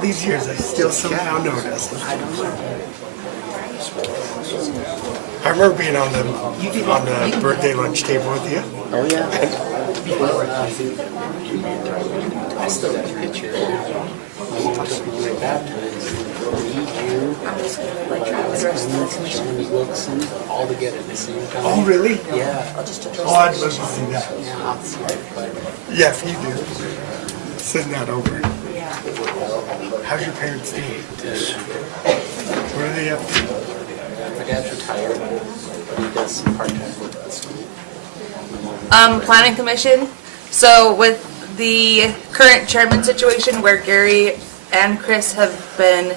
all these years, I still somehow notice. I don't know. I remember being on the birthday lunch table with you. Oh, yeah. I still got a picture. My baptized, me, you, and Wilson, all together at the same time. Oh, really? Yeah. Oh, I'd love to see that. Yeah, I'll see it. But Yeah, if you do. Send that over. How's your parents doing? What are they up to? my dad's retired, but he does some part-time work this week. Planning Commission. So with the current chairman situation where Gary and Chris have been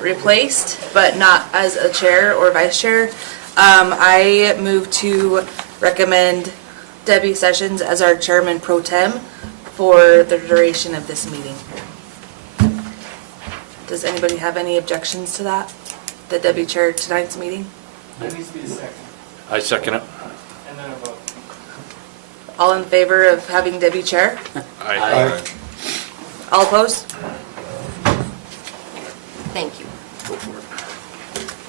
replaced, but not as a chair or vice chair, I move to recommend Debbie Sessions as our chairman pro tem for the duration of this meeting. Does anybody have any objections to that? That Debbie chair tonight's meeting? There needs to be a second, I second it. and then a vote. All in favor of having Debbie chair? Aye. All opposed? Thank you.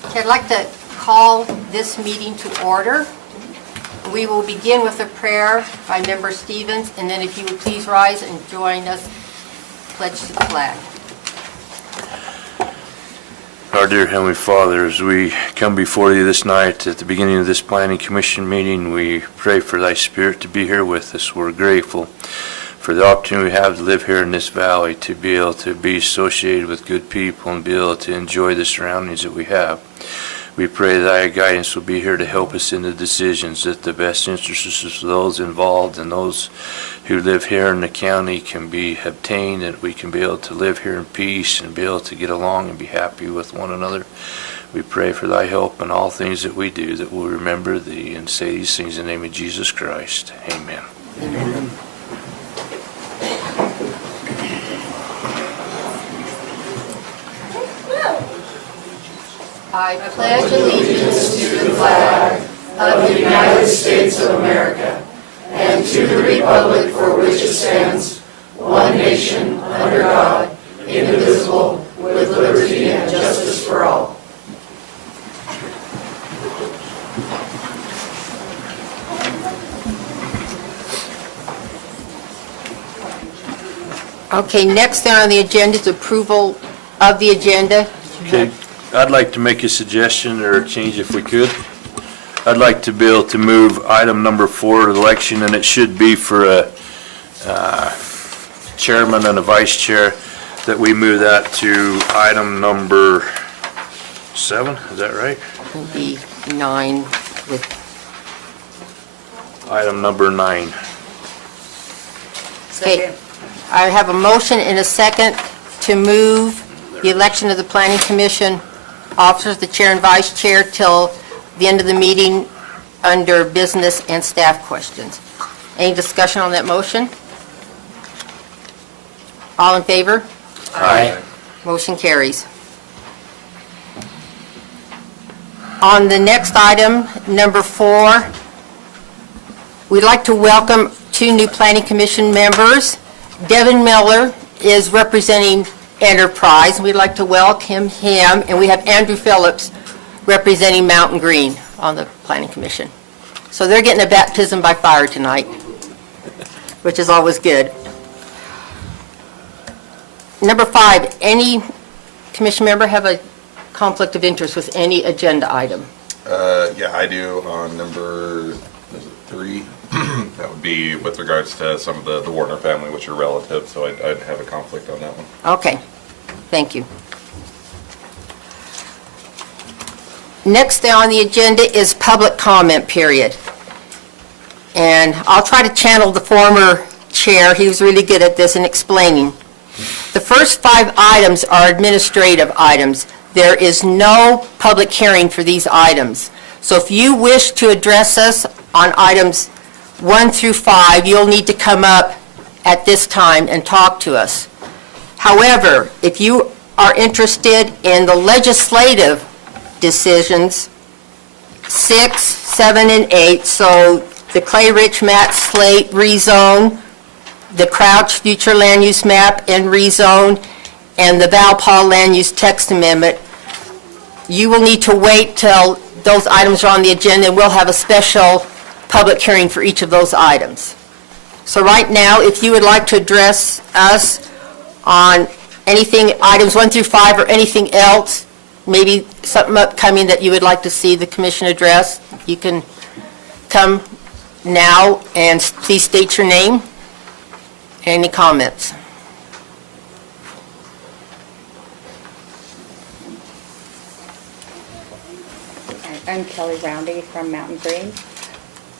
Okay, I'd like to call this meeting to order. We will begin with a prayer by Member Stevens, and then if you would please rise and join us, pledge to the flag. Our dear Heavenly Father, as we come before you this night at the beginning of this Planning Commission meeting, we pray for thy Spirit to be here with us. We're grateful for the opportunity we have to live here in this valley, to be able to be associated with good people and be able to enjoy the surroundings that we have. We pray that thy guidance will be here to help us in the decisions, that the best interests of those involved and those who live here in the county can be obtained, and we can be able to live here in peace and be able to get along and be happy with one another. We pray for thy help in all things that we do, that we'll remember thee and say these things in the name of Jesus Christ. Amen. Amen. I pledge allegiance to the flag of the United States of America and to the republic for which it stands, one nation, under God, indivisible, with liberty and justice for all. Okay, next on the agenda is approval of the agenda. Okay, I'd like to make a suggestion or a change if we could. I'd like to be able to move item number 4 to the election, and it should be for a chairman and a vice chair, that we move that to item number 7, is that right? Will be 9 with, Item number 9. okay. I have a motion and a second to move the election of the Planning Commission officers, the chair and vice chair, till the end of the meeting under business and staff questions. Any discussion on that motion? All in favor? Aye. Motion carries. On the next item, number 4, we'd like to welcome 2 new Planning Commission members. Devin Miller is representing Enterprise. We'd like to welcome him, and we have Andrew Phillips representing Mountain Green on the Planning Commission. So they're getting a baptism by fire tonight, which is always good. Number 5, any commission member have a conflict of interest with any agenda item? Yeah, I do on number, is it 3? That would be with regards to some of the Warner family, which are relatives, so I'd have a conflict on that one. Okay, thank you. Next on the agenda is public comment period. And I'll try to channel the former chair. He was really good at this in explaining. The first 5 items are administrative items. There is no public hearing for these items. So if you wish to address us on items 1 through 5, you'll need to come up at this time and talk to us. However, if you are interested in the legislative decisions, 6, 7, and 8, so the Clay Rich Matt Slate rezone, the Crouch future land use map and rezone, and the Val Paul Land Use Text Amendment, you will need to wait till those items are on the agenda, and we'll have a special public hearing for each of those items. So right now, if you would like to address us on anything, items 1 through 5, or anything else, maybe something upcoming that you would like to see the commission address, you can come now and please state your name. Any comments? I'm Kelly Roundy from Mountain Green,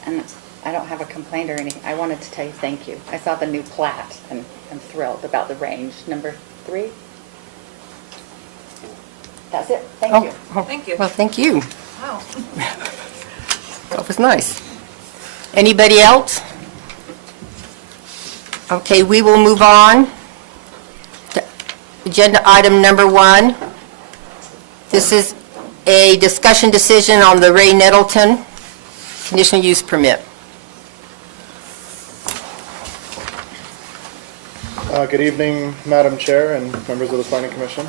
and I don't have a complaint or anything. I wanted to tell you thank you. I saw the new plat, and I'm thrilled about the range. Number 3? That's it. Thank you. Thank you. Well, thank you. Wow. That was nice. Anybody else? Okay, we will move on to agenda item number 1. This is a discussion decision on the Ray Nettleton conditional use permit. Good evening, Madam Chair and members of the Planning Commission.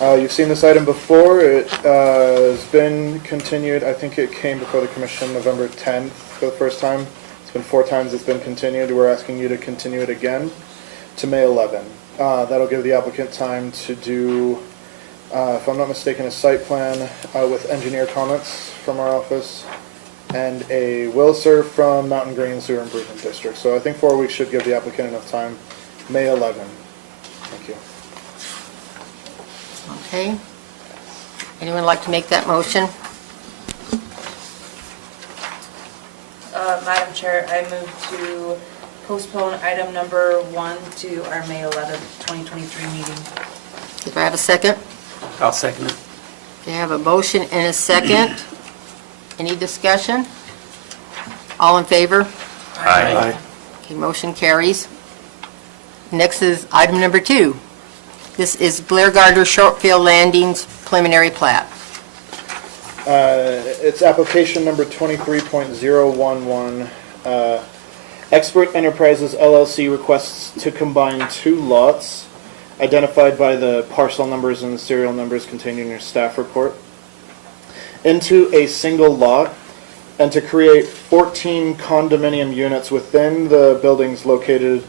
You've seen this item before. It has been continued. I think it came before the Commission November 10th for the first time. It's been 4 times it's been continued. We're asking you to continue it again to May 11. That'll give the applicant time to do, if I'm not mistaken, a site plan with engineer comments from our office and a will serve from Mountain Green Sewer Improvement District. So I think 4 weeks should give the applicant enough time. May 11. Thank you. Okay. Anyone like to make that motion? Madam Chair, I move to postpone item number 1 to our May 11th, 2023 meeting. Do I have a second? I'll second it. Okay, I have a motion and a second. Any discussion? All in favor? Aye. Okay, motion carries. Next is item number 2. This is Blair Gardner Shortfield Landings preliminary plat. It's application number 23.011. Expert Enterprises LLC requests to combine 2 lots identified by the parcel numbers and the serial numbers contained in your staff report into a single lot, and to create 14 condominium units within the buildings located,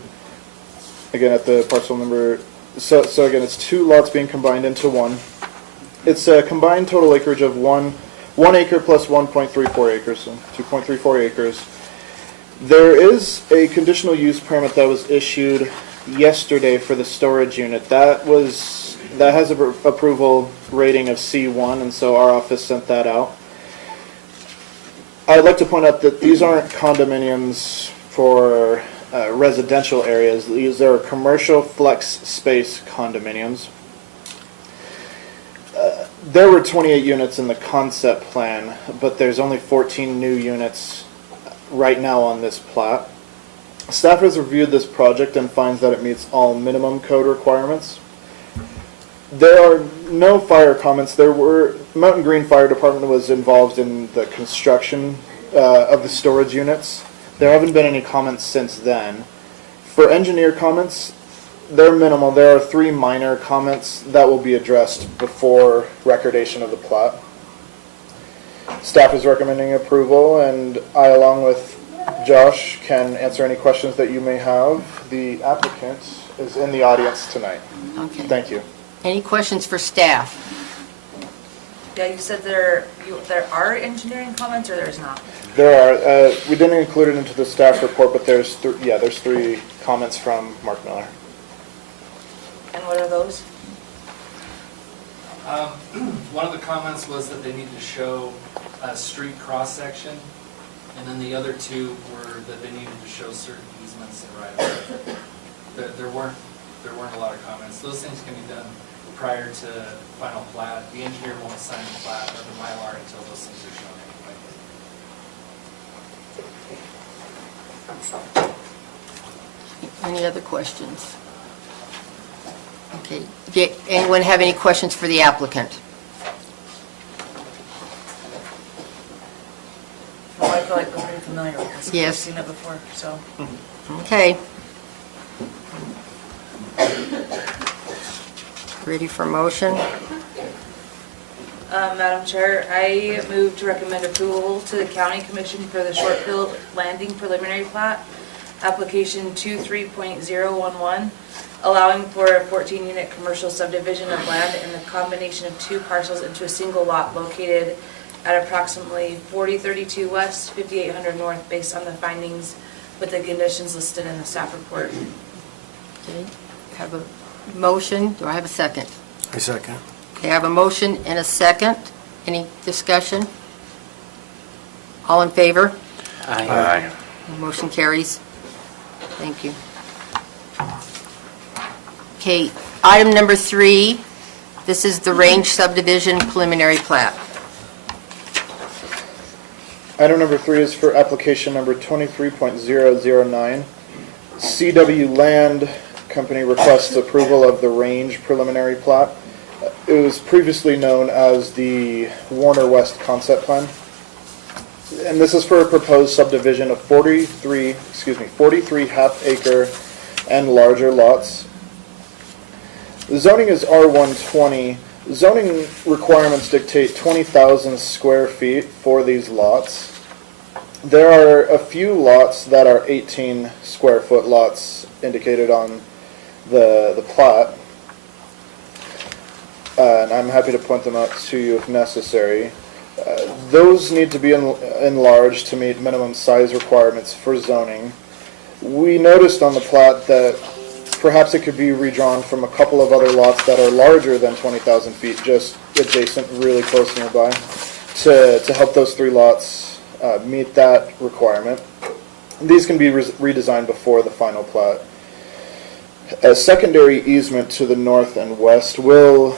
again, at the parcel number. So again, it's 2 lots being combined into one. It's a combined total acreage of 1 acre plus 1.34 acres, so 2.34 acres. There is a conditional use permit that was issued yesterday for the storage unit. That has a approval rating of C1, and so our office sent that out. I'd like to point out that these aren't condominiums for residential areas. These are commercial flex space condominiums. There were 28 units in the concept plan, but there's only 14 new units right now on this plat. Staff has reviewed this project and finds that it meets all minimum code requirements. There are no fire comments. Mountain Green Fire Department was involved in the construction of the storage units. There haven't been any comments since then. For engineer comments, they're minimal. There are 3 minor comments that will be addressed before recordation of the plat. Staff is recommending approval, and I, along with Josh, can answer any questions that you may have. The applicant is in the audience tonight. Okay. Thank you. Any questions for staff? Yeah, you said there are engineering comments, or there's not? There are. We didn't include it into the staff report, but there's 3 comments from Mark Miller. And what are those? One of the comments was that they needed to show a street cross-section, and then the other 2 were that they needed to show certain easements and right-of-way. There weren't a lot of comments. Those things can be done prior to final plat. The engineer won't sign the plat or the Mylar until those things are shown anyway. Any other questions? Okay. Anyone have any questions for the applicant? Well, I feel like we're pretty familiar with this. Yes. We've seen it before, so. Okay. Ready for motion? Madam Chair, I move to recommend approval to the County Commission for the Shortfield Landing Preliminary Plat, application 23.011, allowing for a 14-unit commercial subdivision of land and the combination of two parcels into a single lot located at approximately 4032 West, 5800 North, based on the findings with the conditions listed in the staff report. Okay, have a motion. Do I have a second? I second. Okay, I have a motion and a second. Any discussion? All in favor? Aye. Motion carries. Thank you. Okay, item number 3, this is the range subdivision preliminary plat. Item number 3 is for application number 23.009. CW Land Company requests approval of the range preliminary plat. It was previously known as the Warner West Concept Plan. And this is for a proposed subdivision of 43 half-acre and larger lots. The zoning is R120. Zoning requirements dictate 20,000 square feet for these lots. There are a few lots that are 18 square foot lots indicated on the plat. And I'm happy to point them out to you if necessary. Those need to be enlarged to meet minimum size requirements for zoning. We noticed on the plat that perhaps it could be redrawn from a couple of other lots that are larger than 20,000 feet, just adjacent, really close nearby, to help those 3 lots meet that requirement. These can be redesigned before the final plat. A secondary easement to the north and west will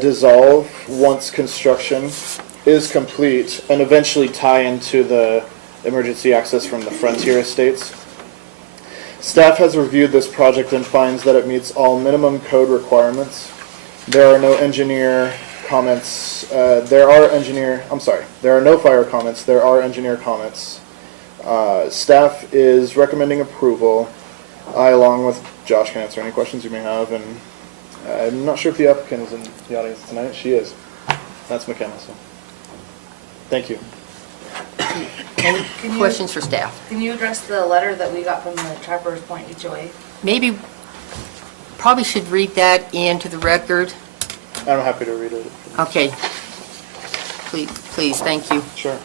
dissolve once construction is complete and eventually tie into the emergency access from the Frontier Estates. Staff has reviewed this project and finds that it meets all minimum code requirements. There are no engineer comments. There are no fire comments. There are engineer comments. Staff is recommending approval. I, along with Josh, can answer any questions you may have, and I'm not sure if the applicant is in the audience tonight. She is. That's McKenna. So, thank you. Any questions for staff? Can you address the letter that we got from the Trappers Point HOA? Maybe, probably should read that into the record. I'm happy to read it. Okay. Please, thank you. Sure.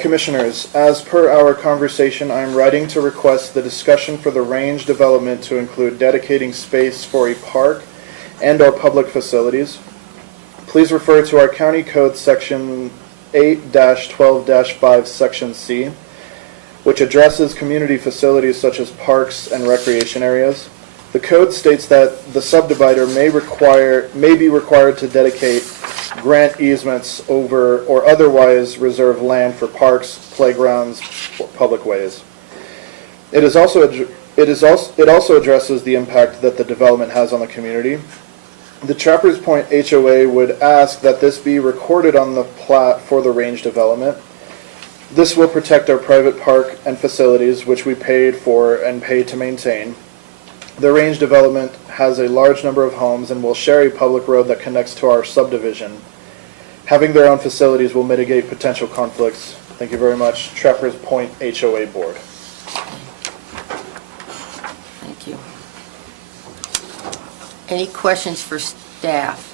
Commissioners, as per our conversation, I am writing to request the discussion for the range development to include dedicating space for a park and/or public facilities. Please refer to our County Code Section 8-12-5, Section C, which addresses community facilities such as parks and recreation areas. The code states that the subdivider may be required to dedicate, grant easements over, or otherwise reserve land for parks, playgrounds, or public ways. It also addresses the impact that the development has on the community. The Trappers Point HOA would ask that this be recorded on the plat for the range development. This will protect our private park and facilities, which we paid for and pay to maintain. The range development has a large number of homes and will share a public road that connects to our subdivision. Having their own facilities will mitigate potential conflicts. Thank you very much. Trappers Point HOA Board. Thank you. Any questions for staff?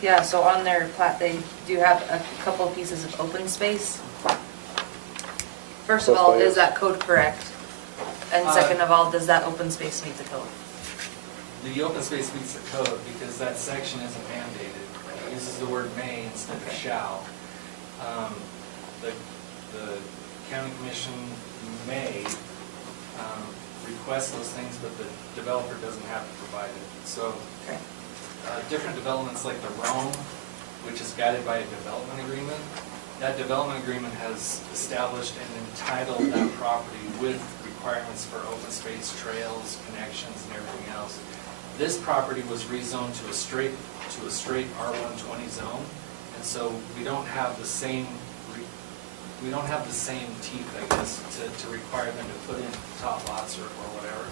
Yeah, so on their plat, they do have a couple pieces of open space. First of all, is that code correct? And second of all, does that open space meet the code? The open space meets the code because that section isn't mandated. It uses the word may instead of shall. The county commission may request those things, but the developer doesn't have to provide it. So different developments like the Rome, which is guided by a development agreement, that development agreement has established and entitled that property with requirements for open space, trails, connections, and everything else. This property was rezoned to a straight R120 zone, and so we don't have the same we don't have the same teeth, I guess, to require them to put in top lots or whatever.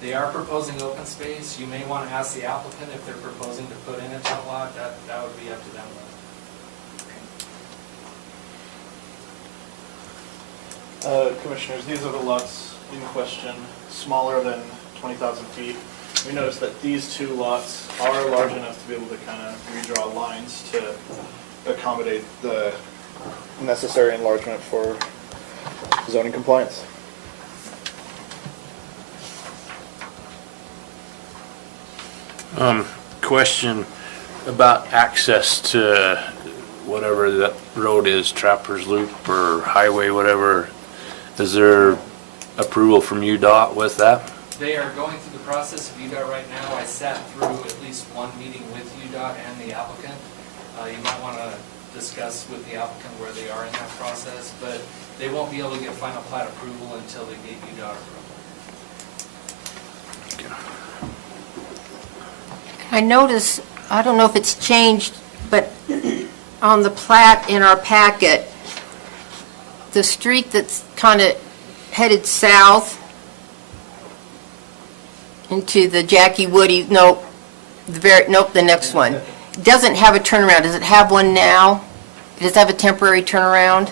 They are proposing open space. You may want to ask the applicant if they're proposing to put in a top lot. That would be up to them. Commissioners, these are the lots in question, smaller than 20,000 feet. We noticed that these two lots are large enough to be able to kind of redraw lines to accommodate the necessary enlargement for zoning compliance. Question about access to whatever that road is, Trappers Loop or Highway, whatever. Is there approval from UDOT with that? They are going through the process of UDOT right now. I sat through at least one meeting with UDOT and the applicant. You might want to discuss with the applicant where they are in that process, but they won't be able to get final plat approval until they get UDOT approval. I notice, I don't know if it's changed, but on the plat in our packet, the street that's kind of headed south into the Jackie Woody, nope, the next one, doesn't have a turnaround. Does it have one now? Does it have a temporary turnaround?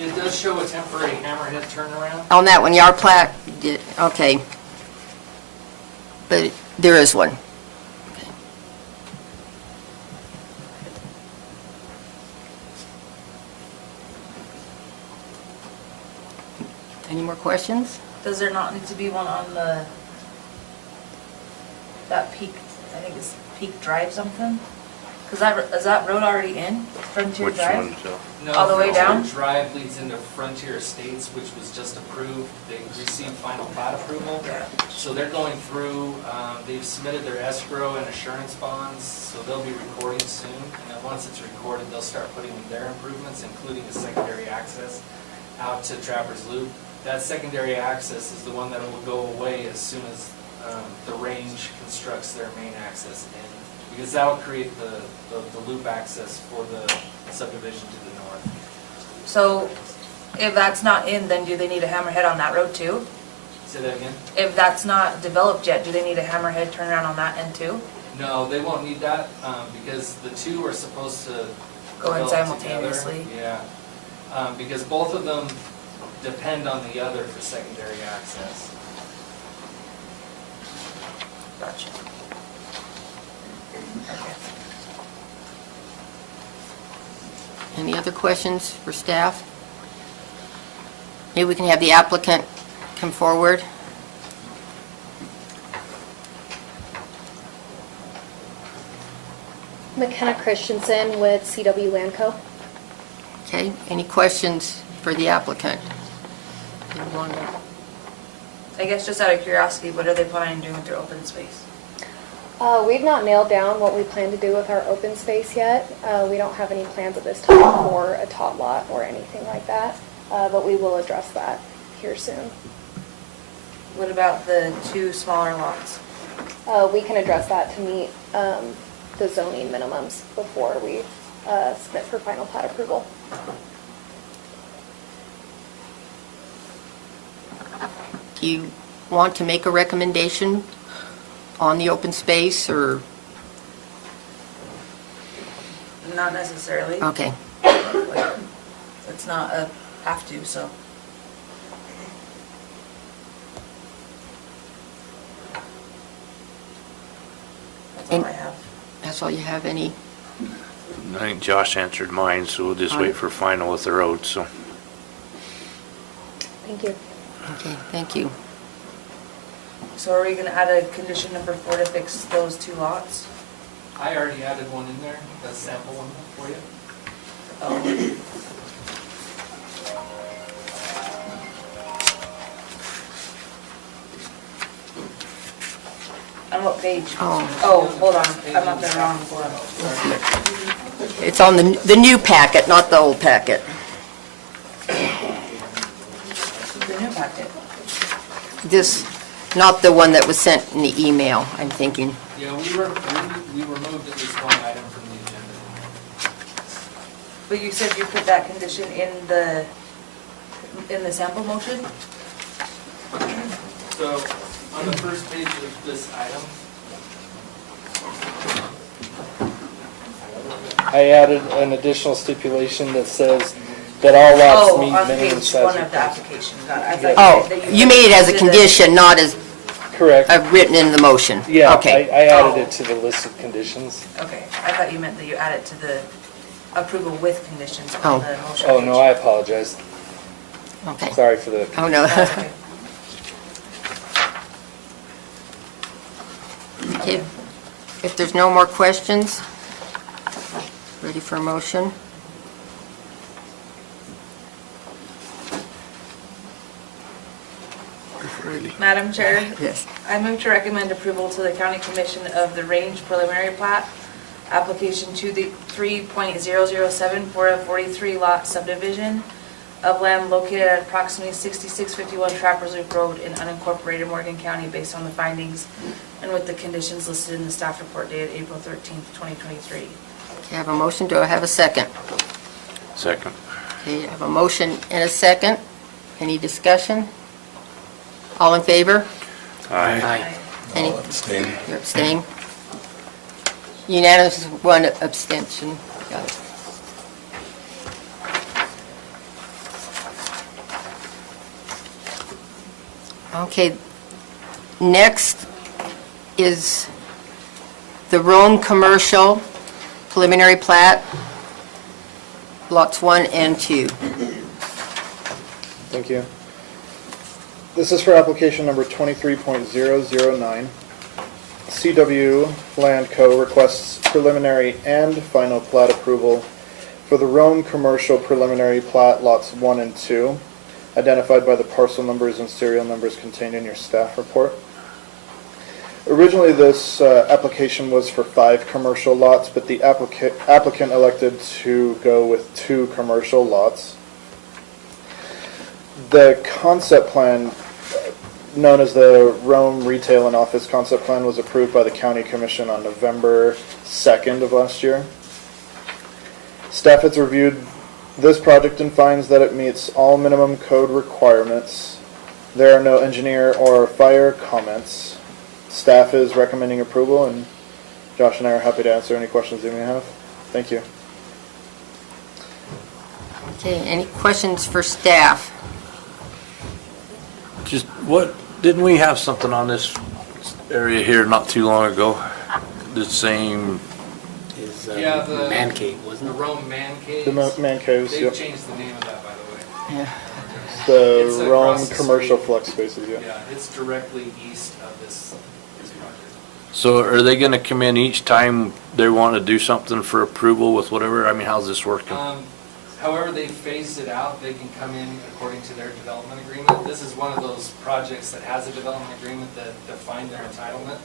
It does show a temporary hammerhead turnaround. On that one, yeah, our plat did, okay. But there is one. Okay. Any more questions? Does there not need to be one on that Peak, I think it's Peak Drive something? Is that road already in, Frontier Which Drive? one, so? No, All the way down? Frontier Drive leads into Frontier Estates, which was just approved. They received final plat approval. Yeah. So they're going through, they've submitted their escrow and assurance bonds, so they'll be recording soon. And then once it's recorded, they'll start putting in their improvements, including a secondary access out to Trappers Loop. That secondary access is the one that will go away as soon as the range constructs their main access in. Because that will create the loop access for the subdivision to the north. So if that's not in, then do they need a hammerhead on that road too? Say that again? If that's not developed yet, do they need a hammerhead turnaround on that end too? No, they won't need that, because the two are supposed to Go in develop together. simultaneously. Yeah, because both of them depend on the other for secondary access. Gotcha. Okay. Any other questions for staff? Maybe we can have the applicant come forward. McKenna Christensen with CW Land Co. Okay, any questions for the applicant? Anyone? I guess just out of curiosity, what are they planning on doing with their open space? We've not nailed down what we plan to do with our open space yet. We don't have any plans at this time for a tot lot or anything like that, but we will address that here soon. What about the two smaller lots? We can address that to meet the zoning minimums before we submit for final plat approval. Do you want to make a recommendation on the open space, or? Not necessarily. Okay. Like, it's not a have to, so. That's all I have. That's all you have, any? I think Josh answered mine, so we'll just wait for final with the road, so. Thank you. Okay, thank you. So are we gonna add a condition number 4 to fix those two lots? I already added one in there, that sample one for you. Oh. On what page? Oh, hold on, I'm on the wrong one. It's on the new packet, not the old packet. The new packet. This, not the one that was sent in the email, I'm thinking. Yeah, we removed at least one item from the agenda. But you said you put that condition in the sample motion? So, on the first page of this item, I added an additional stipulation that says that all lots Oh, meet on minimum page size. one of the application, got it. I thought Oh, said that you made it as a to the- condition, not as Correct. written in the motion? Yeah, Okay. I added it to the list of conditions. Okay, I thought you meant that you added to the approval with conditions Oh. on the motion. Oh, no, I apologize. Okay. Sorry for the, Oh, no. That's okay. Okay. If there's no more questions, ready for a motion? Madam Chair, Yes. I move to recommend approval to the County Commission of the Range Preliminary Plat, application to the 3.007 for a 43 lot subdivision of land located at approximately 6651 Trappers Loop Road in unincorporated Morgan County based on the findings and with the conditions listed in the staff report dated April 13th, 2023. Okay, I have a motion. Do I have a second? Second. Okay, I have a motion and a second. Any discussion? All in favor? Aye. Any? You're abstaining? Unanimous, one abstention. Got it. Okay, next is the Rome Commercial Preliminary Plat, lots 1 and 2. Thank you. This is for application number 23.009. CW Land Co. requests preliminary and final plat approval for the Rome Commercial Preliminary Plat lots 1 and 2, identified by the parcel numbers and serial numbers contained in your staff report. Originally, this application was for 5 commercial lots, but the applicant elected to go with 2 commercial lots. The concept plan, known as the Rome Retail and Office Concept Plan, was approved by the County Commission on November 2nd of last year. Staff has reviewed this project and finds that it meets all minimum code requirements. There are no engineer or fire comments. Staff is recommending approval, and Josh and I are happy to answer any questions you may have. Thank you. Okay, any questions for staff? Just what, didn't we have something on this area here not too long ago? The same, is Yeah, the- man cave, the wasn't it? Rome Man Caves. The man caves, They've yep. changed the name of that, by the way. It's The across Rome the commercial street. flex spaces, yeah. Yeah, it's directly east of this project. so are they gonna come in each time they want to do something for approval with whatever? I mean, how's this working? However, they phased it out, they can come in according to their development agreement. This is one of those projects that has a development agreement that define their entitlement.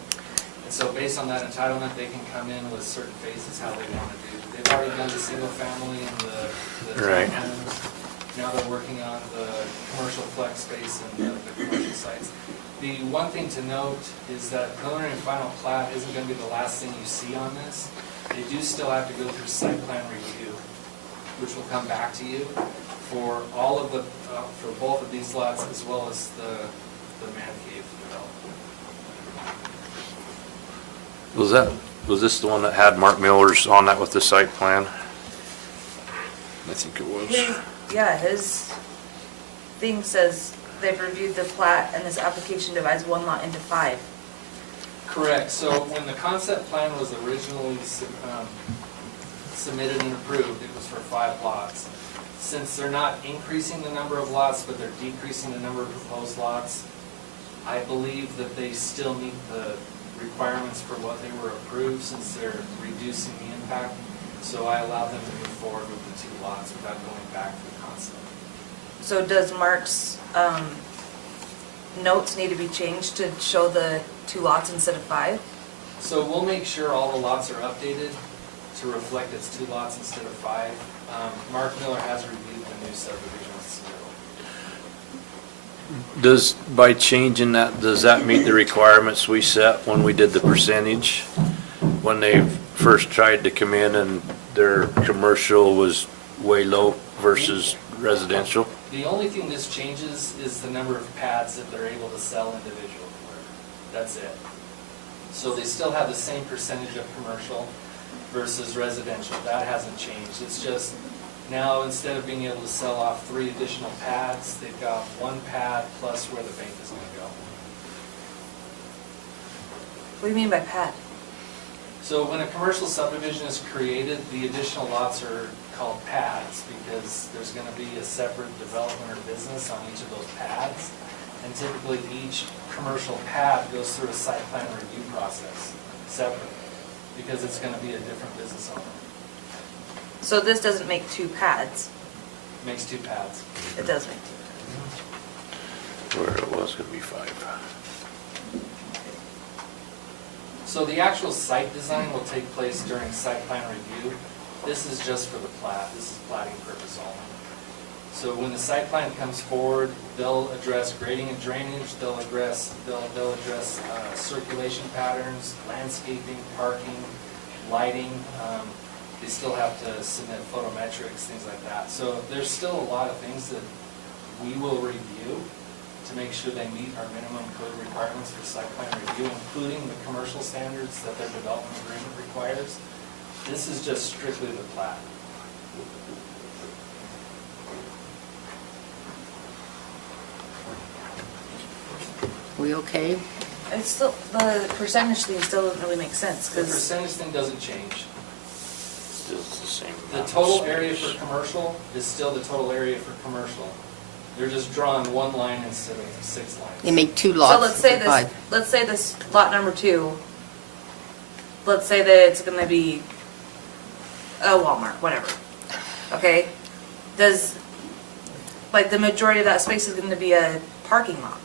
And so based on that entitlement, they can come in with certain phases how they want to do. They've already done the single family and the Right. townhomes. Now they're working on the commercial flex space and the commercial sites. The one thing to note is that preliminary and final plat isn't going to be the last thing you see on this. They do still have to go through site plan review, which will come back to you for all of the, for both of these lots as well as the man cave development. Was this the one that had Mark Miller's on that with the site plan? I think it was. Yeah, his thing says they've reviewed the plat and this application divides 1 lot into 5. Correct, so when the concept plan was originally submitted and approved, it was for 5 lots. Since they're not increasing the number of lots, but they're decreasing the number of proposed lots, I believe that they still meet the requirements for what they were approved since they're reducing the impact. So I allowed them to move forward with the 2 lots without going back to the concept. So does Mark's notes need to be changed to show the 2 lots instead of 5? So we'll make sure all the lots are updated to reflect it's 2 lots instead of 5. Mark Miller has reviewed the new subdivision submittal. By changing that, does that meet the requirements we set when we did the percentage? When they first tried to come in and their commercial was way low versus residential? The only thing this changes is the number of pads that they're able to sell individually. That's it. So they still have the same percentage of commercial versus residential. That hasn't changed. It's just now, instead of being able to sell off 3 additional pads, they've got 1 pad plus where the bank is going to go. What do you mean by pad? So when a commercial subdivision is created, the additional lots are called pads because there's going to be a separate development or business on each of those pads. And typically each commercial pad goes through a site plan review process separate because it's going to be a different business owner. So this doesn't make 2 pads. Makes 2 pads. It does make 2. Where it was gonna be 5. So the actual site design will take place during site plan review. This is just for the plat. This is plating purpose only. So when the site plan comes forward, they'll address grading and drainage, they'll address circulation patterns, landscaping, parking, lighting. They still have to submit photometrics, things like that. So there's still a lot of things that we will review to make sure they meet our minimum code requirements for site plan review, including the commercial standards that their development agreement requires. This is just strictly the plat. We okay? It's still, the percentage thing still doesn't really make sense, The because percentage thing doesn't change. Still the same The amount of total area space. for commercial is still the total area for commercial. They're just drawing 1 line instead of 6 lines. They make 2 lots. so let's say of 5. let's say this lot number 2, let's say that it's gonna be a Walmart, whatever. Okay? Does, like, the majority of that space is gonna be a parking lot?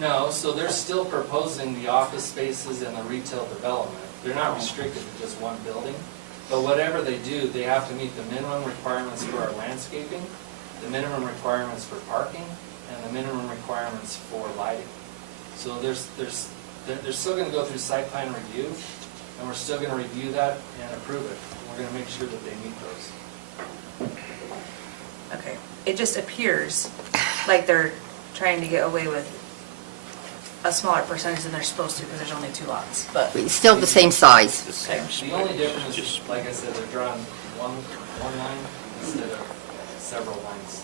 No, so they're still proposing the office spaces and the retail development. They're not restricted to just one building. But whatever they do, they have to meet the minimum requirements for our landscaping, the minimum requirements for parking, and the minimum requirements for lighting. So they're still gonna go through site plan review, and we're still gonna review that and approve it. We're gonna make sure that they meet those. Okay. It just appears like they're trying to get away with a smaller percentage than they're supposed to, because there's only 2 lots, but. It's still the same size. The same The only space, difference is, just- like I said, they're drawing one line instead of several lines.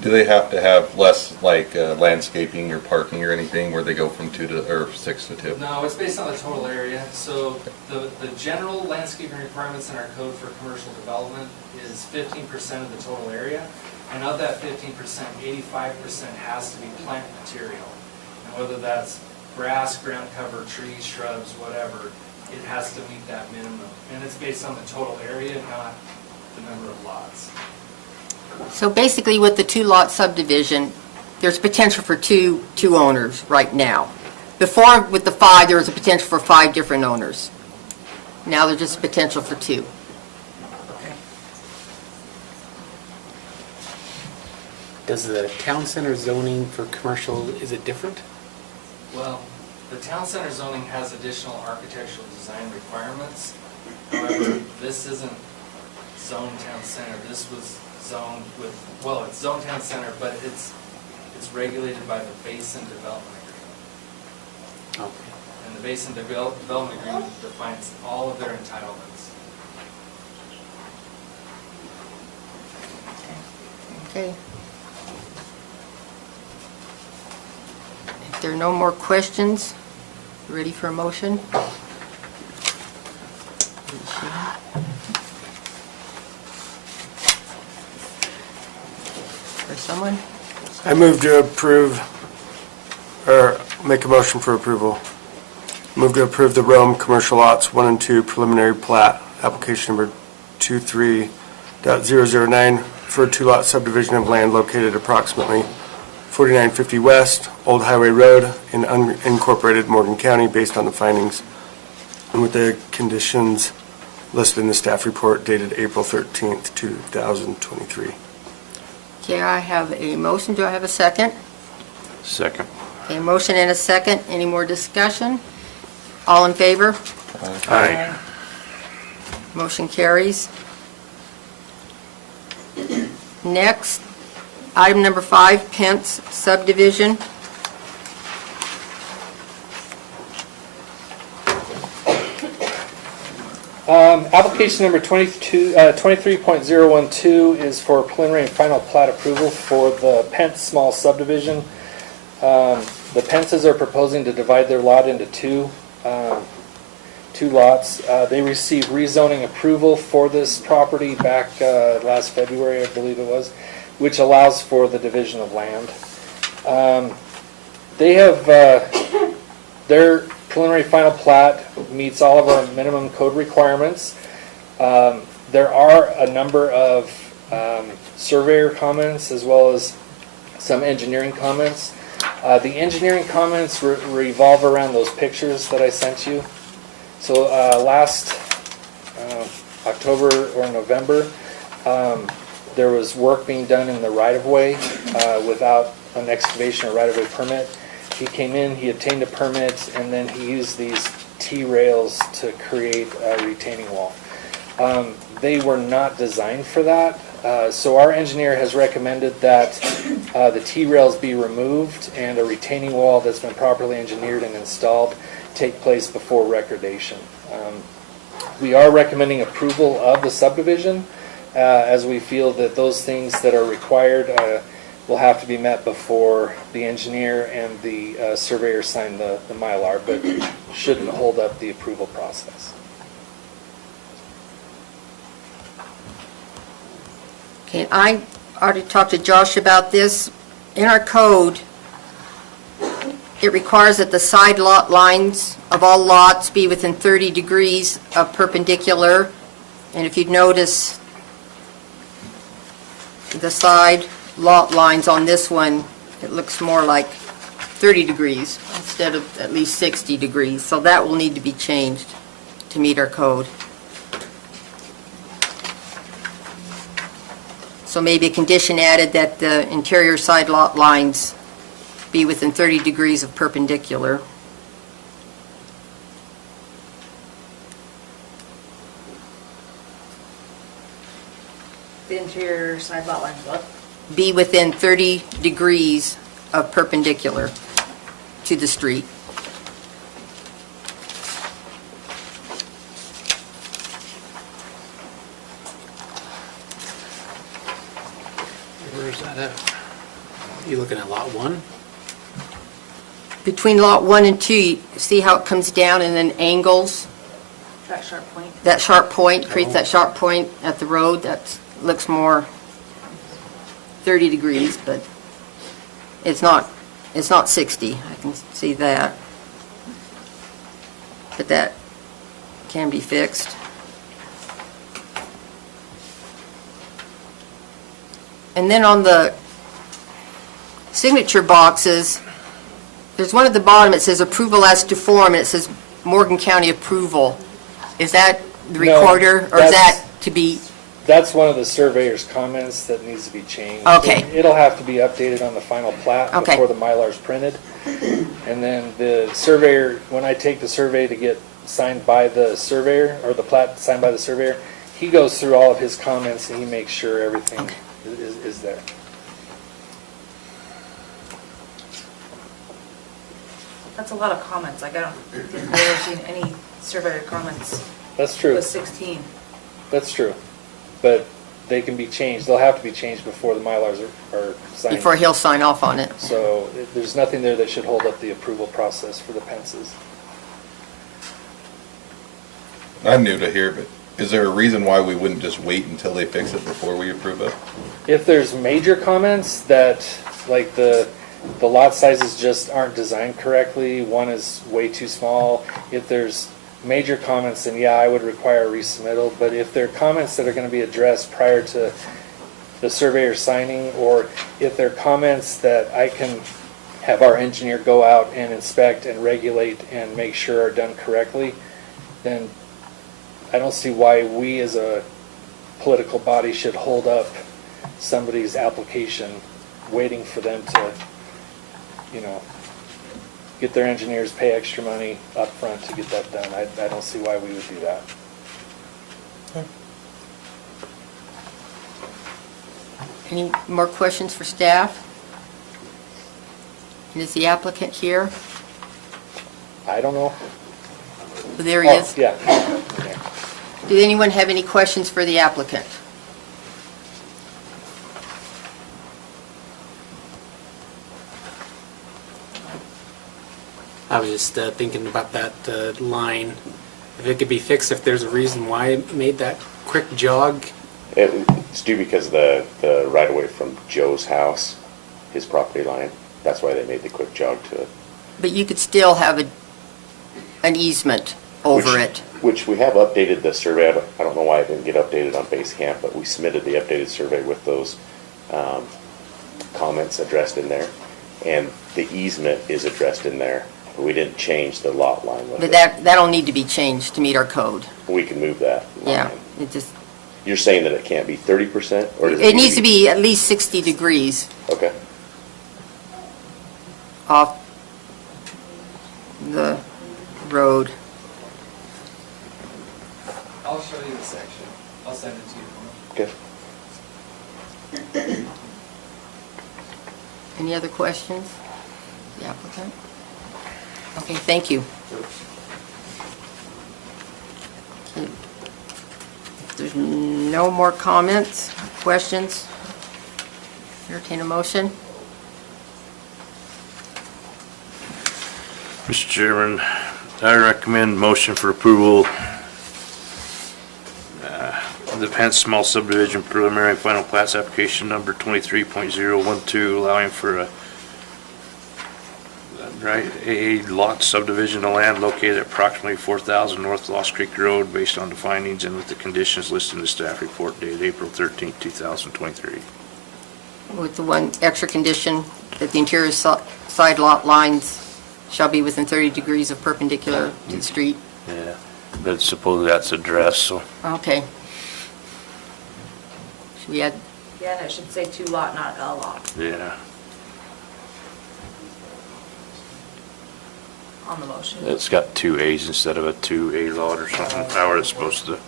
Do they have to have less like landscaping or parking or anything where they go from 2 to, or 6 to 2? No, it's based on the total area. So the general landscaping requirements in our code for commercial development is 15% of the total area. And of that 15%, 85% has to be plant material. And whether that's grass, ground cover, trees, shrubs, whatever, it has to meet that minimum. And it's based on the total area, not the number of lots. So basically with the 2-lot subdivision, there's potential for two owners right now. Before, with the 5, there was a potential for 5 different owners. Now there's just potential for 2. Okay. Does the town center zoning for commercial, is it different? Well, the town center zoning has additional architectural design requirements. However, this isn't zone town center. This was zoned with, well, it's zone town center, but it's regulated by the Basin Development Agreement. Okay. And the Basin Development Agreement defines all of their entitlements. Okay. If there are no more questions, ready for a motion? For someone? I move to approve, or make a motion for approval. Move to approve the Rome Commercial Lots 1 and 2 preliminary plat, application number 23.009 for a 2-lot subdivision of land located approximately 4950 West, Old Highway Road in unincorporated Morgan County based on the findings and with the conditions listed in the staff report dated April 13th, 2023. Okay, I have a motion. Do I have a second? Second. A motion and a second. Any more discussion? All in favor? Aye. Motion carries. Next, item number 5, Pence subdivision. Application number 23.012 is for preliminary and final plat approval for the Pence small subdivision. The Pences are proposing to divide their lot into two lots. They received rezoning approval for this property back last February, I believe it was, which allows for the division of land. They have, their preliminary final plat meets all of our minimum code requirements. There are a number of surveyor comments as well as some engineering comments. The engineering comments revolve around those pictures that I sent you. So last October or November, there was work being done in the right-of-way without an excavation or right-of-way permit. He came in, he obtained a permit, and then he used these T-rails to create a retaining wall. They were not designed for that, so our engineer has recommended that the T-rails be removed and a retaining wall that's been properly engineered and installed take place before recordation. We are recommending approval of the subdivision as we feel that those things that are required will have to be met before the engineer and the surveyor sign the Mylar, but shouldn't hold up the approval process. Okay, I already talked to Josh about this. In our code, it requires that the side lot lines of all lots be within 30 degrees of perpendicular. And if you'd notice, the side lot lines on this one, it looks more like 30 degrees instead of at least 60 degrees. So that will need to be changed to meet our code. So maybe a condition added that the interior side lot lines be within 30 degrees of perpendicular. The interior side lot lines, what? Be within 30 degrees of perpendicular to the street. Where's that at? You looking at lot 1? Between lot 1 and 2, you see how it comes down and then angles? That sharp point. That sharp point, creates that sharp point at the road, that looks more 30 degrees, but it's not 60, I can see that. But that can be fixed. And then on the signature boxes, there's one at the bottom, it says approval as to form, and it says Morgan County approval. Is that the No, recorder, or is that's- that to be? That's one of the surveyor's comments that needs to be changed. Okay. It'll have to be updated on the final plat Okay. before the Mylar's printed. And then the surveyor, when I take the survey to get signed by the surveyor, or the plat signed by the surveyor, he goes through all of his comments and he makes sure everything Okay. is there. That's a lot of comments. Like, I don't think I've ever seen any surveyor comments That's true. with 16. That's true. But they can be changed. They'll have to be changed before the Mylars are signed. Before he'll sign off on it. So there's nothing there that should hold up the approval process for the Pences. I'm new to here, but is there a reason why we wouldn't just wait until they fix it before we approve it? If there's major comments that, like the lot sizes just aren't designed correctly, one is way too small, if there's major comments, then yeah, I would require a resubmittal. But if there are comments that are going to be addressed prior to the surveyor signing, or if there are comments that I can have our engineer go out and inspect and regulate and make sure are done correctly, then I don't see why we as a political body should hold up somebody's application waiting for them to, get their engineers, pay extra money up front to get that done. I don't see why we would do that. Any more questions for staff? And is the applicant here? I don't know. Oh, there he Oh, is. yeah. Did anyone have any questions for the applicant? I was just thinking about that line. If it could be fixed, if there's a reason why it made that quick jog. It's due because the right of way from Joe's house, his property line, that's why they made the quick jog to it. But you could still have an easement over it. Which we have updated the survey. I don't know why it didn't get updated on base camp, but we submitted the updated survey with those comments addressed in there. And the easement is addressed in there, but we didn't change the lot line with But it. that'll need to be changed to meet our code. We can move that Yeah, line. it just, You're saying that it can't be 30%? Or does it needs to be at least 60 degrees Okay. off the road. I'll show you the section. I'll send it to you. Okay. Any other questions? The applicant? Okay, thank you. Okay. If there's no more comments, questions, entertain a motion. Mr. Chairman, I recommend motion for approval of the Pence Small Subdivision Preliminary and Final Plats Application Number 23.012, allowing for a AA lot subdivision of land located at approximately 4,000 North Lost Creek Road based on the findings and with the conditions listed in the staff report dated April 13, 2023. With the one extra condition that the interior side lot lines shall be within 30 degrees of perpendicular to the street. Yeah, but suppose that's addressed, so. Okay. Should we add, Yeah, and it should say 2 lot, not a lot Yeah, on the motion. it's got 2 A's instead of a 2A lot or something, how it's supposed to,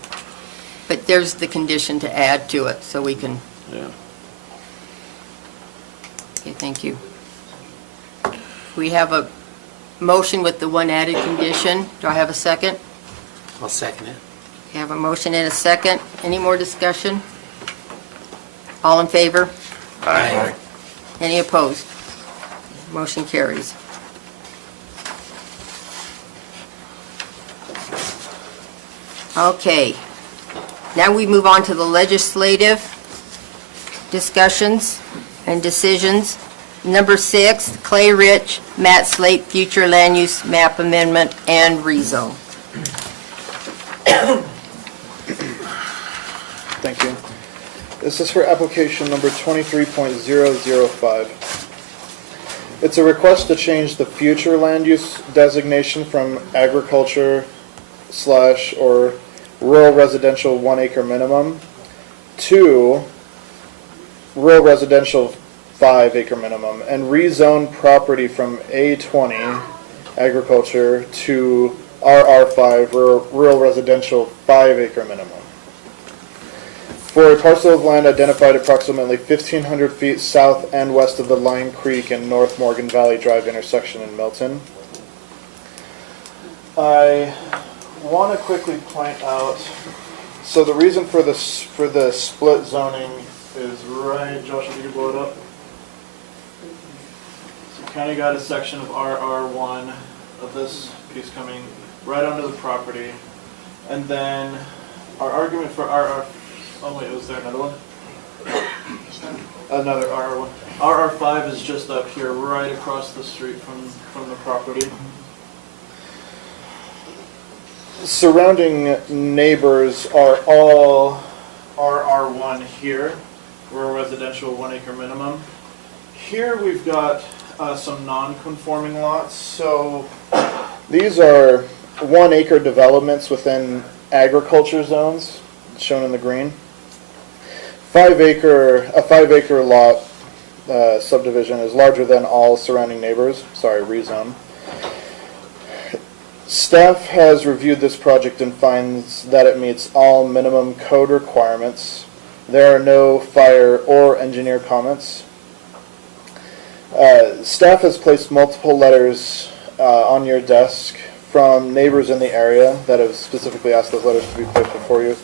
but there's the condition to add to it, so we can, yeah. okay, thank you. We have a motion with the one added condition. Do I have a second? I'll second it. We have a motion and a second. Any more discussion? All in favor? Aye. Any opposed? Motion carries. Okay. Now we move on to the legislative discussions and decisions. Number 6, Clay Rich, Matt Slate, future land use map amendment and rezone. Thank you. This is for application number 23.005. It's a request to change the future land use designation from agriculture / or rural residential 1 acre minimum to rural residential 5 acre minimum and rezone property from A20 agriculture to RR5 rural residential 5 acre minimum. For a parcel of land identified approximately 1,500 feet south and west of the Line Creek and North Morgan Valley Drive intersection in Milton. I want to quickly point out, so the reason for the split zoning is right, Josh, if you could blow it up. So kind of got a section of RR1 of this piece coming right onto the property. And then our argument for RR, oh wait, was there another one? Another RR1. RR5 is just up here, right across the street from the property. Surrounding neighbors are all RR1 here, rural residential 1 acre minimum. Here we've got some non-conforming lots. So these are 1 acre developments within agriculture zones, shown in the green. A 5 acre lot subdivision is larger than all surrounding neighbors. Sorry, rezone. Staff has reviewed this project and finds that it meets all minimum code requirements. There are no fire or engineer comments. Staff has placed multiple letters on your desk from neighbors in the area that have specifically asked those letters to be placed before you.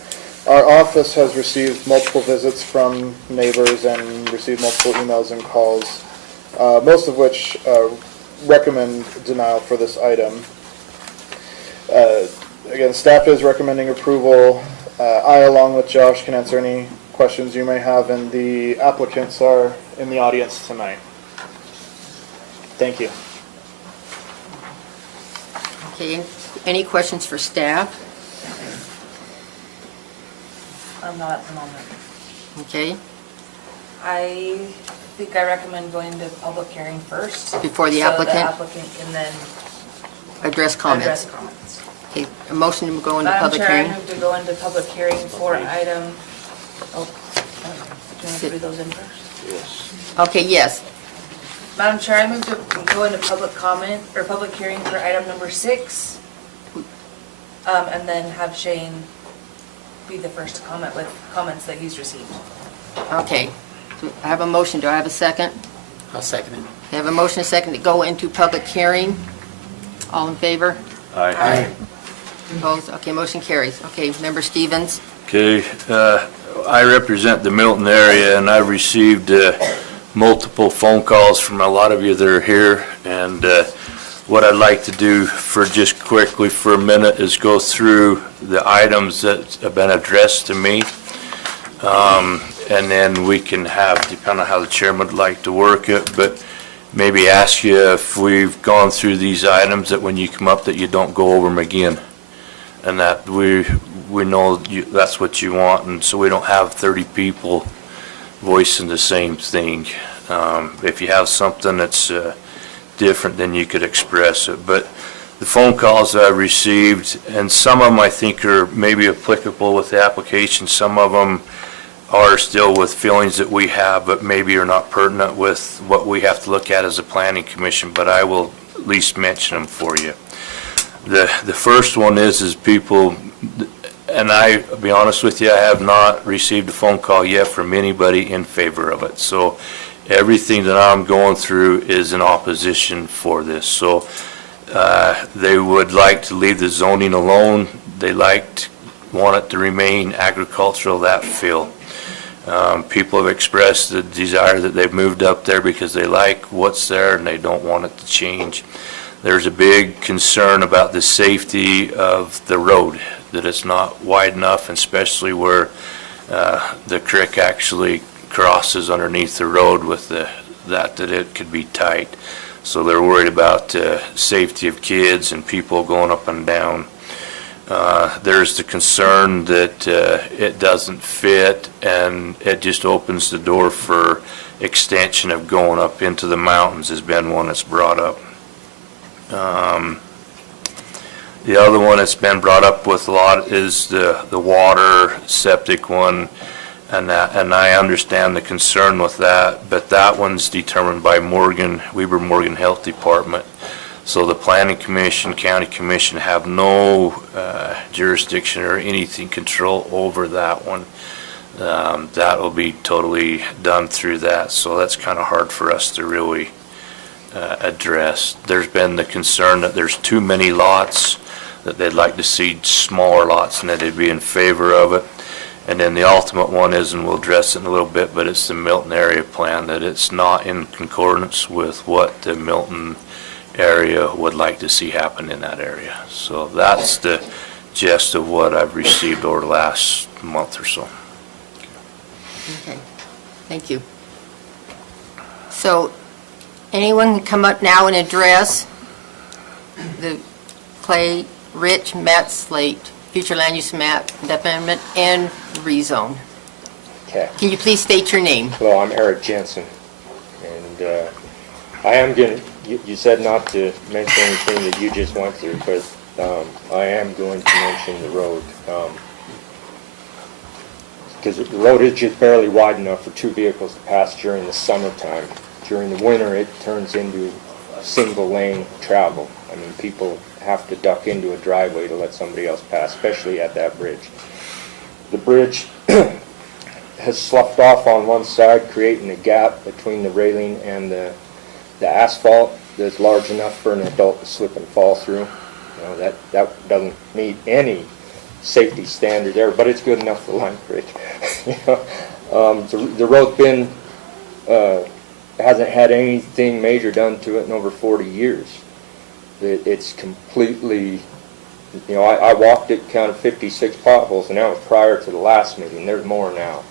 Our office has received multiple visits from neighbors and received multiple emails and calls, most of which recommend denial for this item. Again, staff is recommending approval. I, along with Josh, can answer any questions you may have, and the applicants are in the audience tonight. Thank you. Okay, any questions for staff? Not at the moment. Okay, I think I recommend going to public hearing first. Before the So applicant? the applicant can then address address comments. comments. Okay, a motion to go into Madam public Chair, I hearing. move to go into public hearing for item, do you want to read those in first? Okay, yes. Madam Chair, I move to go into public comment, or public hearing for item number 6. And then have Shane be the first to comment with comments that he's received. Okay, so I have a motion, do I have a second? I'll second it. I have a motion, a second to go into public hearing. All in favor? Aye. Opposed? Okay, motion carries. Okay, Member Stevens? Okay, I represent the Milton area, and I've received multiple phone calls from a lot of you that are here, and what I'd like to do for just quickly for a minute is go through the items that have been addressed to me, and then we can have, depending on how the chairman would like to work it, but maybe ask you if we've gone through these items, that when you come up that you don't go over them again, and that we know that's what you want, and so we don't have 30 people voicing the same thing. If you have something that's different, then you could express it. But the phone calls that I received, and some of them I think are maybe applicable with the application, some of them are still with feelings that we have, but maybe are not pertinent with what we have to look at as a planning commission, but I will at least mention them for you. The first one is people, and I'll be honest with you, I have not received a phone call yet from anybody in favor of it. So everything that I'm going through is in opposition for this. So they would like to leave the zoning alone. They want it to remain agricultural, that field. People have expressed the desire that they've moved up there because they like what's there and they don't want it to change. There's a big concern about the safety of the road, that it's not wide enough, and especially where the creek actually crosses underneath the road with that it could be tight. So they're worried about safety of kids and people going up and down. There's the concern that it doesn't fit, and it just opens the door for extension of going up into the mountains, has been one that's brought up. The other one that's been brought up with a lot is the water septic one, and I understand the concern with that, but that one's determined by Weber Morgan Health Department. So the Planning Commission, County Commission have no jurisdiction or anything control over that one. That will be totally done through that, so that's kind of hard for us to really address. There's been the concern that there's too many lots, that they'd like to see smaller lots, and that they'd be in favor of it. And then the ultimate one is, and we'll address it in a little bit, but it's the Milton area plan, that it's not in concordance with what the Milton area would like to see happen in that area. So that's the gist of what I've received over the last month or so. Okay, thank you. So anyone can come up now and address the Clay Rich Matt Slate future land use map development and rezone. Okay. Can you please state your name? Hello, I'm Eric Jensen, and I am going to, you said not to mention anything that you just went through, but I am going to mention the road. Because the road is just barely wide enough for 2 vehicles to pass during the summertime. During the winter, it turns into single lane travel. I mean, people have to duck into a driveway to let somebody else pass, especially at that bridge. The bridge has sloughed off on one side, creating a gap between the railing and the asphalt that's large enough for an adult to slip and fall through. You know, that doesn't meet any safety standard there, but it's good enough for Line Creek. You know, the road's been, hasn't had anything major done to it in over 40 years. It's completely, you know, I walked it, counted 56 potholes, and that was prior to the last meeting. There's more now.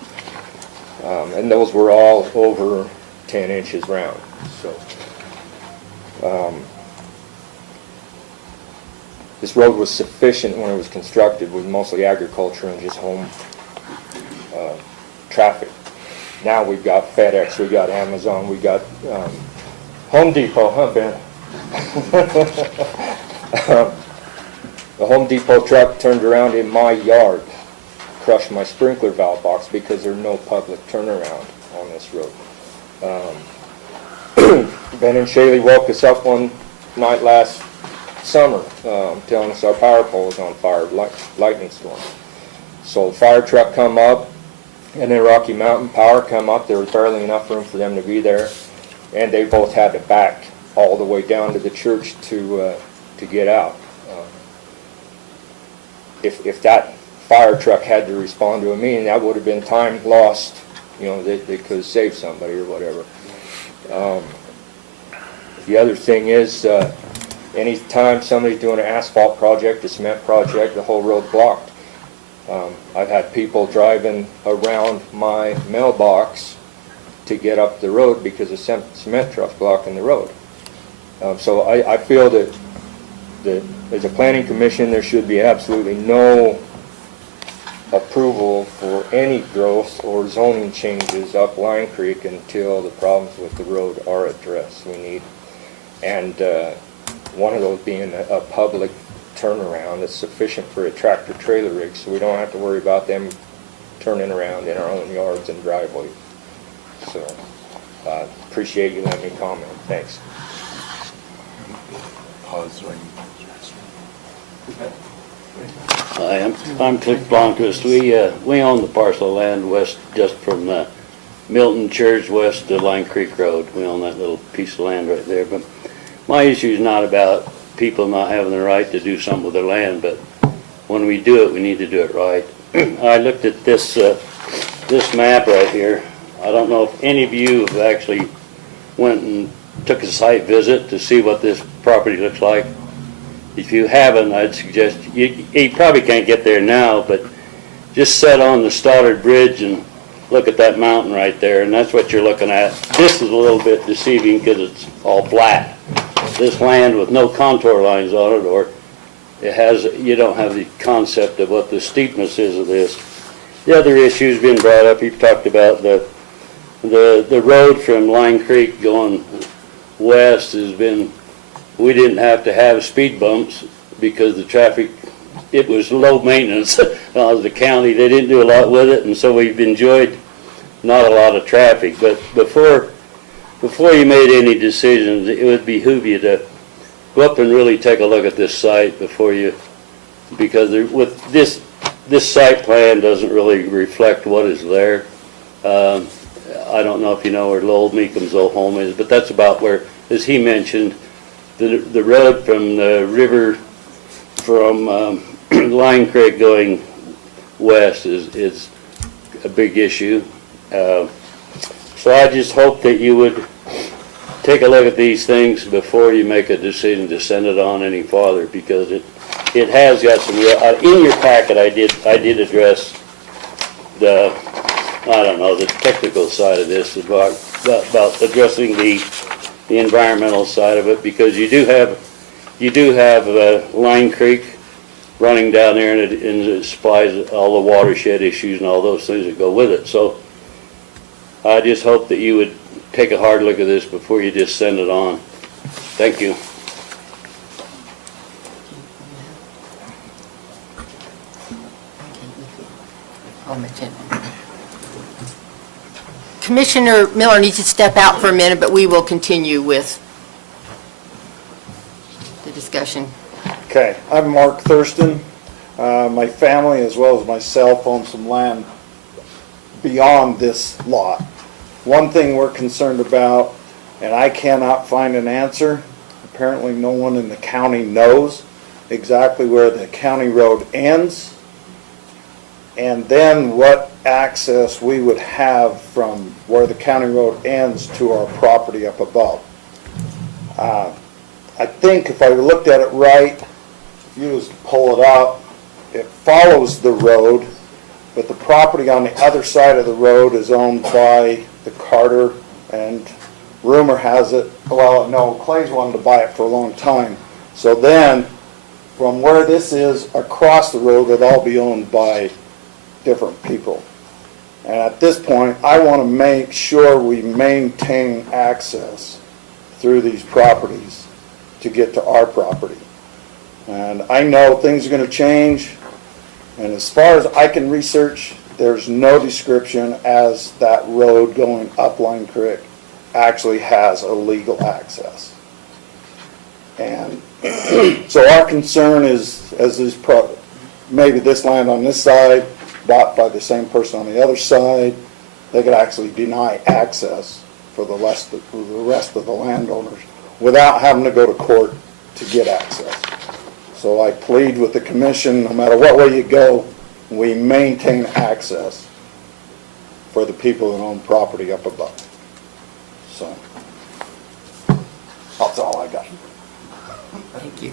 And those were all over 10 inches round. So, this road was sufficient when it was constructed with mostly agriculture and just home traffic. Now we've got FedEx, we've got Amazon, we've got Home Depot, huh, Ben? The Home Depot truck turned around in my yard, crushed my sprinkler valve box because there's no public turnaround on this road. Ben and Shaylee woke us up one night last summer, telling us our power pole was on fire, lightning storm. So the fire truck come up, and then Rocky Mountain Power come up. There was barely enough room for them to be there, and they both had to back all the way down to the church to get out. If that fire truck had to respond to a meeting, that would have been time lost. You know, they could have saved somebody or whatever. The other thing is, anytime somebody's doing an asphalt project, a cement project, the whole road's blocked. I've had people driving around my mailbox to get up the road because the cement truck's blocking the road. So I feel that as a planning commission, there should be absolutely no approval for any growth or zoning changes up Line Creek until the problems with the road are addressed. We need, and one of those being a public turnaround that's sufficient for a tractor trailer rig, so we don't have to worry about them turning around in our own yards and driveways. So appreciate you letting me comment. Thanks. Hi, I'm Cliff Blomquist. We own the parcel of land west, just from Milton Church west to Line Creek Road. We own that little piece of land right there. But my issue is not about people not having the right to do something with their land, but when we do it, we need to do it right. I looked at this map right here. I don't know if any of you have actually went and took a site visit to see what this property looks like. If you haven't, I'd suggest, you probably can't get there now, but just sit on the Stoddard Bridge and look at that mountain right there, and that's what you're looking at. This is a little bit deceiving because it's all flat. This land with no contour lines on it, or you don't have the concept of what the steepness is of this. The other issue's been brought up. You've talked about the road from Line Creek going west has been, we didn't have to have speed bumps because the traffic, it was low maintenance. The county, they didn't do a lot with it, and so we've enjoyed not a lot of traffic. But before you made any decisions, it would behoove you to go up and really take a look at this site before you, because with this site plan doesn't really reflect what is there. I don't know if you know where Lowell Meekum's old home is, but that's about where, as he mentioned, the road from the river from Line Creek going west is a big issue. So I just hope that you would take a look at these things before you make a decision to send it on any farther, because it has got some real, in your packet I did address the technical side of this, about addressing the environmental side of it, because you do have Line Creek running down there, and it supplies all the watershed issues and all those things that go with it. So I just hope that you would take a hard look at this before you just send it on. Thank you. Commissioner Miller needs to step out for a minute, but we will continue with the discussion. Okay, I'm Mark Thurston. My family, as well as myself, own some land beyond this lot. One thing we're concerned about, and I cannot find an answer, apparently no one in the county knows exactly where the county road ends, and then what access we would have from where the county road ends to our property up above. I think if I looked at it right, if you was to pull it up, it follows the road, but the property on the other side of the road is owned by the Carter, and rumor has it, well, no, Clay's wanted to buy it for a long time. So then, from where this is across the road, it'll all be owned by different people. And at this point, I want to make sure we maintain access through these properties to get to our property. And I know things are going to change, and as far as I can research, there's no description as that road going up Line Creek actually has a legal access. And so our concern is, as this maybe this land on this side, bought by the same person on the other side, they could actually deny access for the rest of the landowners without having to go to court to get access. So I plead with the commission, no matter what way you go, we maintain access for the people that own property up above. So, that's all I got. Thank you.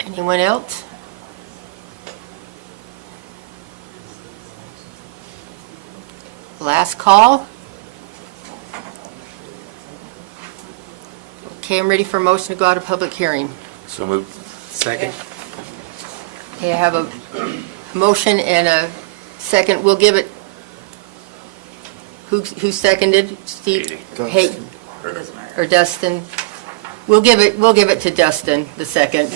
Anyone else? Last call? Okay, I'm ready for a motion to go out of public hearing. So moved. Second? Okay, I have a motion and a second. We'll give it, who seconded? Steve? Hey, or Dustin? We'll give it to Dustin, the second.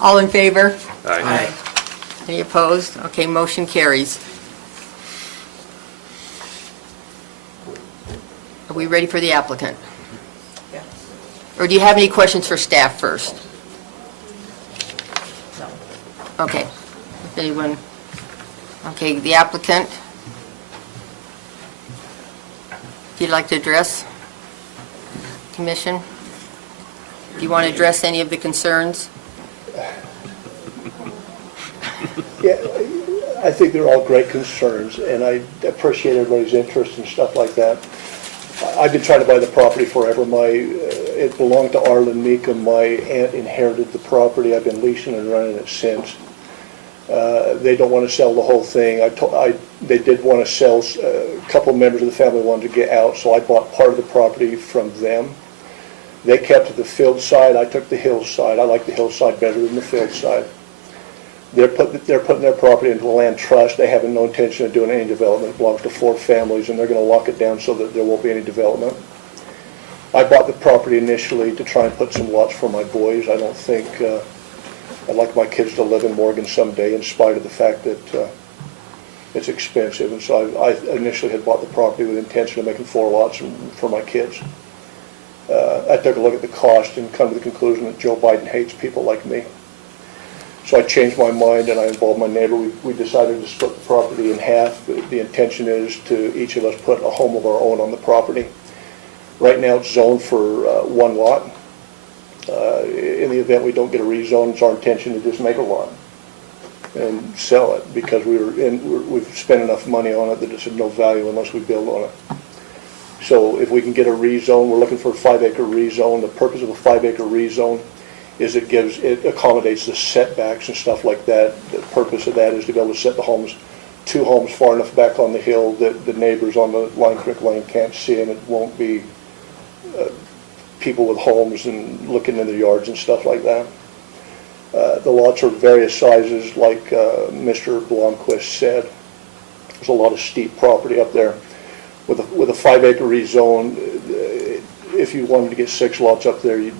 All in favor? Aye. Any opposed? Okay, motion carries. Are we ready for the applicant? Yeah. Or do you have any questions for staff first? No. Okay. If anyone, okay, the applicant. If you'd like to address commission? Do you want to address any of the concerns? Yeah, I think they're all great concerns, and I appreciate everybody's interest and stuff like that. I've been trying to buy the property forever. It belonged to Arlen Meekum. My aunt inherited the property. I've been leasing and running it since. They don't want to sell the whole thing. They did want to sell, a couple of members of the family wanted to get out, so I bought part of the property from them. They kept the field side, I took the hill side. I like the hill side better than the field side. They're putting their property into a land trust. They have no intention of doing any development. It belongs to 4 families, and they're going to lock it down so that there won't be any development. I bought the property initially to try and put some lots for my boys. I don't think, I'd like my kids to live in Morgan someday in spite of the fact that it's expensive. And so I initially had bought the property with the intention of making 4 lots for my kids. I took a look at the cost and come to the conclusion that Joe Biden hates people like me. So I changed my mind and I involved my neighbor. We decided to split the property in half. The intention is to each of us put a home of our own on the property. Right now it's zoned for 1 lot. In the event we don't get a rezone, it's our intention to just make a lot and sell it because we've spent enough money on it that it's of no value unless we build on it. So if we can get a rezone, we're looking for a 5-acre rezone. The purpose of a 5-acre rezone is it accommodates the setbacks and stuff like that. The purpose of that is to be able to set the homes, 2 homes far enough back on the hill that the neighbors on the Line Creek Lane can't see, and it won't be people with homes and looking in their yards and stuff like that. The lots are various sizes, like Mr. Blomquist said. There's a lot of steep property up there. With a 5-acre rezone, if you wanted to get 6 lots up there, you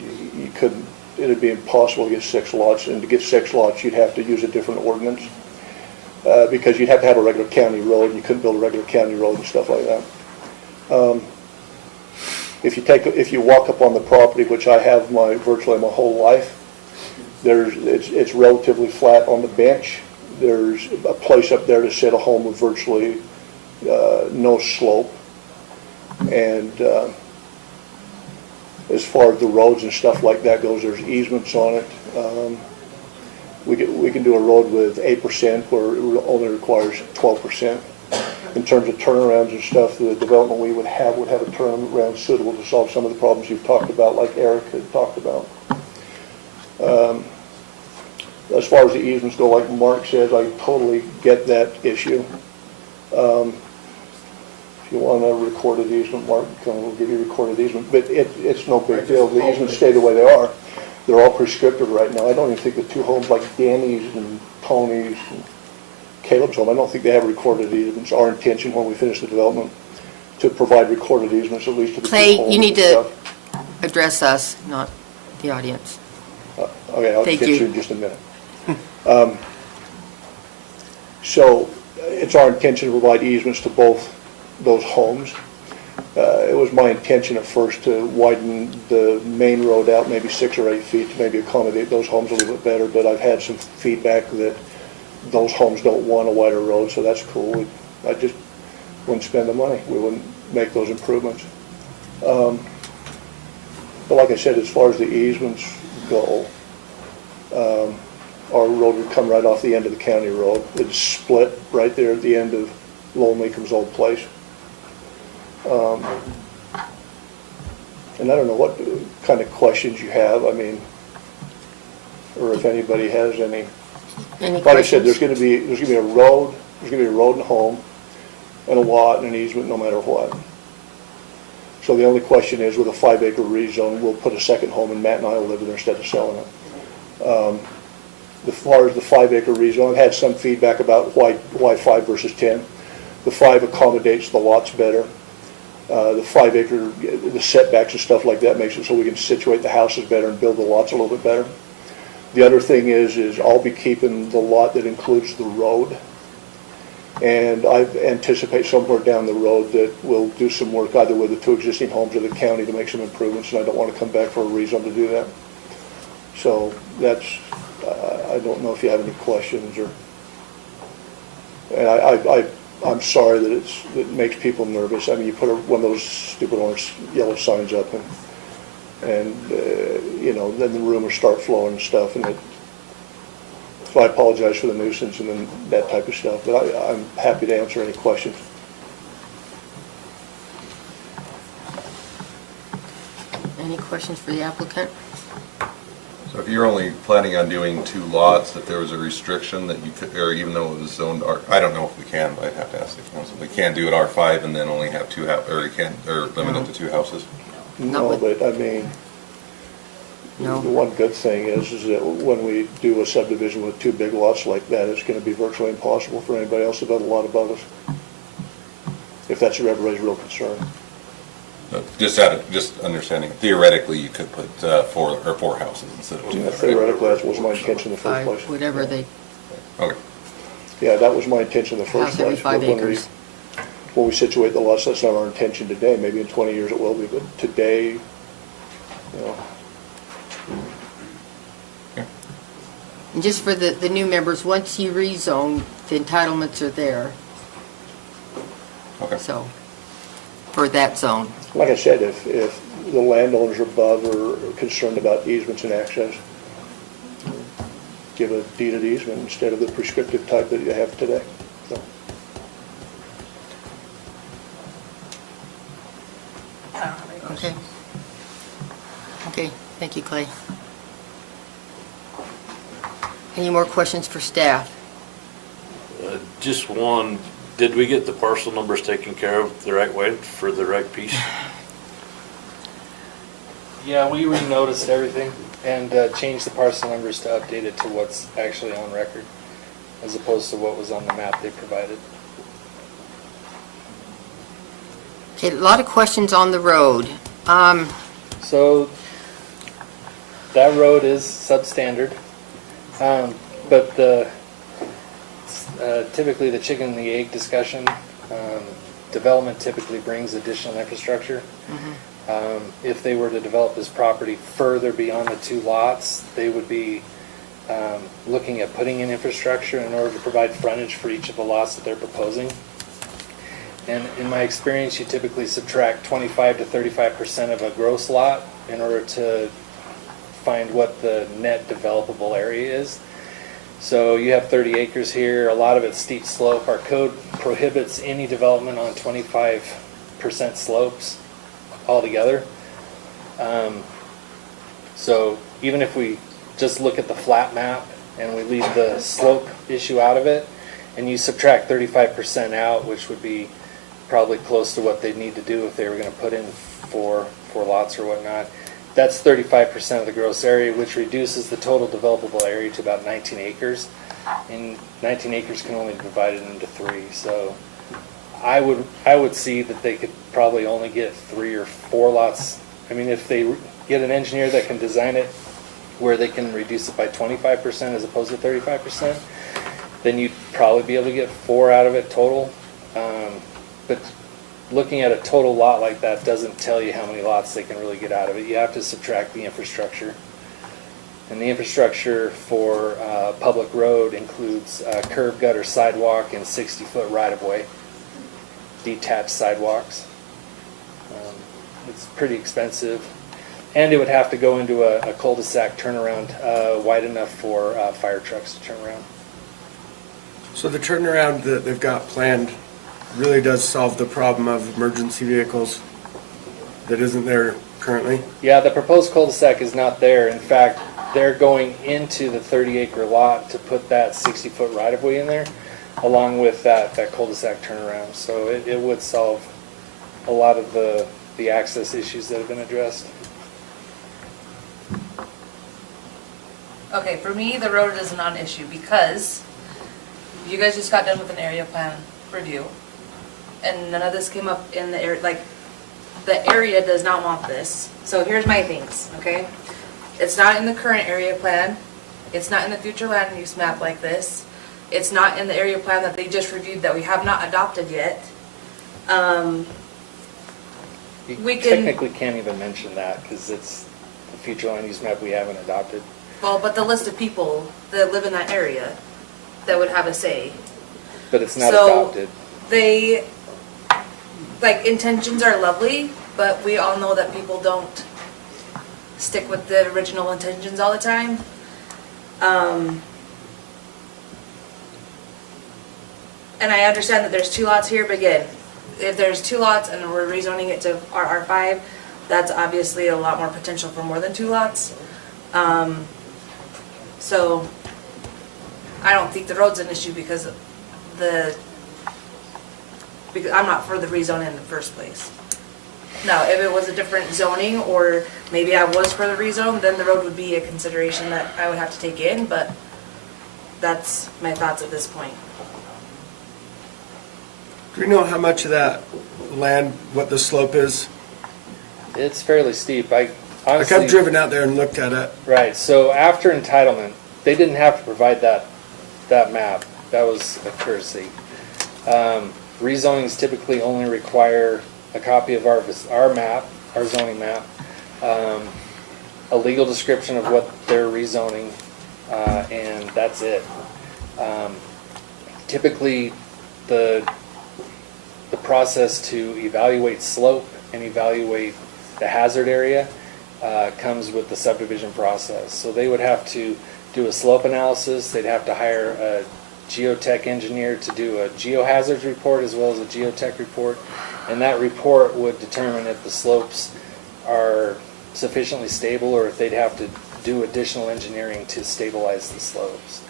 couldn't. It'd be impossible to get 6 lots, and to get 6 lots, you'd have to use a different ordinance because you'd have to have a regular county road, and you couldn't build a regular county road and stuff like that. if you walk up on the property, which I have virtually my whole life, it's relatively flat on the bench. There's a place up there to sit a home with virtually no slope. And as far as the roads and stuff like that goes, there's easements on it. We can do a road with 8% where it only requires 12%. In terms of turnarounds and stuff, the development we would have a turnaround suitable to solve some of the problems you've talked about, like Eric had talked about. As far as the easements go, like Mark says, I totally get that issue. If you want a recorded easement, Mark, we'll give you a recorded easement, but it's no big deal. The easements stay the way they are. They're all prescriptive right now. I don't even think the two homes like Danny's and Tony's and Caleb's home, I don't think they have recorded easements. Our intention when we finish the development to provide recorded easements at least to the two homes. Clay, you need and to stuff. address us, not the audience. Okay, I'll Thank get you. you in just a minute. So it's our intention to provide easements to both those homes. It was my intention at first to widen the main road out maybe 6 or 8 feet to maybe accommodate those homes a little bit better, but I've had some feedback that those homes don't want a wider road, so that's cool. I just wouldn't spend the money. We wouldn't make those improvements. But like I said, as far as the easements go, our road would come right off the end of the county road. It's split right there at the end of Lone Leacomb's old place. And I don't know what kind of questions you have, I mean, or if anybody has any. Any Like I said, questions? there's gonna be a road and a home, and a lot and an easement no matter what. So the only question is, with a 5-acre rezone, we'll put a second home and Matt and I will live there instead of selling it. As far as the 5-acre rezone, I've had some feedback about why 5 versus 10. The 5 accommodates the lots better. The 5-acre, the setbacks and stuff like that makes it so we can situate the houses better and build the lots a little bit better. The other thing is I'll be keeping the lot that includes the road. And I anticipate somewhere down the road that we'll do some work either with the 2 existing homes or the county to make some improvements, and I don't want to come back for a rezone to do that. So that's, I don't know if you have any questions or, and I'm sorry that it makes people nervous. I mean, you put one of those stupid orange, yellow signs up and you know, then the rumors start flowing and stuff, and so I apologize for the nuisance and then that type of stuff, but I'm happy to answer any questions. Any questions for the applicant? So if you're only planning on doing 2 lots, if there was a restriction that you could, or even though it was zoned R, I don't know if we can, but I'd have to ask the council. We can't do it R5 and then only have 2 or you can't, or limit it to 2 houses? No, but I mean, No. the one good thing is that when we do a subdivision with 2 big lots like that, it's gonna be virtually impossible for anybody else to build a lot above us. If that's everybody's real concern. Just understanding, theoretically, you could put 4 houses instead of 2. right? Theoretically, that was my intention in the first 5, place. whatever they, Okay. Yeah, that was my intention in the first house every place. 5 but when we- acres. When we situate the lots, that's not our intention today. Maybe in 20 years it will be, but today, you know. And just for the new members, once you rezone, the entitlements are there, Okay. so, for that zone. Like I said, if the landowners above are concerned about easements and access, give a deeded easement instead of the prescriptive type that you have today. So, Okay. Okay, thank you, Clay. Any more questions for staff? Just one, did we get the parcel numbers taken care of the right way for the right piece? Yeah, we re-noticed everything and changed the parcel numbers to update it to what's actually on record, as opposed to what was on the map they provided. Okay, a lot of questions on the road. So that road is substandard, but typically the chicken and the egg discussion, development typically brings additional infrastructure. If they were to develop this property further beyond the 2 lots, they would be looking at putting in infrastructure in order to provide frontage for each of the lots that they're proposing. And in my experience, you typically subtract 25 to 35% of a gross lot in order to find what the net developable area is. So you have 30 acres here, a lot of it's steep slope. Our code prohibits any development on 25% slopes altogether. So even if we just look at the flat map and we leave the slope issue out of it, and you subtract 35% out, which would be probably close to what they'd need to do if they were going to put in four lots or whatnot, that's 35% of the gross area, which reduces the total developable area to about 19 acres. And 19 acres can only be divided into 3. So I would see that they could probably only get 3 or 4 lots. I mean, if they get an engineer that can design it where they can reduce it by 25% as opposed to 35%, then you'd probably be able to get 4 out of it total. But looking at a total lot like that doesn't tell you how many lots they can really get out of it. You have to subtract the infrastructure. And the infrastructure for public road includes curb, gutter, sidewalk, and 60-foot right-of-way, detached sidewalks. It's pretty expensive. And it would have to go into a cul-de-sac turnaround wide enough for fire trucks to turn around. So the turnaround that they've got planned really does solve the problem of emergency vehicles that isn't there currently? Yeah, the proposed cul-de-sac is not there. In fact, they're going into the 30-acre lot to put that 60-foot right-of-way in there, along with that cul-de-sac turnaround. So it would solve a lot of the access issues that have been addressed. Okay, for me, the road is not an issue because you guys just got done with an area plan review, and none of this came up in the area. Like, the area does not want this. So here's my things, okay? It's not in the current area plan. It's not in the future land use map like this. It's not in the area plan that they just reviewed that we have not adopted yet. We can, technically can't even mention that because it's the future land use map we haven't adopted. well, but the list of people that live in that area that would have a say. But it's not So, adopted. They, like, intentions are lovely, but we all know that people don't stick with the original intentions all the time. And I understand that there's 2 lots here, but again, if there's 2 lots and we're rezoning it to RR5, that's obviously a lot more potential for more than 2 lots. So I don't think the road's an issue because I'm not for the rezoning in the first place. Now, if it was a different zoning, or maybe I was for the rezone, then the road would be a consideration that I would have to take in, but that's my thoughts at this point. Do we know how much of that land, what the slope is? It's fairly steep. I Like, honestly, I've driven out there and looked at it. right, so after entitlement, they didn't have to provide that map. That was a courtesy. Rezonings typically only require a copy of our map, our zoning map, a legal description of what they're rezoning, and that's it. Typically, the process to evaluate slope and evaluate the hazard area comes with the subdivision process. So they would have to do a slope analysis. They'd have to hire a geotech engineer to do a geohazards report as well as a geotech report. And that report would determine if the slopes are sufficiently stable or if they'd have to do additional engineering to stabilize the slopes.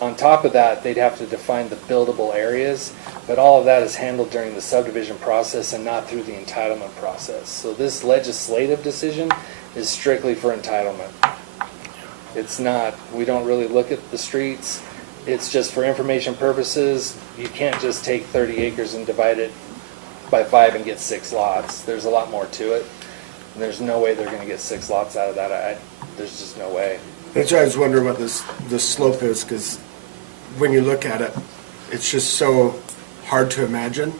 On top of that, they'd have to define the buildable areas, but all of that is handled during the subdivision process and not through the entitlement process. So this legislative decision is strictly for entitlement. It's not, we don't really look at the streets. It's just for information purposes. You can't just take 30 acres and divide it by 5 and get 6 lots. There's a lot more to it. And there's no way they're going to get 6 lots out of that. There's just no way. That's why I was wondering what the slope is, because when you look at it, it's just so hard to imagine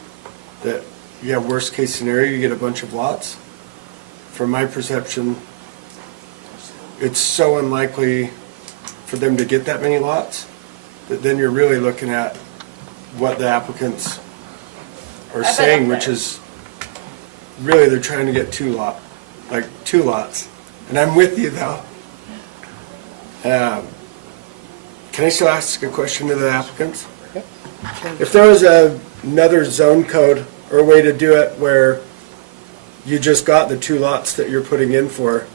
that you have worst case scenario, you get a bunch of lots. From my perception, it's so unlikely for them to get that many lots that then you're really looking at what the applicants are I've been saying, up which there. is really they're trying to get two lots. And I'm with you though. Can I still ask a question to the applicants? If there was another zone code or a way to do it where you just got the 2 lots that you're putting in for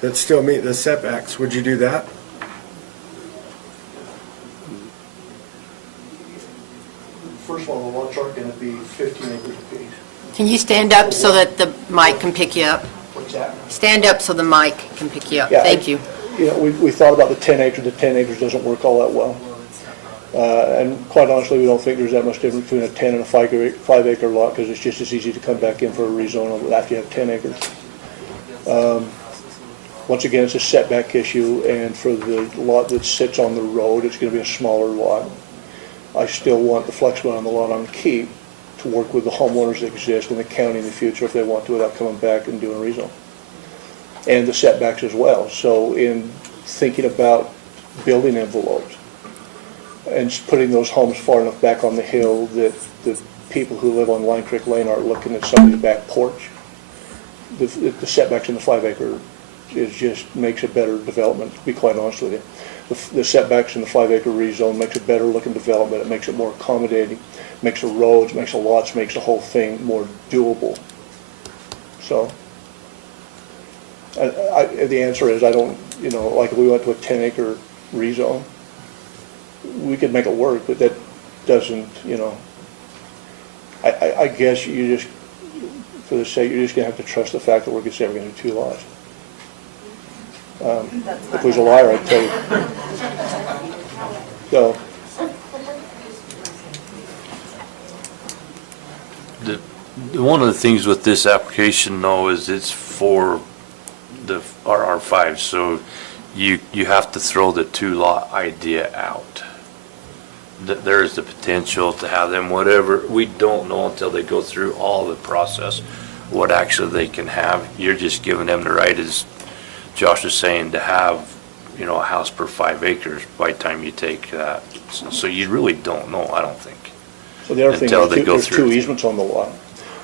that still meet the setbacks, would you do that? First of all, the lots aren't gonna be 15 acres apiece. Can you stand up so that the mic can pick you up? What's that? Stand up so the mic can pick you up. Yeah, Thank you. You know, we thought about the 10 acres. The 10 acres doesn't work all that well. And quite honestly, we don't think there's that much difference between a 10 and a 5 acre lot, because it's just as easy to come back in for a rezone after you have 10 acres. Once again, it's a setback issue, and for the lot that sits on the road, it's gonna be a smaller lot. I still want the flexibility on the lot on keep to work with the homeowners that exist in the county in the future if they want to, without coming back and doing a rezone. And the setbacks as well. So in thinking about building envelopes and putting those homes far enough back on the hill that the people who live on Line Creek Lane aren't looking at somebody's back porch, the setbacks in the 5 acre just makes a better development, to be quite honest with you. The setbacks in the 5 acre rezone makes a better looking development. It makes it more accommodating, makes the roads, makes the lots, makes the whole thing more doable. So, the answer is I don't, you know, like if we went to a 10 acre rezone, we could make it work, but that doesn't, you know, I guess you just, for the sake, you're just gonna have to trust the fact that we're gonna say we're gonna do 2 lots. If we was a liar, I'd tell you. So, One of the things with this application though is it's for the RR5, so you have to throw the 2 lot idea out. There is the potential to have them, whatever, we don't know until they go through all the process, what actually they can have. You're just giving them the right, as Josh is saying, to have, you know, a house per 5 acres by the time you take that. So you really don't know, I don't think. so the other thing Until is they go there's through. 2 easements on the lot.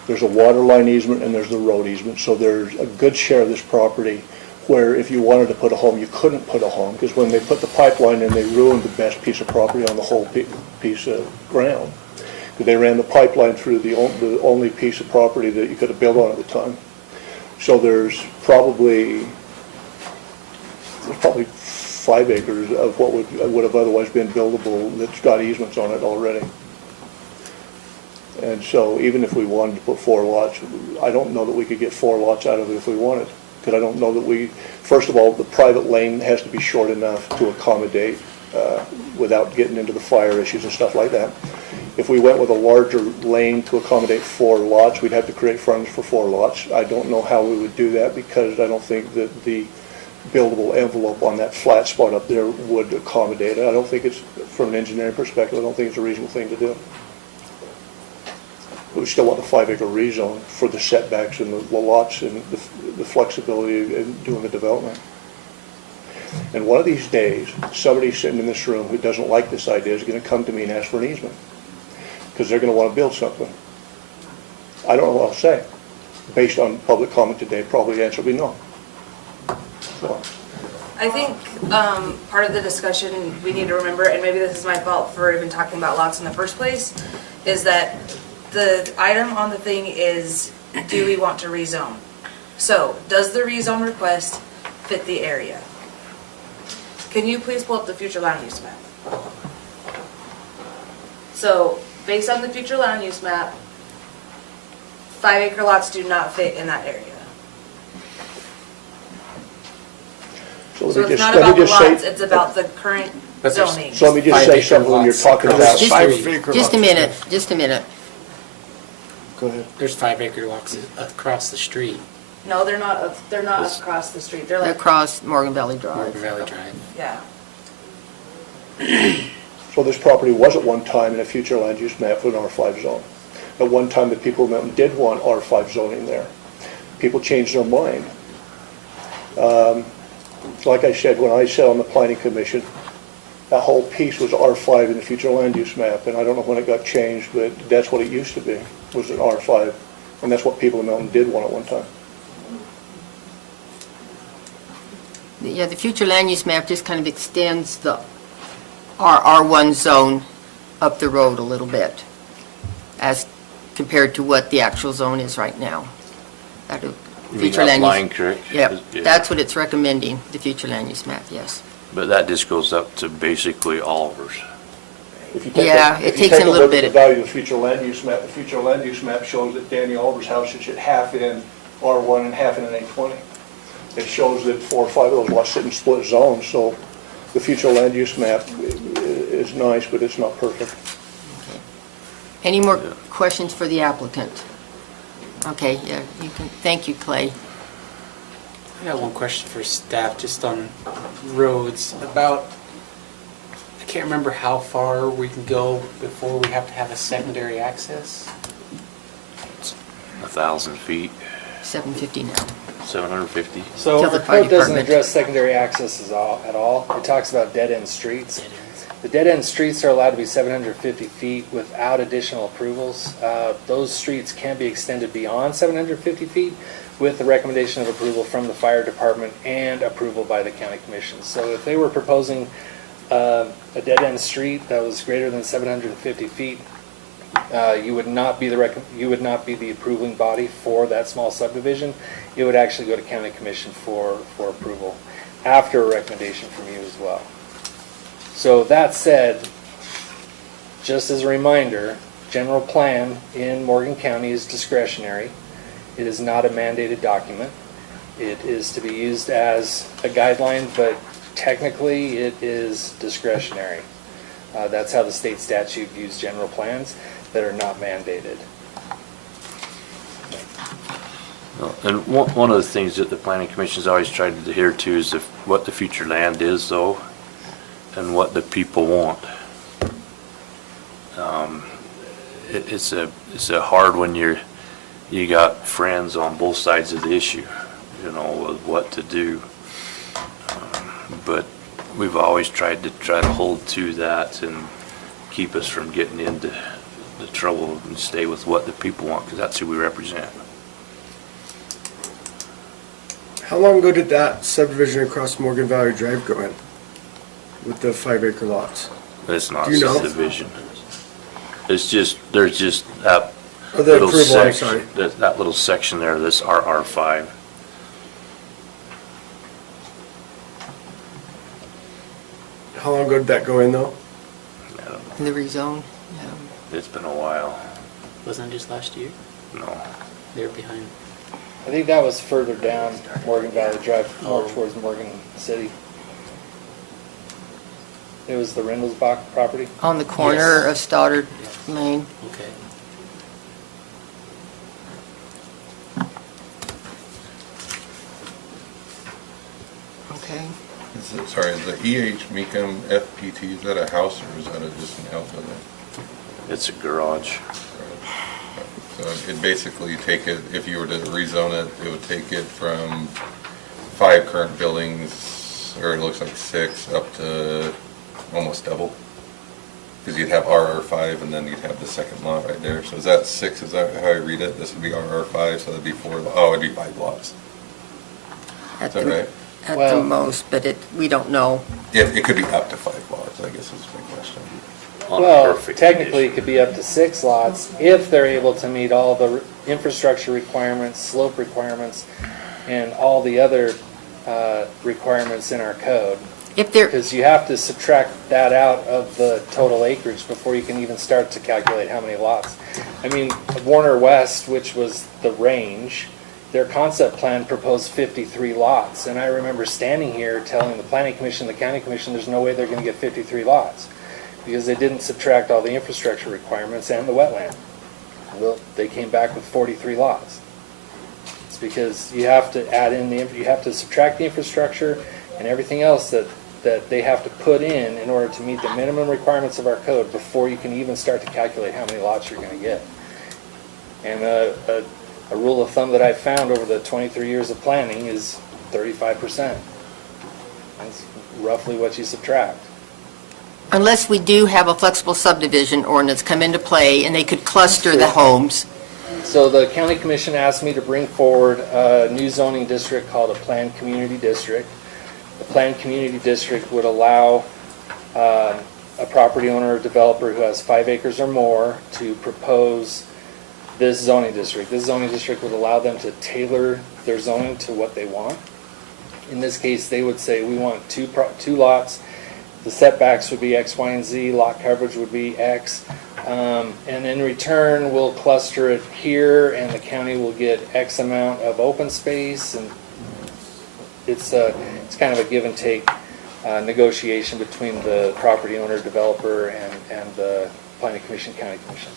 There's a water line easement and there's the road easement, so there's a good share of this property where if you wanted to put a home, you couldn't put a home, because when they put the pipeline in, they ruined the best piece of property on the whole piece of ground. They ran the pipeline through the only piece of property that you could have built on at the time. So there's probably 5 acres of what would have otherwise been buildable that's got easements on it already. And so even if we wanted to put 4 lots, I don't know that we could get 4 lots out of it if we wanted. Because I don't know that first of all, the private lane has to be short enough to accommodate without getting into the fire issues and stuff like that. If we went with a larger lane to accommodate 4 lots, we'd have to create frontage for 4 lots. I don't know how we would do that, because I don't think that the buildable envelope on that flat spot up there would accommodate it. I don't think it's, from an engineering perspective, I don't think it's a reasonable thing to do. But we still want the 5 acre rezone for the setbacks and the lots and the flexibility in doing the development. And one of these days, somebody sitting in this room who doesn't like this idea is going to come to me and ask for an easement, because they're going to want to build something. I don't know what I'll say. Based on public comment today, probably the answer will be no. So, I think part of the discussion we need to remember, and maybe this is my fault for even talking about lots in the first place, is that the item on the thing is, do we want to rezone? So, does the rezone request fit the area? Can you please pull up the future land use map? So, based on the future land use map, 5 acre lots do not fit in that area. so So let me it's just, not let about me the just say, lots, it's about the current But there's- zoning. so let me just 5 say acre something when you're lots talking across about, the street. Just a minute. Go ahead. There's 5 acre lots across the street, No, they're not across the street, they're like, Across Morgan Valley Drive. Morgan Valley Drive. yeah. so this property was at one time in a future land use map for an R5 zone. At one time, the people of Milton did want R5 zoning there. People changed their mind. Like I said, when I sat on the planning commission, that whole piece was R5 in the future land use map, and I don't know when it got changed, but that's what it used to be, was an R5. And that's what people in Milton did want at one time. Yeah, the future land use map just kind of extends the R1 zone up the road a little bit as compared to what the actual zone is right now. That You mean future up land use. Lion Creek? Yep, Yeah. that's what it's recommending, the future land use map, yes. But that just goes up to basically Oliver's. If you take Yeah, it takes a little look bit at of- the value of the future land use map, the future land use map shows that Danny Oliver's house is at half in R1 and half in an A20. It shows that 4 or 5 of those lots sit in split zones, so the future land use map is nice, but it's not perfect. Any more Yeah. questions for the applicant? Okay, yeah, you can, thank you, Clay. I got one question for staff, just on roads, about, I can't remember how far we can go before we have to have a secondary access. 1,000 feet, 750 now. 750. So Tell the our fire code doesn't department. address secondary access at all. It talks about dead-end streets. The dead-end streets are allowed to be 750 feet without additional approvals. Those streets can be extended beyond 750 feet with the recommendation of approval from the fire department and approval by the county commission. So if they were proposing a dead-end street that was greater than 750 feet, you would not be the approving body for that small subdivision. It would actually go to county commission for approval after a recommendation from you as well. So that said, just as a reminder, general plan in Morgan County is discretionary. It is not a mandated document. It is to be used as a guideline, but technically it is discretionary. That's how the state statute views general plans that are not mandated. And one of the things that the planning commission's always tried to adhere to is what the future land is, though, and what the people want. It's a hard when you got friends on both sides of the issue, of what to do. But we've always tried to hold to that and keep us from getting into the trouble and stay with what the people want, because that's who we represent. How long ago did that subdivision across Morgan Valley Drive go in? With the 5-acre lots? It's not Do you know? subdivision. It's just, there's just that Oh, the little approval, I'm section, sorry. that little section there, this RR5. How long ago did that go in, though? I don't know. The rezone, yeah. It's been a while. Wasn't it just last year? No. They're behind. I think that was further down Morgan Valley Drive, more Oh. towards Morgan City. It was the Rindelsbach property. On the corner Yes. of Stoddard Yes. Lane. Okay. Okay. Sorry, is the E.H. Meekum FPT, is that a house or is that just an outbuilding? It's a garage. So it'd basically take it, if you were to rezone it, it would take it from 5 current buildings, or it looks like 6, up to almost double. Because you'd have RR5 and then you'd have the second lot right there. So is that 6, is that how I read it? This would be RR5, so that'd be 4, oh, it'd be 5 lots. At Is that the- right? At the Well- most, but we don't know. It could be up to 5 lots, I guess is my question. On Well, perfect technically, it condition. could be up to 6 lots if they're able to meet all the infrastructure requirements, slope requirements, and all the other requirements in our code. If they're, Because you have to subtract that out of the total acreage before you can even start to calculate how many lots. I mean, Warner West, which was the range, their concept plan proposed 53 lots. And I remember standing here telling the planning commission, the county commission, there's no way they're gonna get 53 lots. Because they didn't subtract all the infrastructure requirements and the wetland. Well, they came back with 43 lots. It's because you have to add in you have to subtract the infrastructure and everything else that they have to put in order to meet the minimum requirements of our code before you can even start to calculate how many lots you're gonna get. And a rule of thumb that I've found over the 23 years of planning is 35%. That's roughly what you subtract. Unless we do have a flexible subdivision ordinance come into play and they could cluster the homes. So the county commission asked me to bring forward a new zoning district called a planned community district. The planned community district would allow a property owner or developer who has 5 acres or more to propose this zoning district. This zoning district would allow them to tailor their zoning to what they want. In this case, they would say, we want two lots. The setbacks would be X, Y, and Z. Lot coverage would be X. And in return, we'll cluster it here, and the county will get X amount of open space. And it's kind of a give and take negotiation between the property owner, developer, and the planning commission, county commission.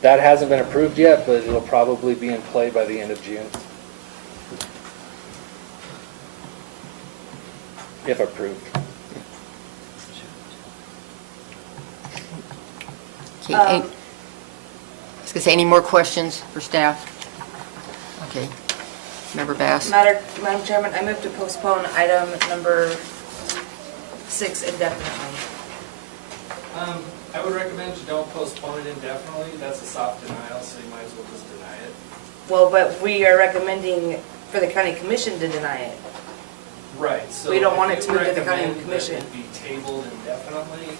That hasn't been approved yet, but it'll probably be in play by the end of June. If approved. Okay, I was going to say, any more questions for staff? Okay. Member Bass? Madam Chairman, I move to postpone item number 6 indefinitely. I would recommend you don't postpone it indefinitely. That's a soft denial, so you might as well just deny it. Well, but we are recommending for the county commission to deny it. Right, so. We don't want it if to you move to the county recommend that commission. it be tabled indefinitely,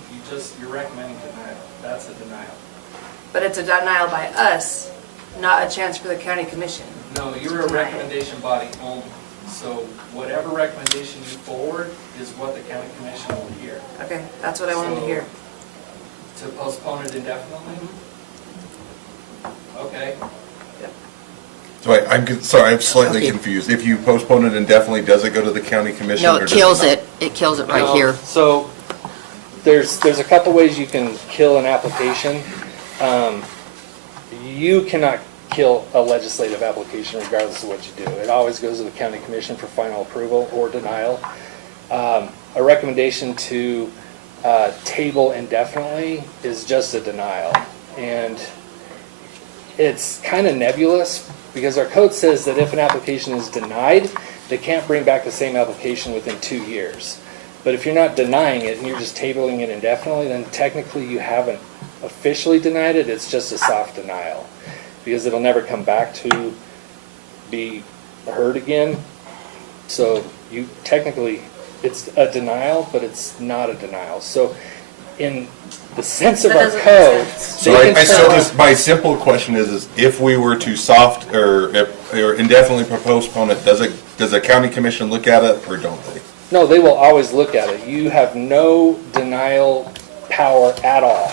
you're recommending denial. That's a denial. But it's a denial by us, not a chance for the county commission. No, you're a recommendation body only. So whatever recommendation you forward is what the county commission will hear. Okay, that's what I wanted to hear. To postpone it indefinitely? Okay. So sorry, I'm slightly Okay. confused. If you postpone it indefinitely, does it go to the county commission? No, or it does kills not? it. It kills it right No, here. So there's a couple ways you can kill an application. You cannot kill a legislative application regardless of what you do. It always goes to the county commission for final approval or denial. A recommendation to table indefinitely is just a denial. And it's kind of nebulous because our code says that if an application is denied, they can't bring back the same application within 2 years. But if you're not denying it and you're just tabling it indefinitely, then technically you haven't officially denied it, it's just a soft denial. Because it'll never come back to be heard again. So you technically, it's a denial, but it's not a denial. So in the sense of That our doesn't code. make sense. So I still just, my simple question is if we were to soft or indefinitely postpone it, does the county commission look at it or don't they? No, they will always look at it. You have no denial power at all.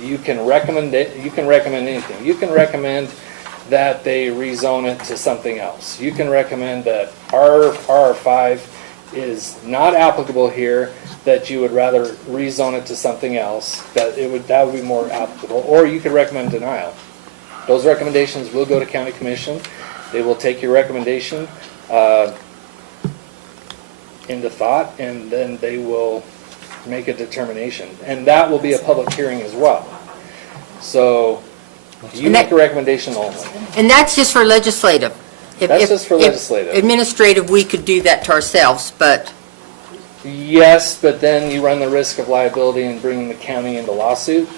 You can recommend it, you can recommend anything. You can recommend that they rezone it to something else. You can recommend that R5 is not applicable here, that you would rather rezone it to something else, that would be more applicable, or you could recommend denial. Those recommendations will go to county commission. They will take your recommendation into thought, and then they will make a determination. And that will be a public hearing as well. So you And that- make a recommendation only. And that's just for legislative. That's just for legislative. Administrative, we could do that to ourselves, but Yes, but then you run the risk of liability and bringing the county into lawsuit,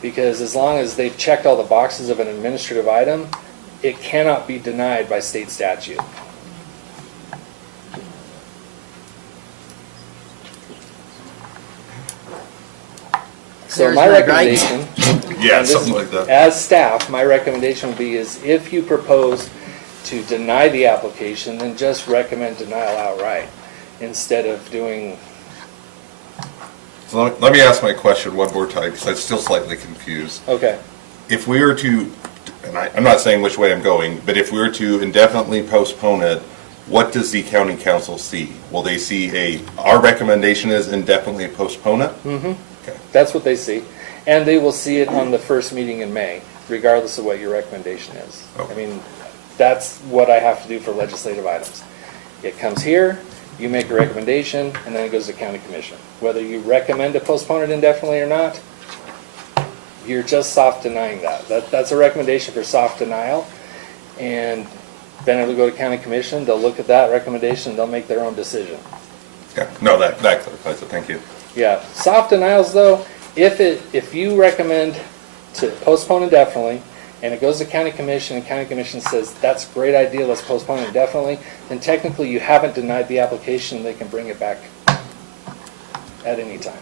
because as long as they've checked all the boxes of an administrative item, it cannot be denied by state statute. So There's my my right. recommendation. Yeah, and this something is- like that. As staff, my recommendation would be is if you propose to deny the application, then just recommend denial outright, instead of doing. So let me ask my question one more time because I'm still slightly confused. Okay. If we were to, and I'm not saying which way I'm going, but if we were to indefinitely postpone it, what does the county council see? Will they see our recommendation is indefinitely postpone it? Mm-hmm. Okay. That's what they see. And they will see it on the first meeting in May, regardless of what your recommendation is. Okay. I mean, that's what I have to do for legislative items. It comes here, you make a recommendation, and then it goes to county commission. Whether you recommend to postpone it indefinitely or not, You're just soft denying that. That's a recommendation for soft denial. And then it'll go to county commission, they'll look at that recommendation, they'll make their own decision. Yeah, no, that clarifies it, thank you. Yeah, soft denials though, if you recommend to postpone indefinitely, and it goes to county commission, and county commission says, that's a great idea, let's postpone it indefinitely, then technically you haven't denied the application, they can bring it back at any time.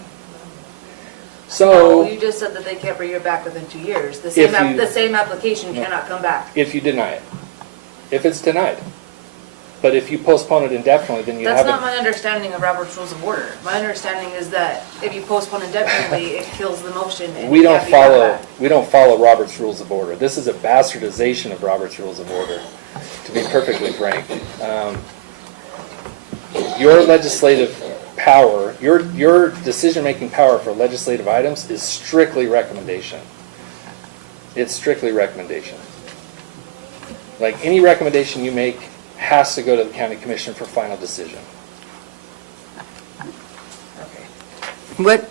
No, So, you just said that they can't bring it back within 2 years. The If same, you- the same application No. cannot come back. if you deny it, if it's denied. But if you postpone it indefinitely, then you That's haven't. not my understanding of Robert's Rules of Order. My understanding is that if you postpone indefinitely, it kills the motion and We it don't can't be brought follow, back. we don't follow Robert's Rules of Order. This is a bastardization of Robert's Rules of Order, to be perfectly frank. Your legislative power, your decision-making power for legislative items is strictly recommendation. It's strictly recommendation. Like, any recommendation you make has to go to the county commission for final decision. What,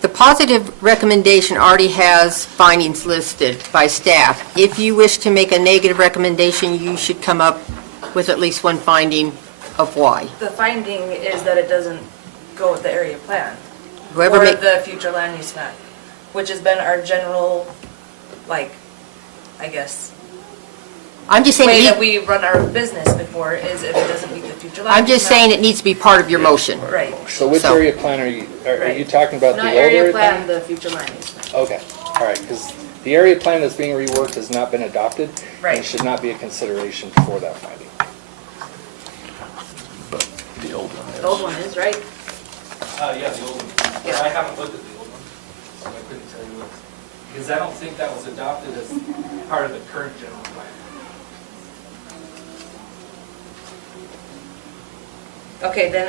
the positive recommendation already has findings listed by staff. If you wish to make a negative recommendation, you should come up with at least one finding of why. The finding is that it doesn't go with the area plan. Whoever Or make, the future land use map, which has been our general, like, I guess, I'm just saying, way that it- we run our business before is if it doesn't meet the future land I'm use just map. saying it needs to be part of your motion. Right. So which So- area plan are you Right. talking about the Not old area area plan, the future land use map. Okay, all right, because the area plan that's being reworked has not been adopted. Right. And should not be a consideration for that finding. But the old one The old one is, right? Yeah, the old one. But I haven't looked at the old one, so I couldn't tell you what. Because I don't think that was adopted as part of the current general plan. Okay, then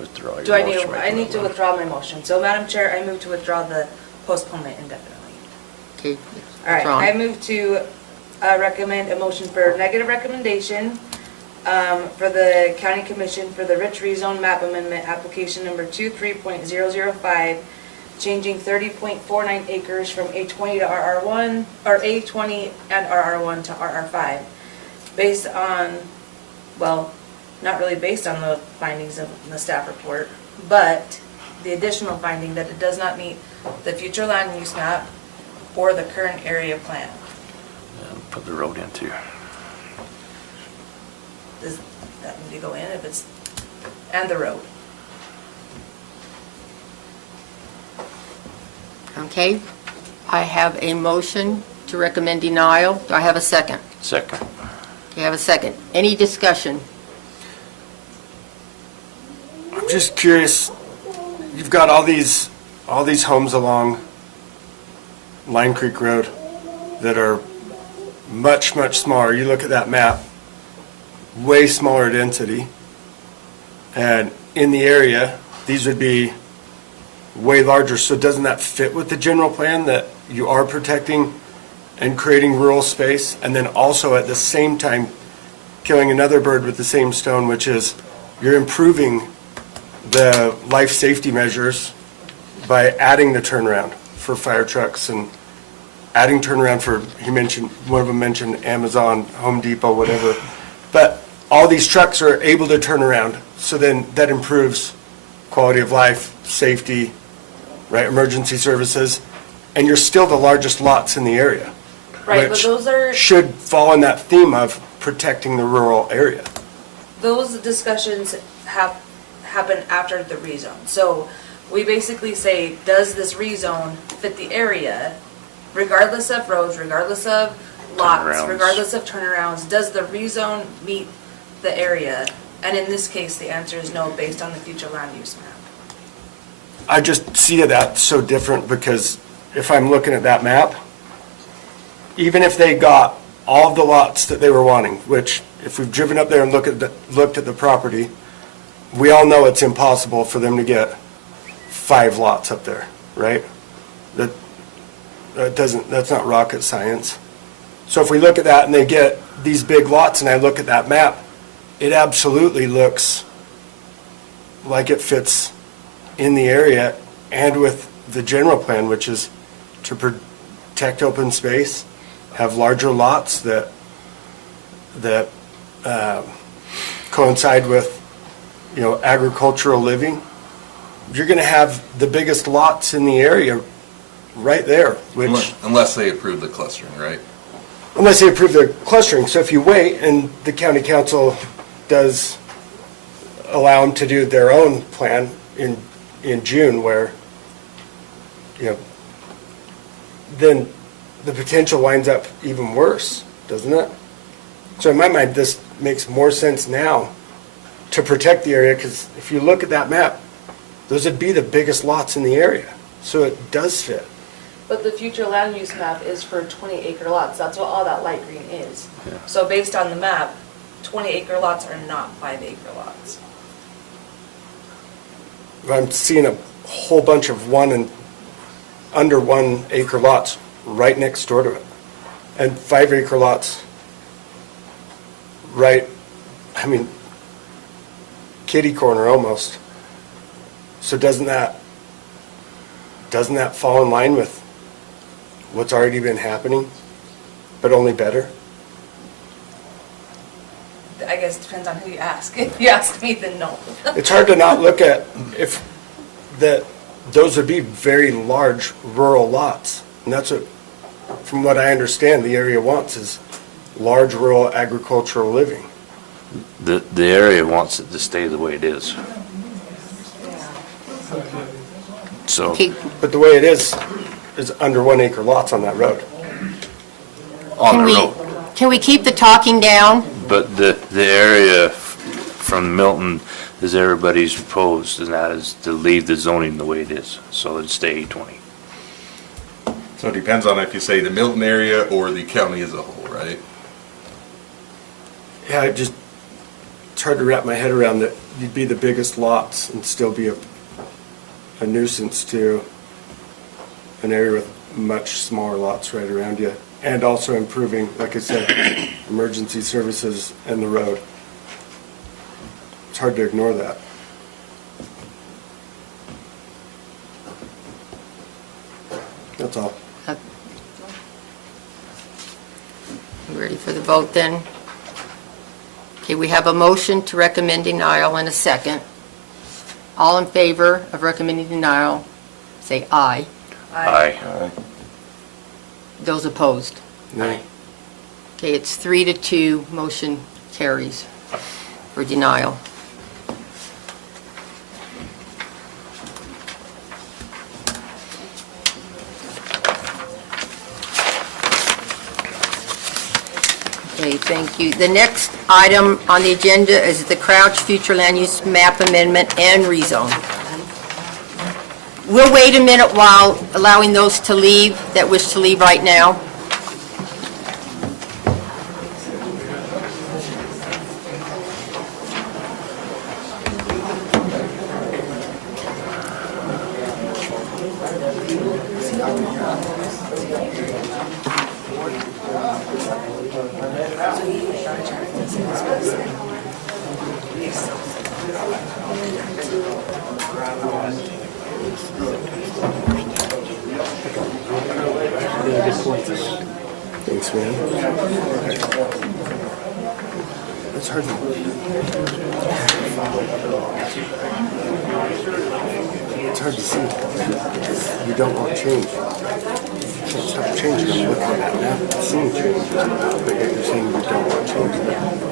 Withdraw do I your need, motion. I need to withdraw my motion. So Madam Chair, I move to withdraw the postponement indefinitely. Okay, All right, withdrawn. I move to recommend a motion for negative recommendation for the county commission for the Rich Rezone Map Amendment, application number 23.005, changing 30.49 acres from A20 to RR1, or A20 and RR1 to RR5, based on, well, not really based on the findings of the staff report, but the additional finding that it does not meet the future land use map or the current area plan. And put the road in too. Does that need to go in if it's, and the road? Okay, I have a motion to recommend denial. Do I have a second? Second. Do you have a second? Any discussion? I'm just curious, you've got all these homes along Line Creek Road that are much, much smaller. You look at that map, way smaller density. And in the area, these would be way larger. So doesn't that fit with the general plan that you are protecting and creating rural space? And then also at the same time, killing another bird with the same stone, which is you're improving the life safety measures by adding the turnaround for fire trucks and adding turnaround for, one of them mentioned Amazon, Home Depot, whatever. But all these trucks are able to turn around, so then that improves quality of life, safety, right, emergency services, and you're still the largest lots in the area. Right, but which those are, should fall in that theme of protecting the rural area. those discussions happen after the rezone. So we basically say, does this rezone fit the area, regardless of roads, regardless of lots, Turnarounds. regardless of turnarounds? Does the rezone meet the area? And in this case, the answer is no, based on the future land use map. I just see that so different because if I'm looking at that map, even if they got all of the lots that they were wanting, which if we've driven up there and looked at the property, we all know it's impossible for them to get 5 lots up there, right? That's not rocket science. So if we look at that and they get these big lots and I look at that map, it absolutely looks like it fits in the area and with the general plan, which is to protect open space, have larger lots that coincide with, agricultural living. You're going to have the biggest lots in the area right there, which, Unless they approve the clustering, right? unless they approve the clustering. So if you wait and the county council does allow them to do their own plan in June, where, then the potential winds up even worse, doesn't it? So in my mind, this makes more sense now to protect the area, because if you look at that map, those would be the biggest lots in the area. So it does fit. But the future land use map is for 20-acre lots. That's what all that light green is. So based on the map, 20-acre lots are not 5-acre lots. I'm seeing a whole bunch of under 1 acre lots right next door to it. And 5-acre lots kitty corner almost. So doesn't that fall in line with what's already been happening, but only better? I guess it depends on who you ask. If you ask me, then no. It's hard to not look at those would be very large rural lots. And that's what, from what I understand, the area wants is large rural agricultural living. The area wants it to stay the way it is. So, Okay, But the way it is under 1 acre lots on that road. on the road. can we keep the talking down? But the area from Milton is everybody's proposed, and that is to leave the zoning the way it is, so it'd stay 20. So it depends on if you say the Milton area or the county as a whole, right? Yeah, it's hard to wrap my head around that you'd be the biggest lots and still be a nuisance to an area with much smaller lots right around you. And also improving, like I said, emergency services and the road. It's hard to ignore that. That's all. You ready for the vote then? Okay, we have a motion to recommend denial and a second. All in favor of recommending denial, say aye. Aye. Those opposed? Nay. Okay, it's 3-2, motion carries for denial. Okay, thank you. The next item on the agenda is the Crouch Future Land Use Map Amendment and Rezone. We'll wait a minute while allowing those to leave that wish to leave right now. Thanks, man. It's hard to see. You don't want change. You can't stop changing. I'm looking at that map, seeing change. But yet you're saying you don't want change.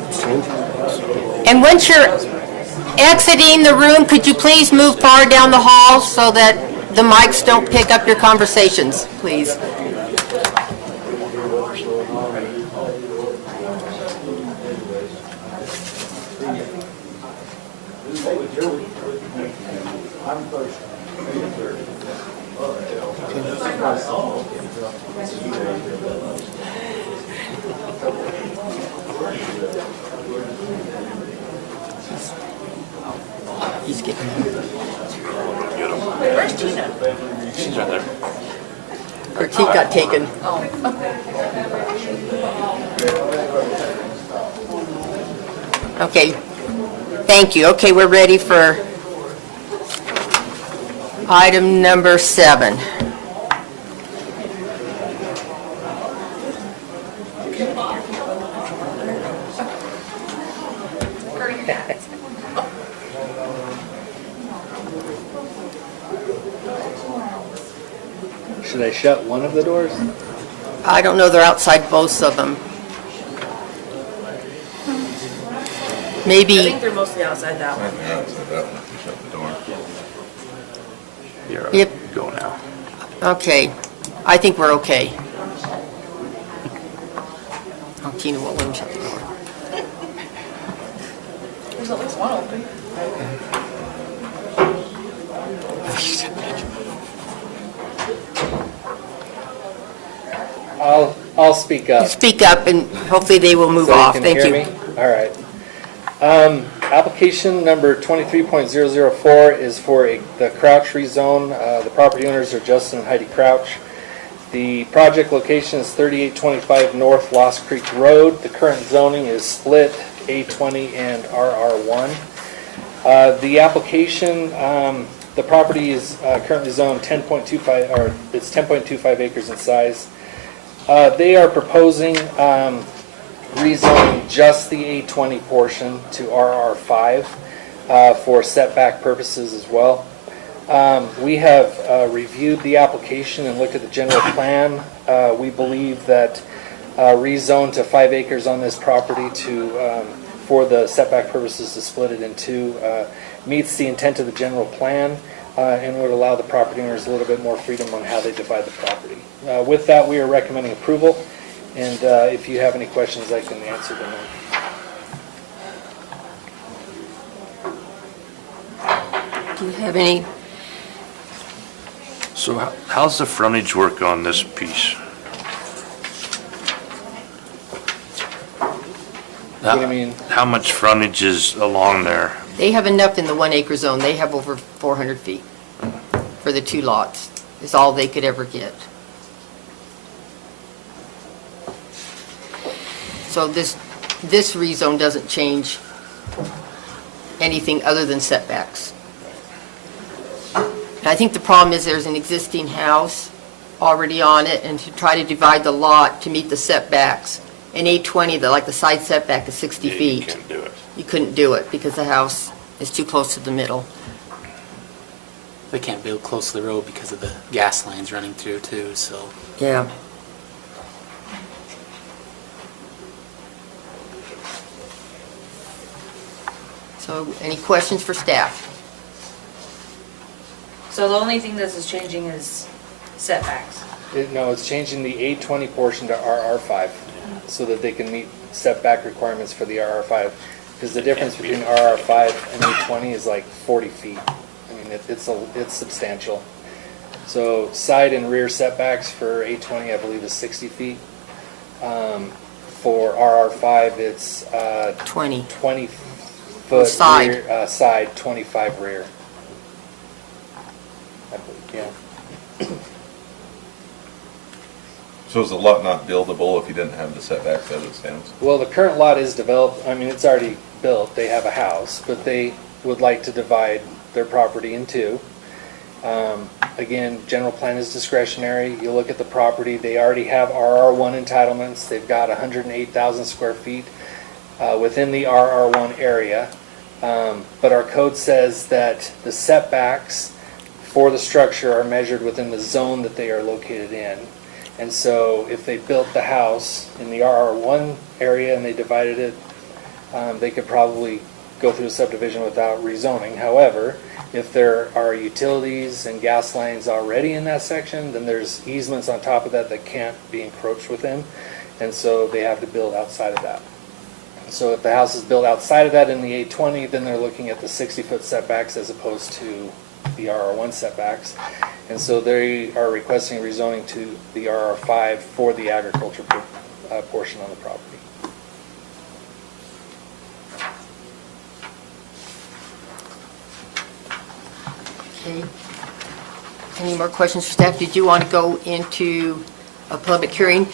It's changing. And once you're exiting the room, could you please move far down the hall so that the mics don't pick up your conversations, please? He's getting Where's Tina? She's right there. her key got taken. Okay, thank you. Okay, we're ready for Item number 7. Should I shut one of the doors? I don't know, they're outside both of them. I Maybe, think they're mostly outside that one. Yeah, so that one, if you shut the door. You're Yep. go now. okay, I think we're okay. Oh, Tina won't let me shut the door. There's at least one open. I'll speak up. Speak up and hopefully they will move So off. can Thank hear you. me? All right. Application number 23.004 is for the Crouch rezone. The property owners are Justin and Heidi Crouch. The project location is 3825 North Lost Creek Road. The current zoning is split A20 and RR1. The application, the property is currently zoned 10.25, or it's 10.25 acres in size. They are proposing rezoning just the A20 portion to RR5 for setback purposes as well. We have reviewed the application and looked at the general plan. We believe that rezone to 5 acres on this property to for the setback purposes to split it in two meets the intent of the general plan and would allow the property owners a little bit more freedom on how they divide the property. With that, we are recommending approval, and if you have any questions, I can answer them. Do you have any? So how's the frontage work on this piece? What do you mean? How much frontage is along there? They have enough in the 1 acre zone. They have over 400 feet for the 2 lots. Is all they could ever get. So this rezone doesn't change anything other than setbacks. And I think the problem is there's an existing house already on it, and to try to divide the lot to meet the setbacks, in 820, the side setback is 60 You feet. can't do it. You couldn't do it because the house is too close to the middle. They can't build close to the road because of the gas lines running through too, so. Yeah. So any questions for staff? So the only thing this is changing is setbacks. No, it's changing the A20 portion to RR5 so that they can meet setback requirements for the RR5. Because the difference between RR5 and A20 is like 40 feet. I mean, it's substantial. So side and rear setbacks for A20, I believe, is 60 feet. For RR5, it's 20. 20 foot Side. rear, side, 25 rear. I believe, yeah. So is the lot not buildable if you didn't have the setbacks as it stands? Well, the current lot is developed, I mean, it's already built, they have a house, but they would like to divide their property in two. Again, general plan is discretionary, you look at the property, they already have RR1 entitlements, they've got 108,000 square feet within the RR1 area. But our code says that the setbacks for the structure are measured within the zone that they are located in. And so if they built the house in the RR1 area and they divided it, they could probably go through a subdivision without rezoning. However, if there are utilities and gas lines already in that section, then there's easements on top of that that can't be encroached within. And so they have to build outside of that. So if the house is built outside of that in the 820, then they're looking at the 60-foot setbacks as opposed to the RR1 setbacks. And so they are requesting rezoning to the RR5 for the agriculture portion on the property. Okay. Any more questions for staff? Did you want to go into a public hearing?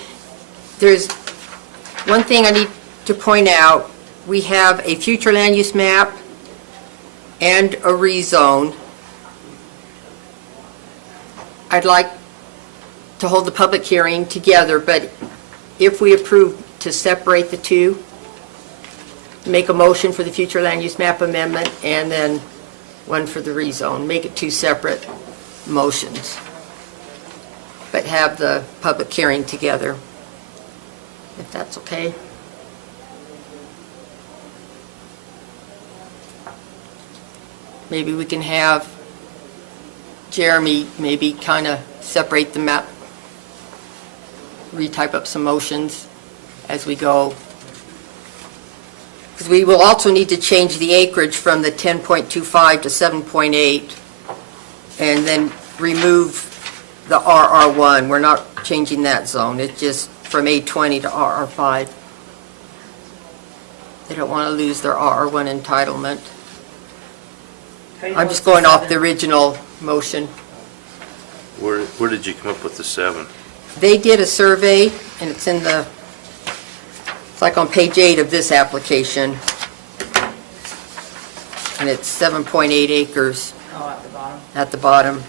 There's one thing I need to point out. We have a future land use map and a rezone. I'd like to hold the public hearing together, but if we approve to separate the two, make a motion for the future land use map amendment and then one for the rezone, make it two separate motions, but have the public hearing together, if that's okay. Maybe we can have Jeremy maybe kind of separate the map, retype up some motions as we go. Because we will also need to change the acreage from the 10.25 to 7.8 and then remove the RR1. We're not changing that zone. It's just from A20 to RR5. They don't want to lose their RR1 entitlement. I'm just going off the original motion. Where did you come up with the 7? They did a survey, and it's in the, it's like on page 8 of this application. And it's 7.8 acres Oh, at the bottom. at the bottom.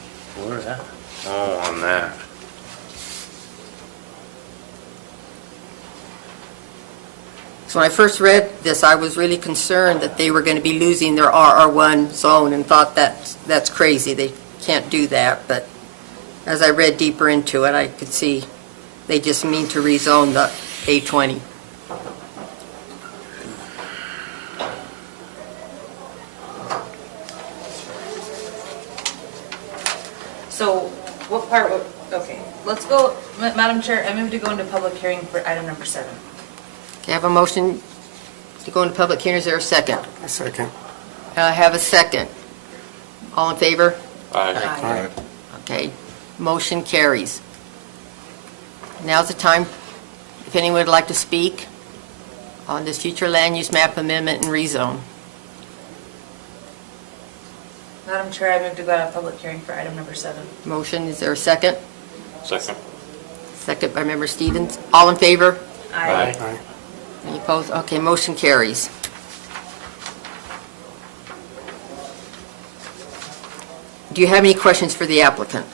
Where is that? Oh, on that. So when I first read this, I was really concerned that they were going to be losing their RR1 zone and thought that's crazy. They can't do that. But as I read deeper into it, I could see they just mean to rezone the A20. So what part, okay, let's go, Madam Chair, I move to go into public hearing for item number 7. Okay, I have a motion to go into public hearing. Is there a second? A second. I have a second. All in favor? Aye. Aye. Okay, motion carries. Now's the time, if anyone would like to speak on this future land use map amendment and rezone. Madam Chair, I move to go out of public hearing for item number 7. Motion, is there a second? Second. Second by Member Stevens. All in favor? Aye. Aye. Any opposed? Okay, motion carries. Do you have any questions for the applicant?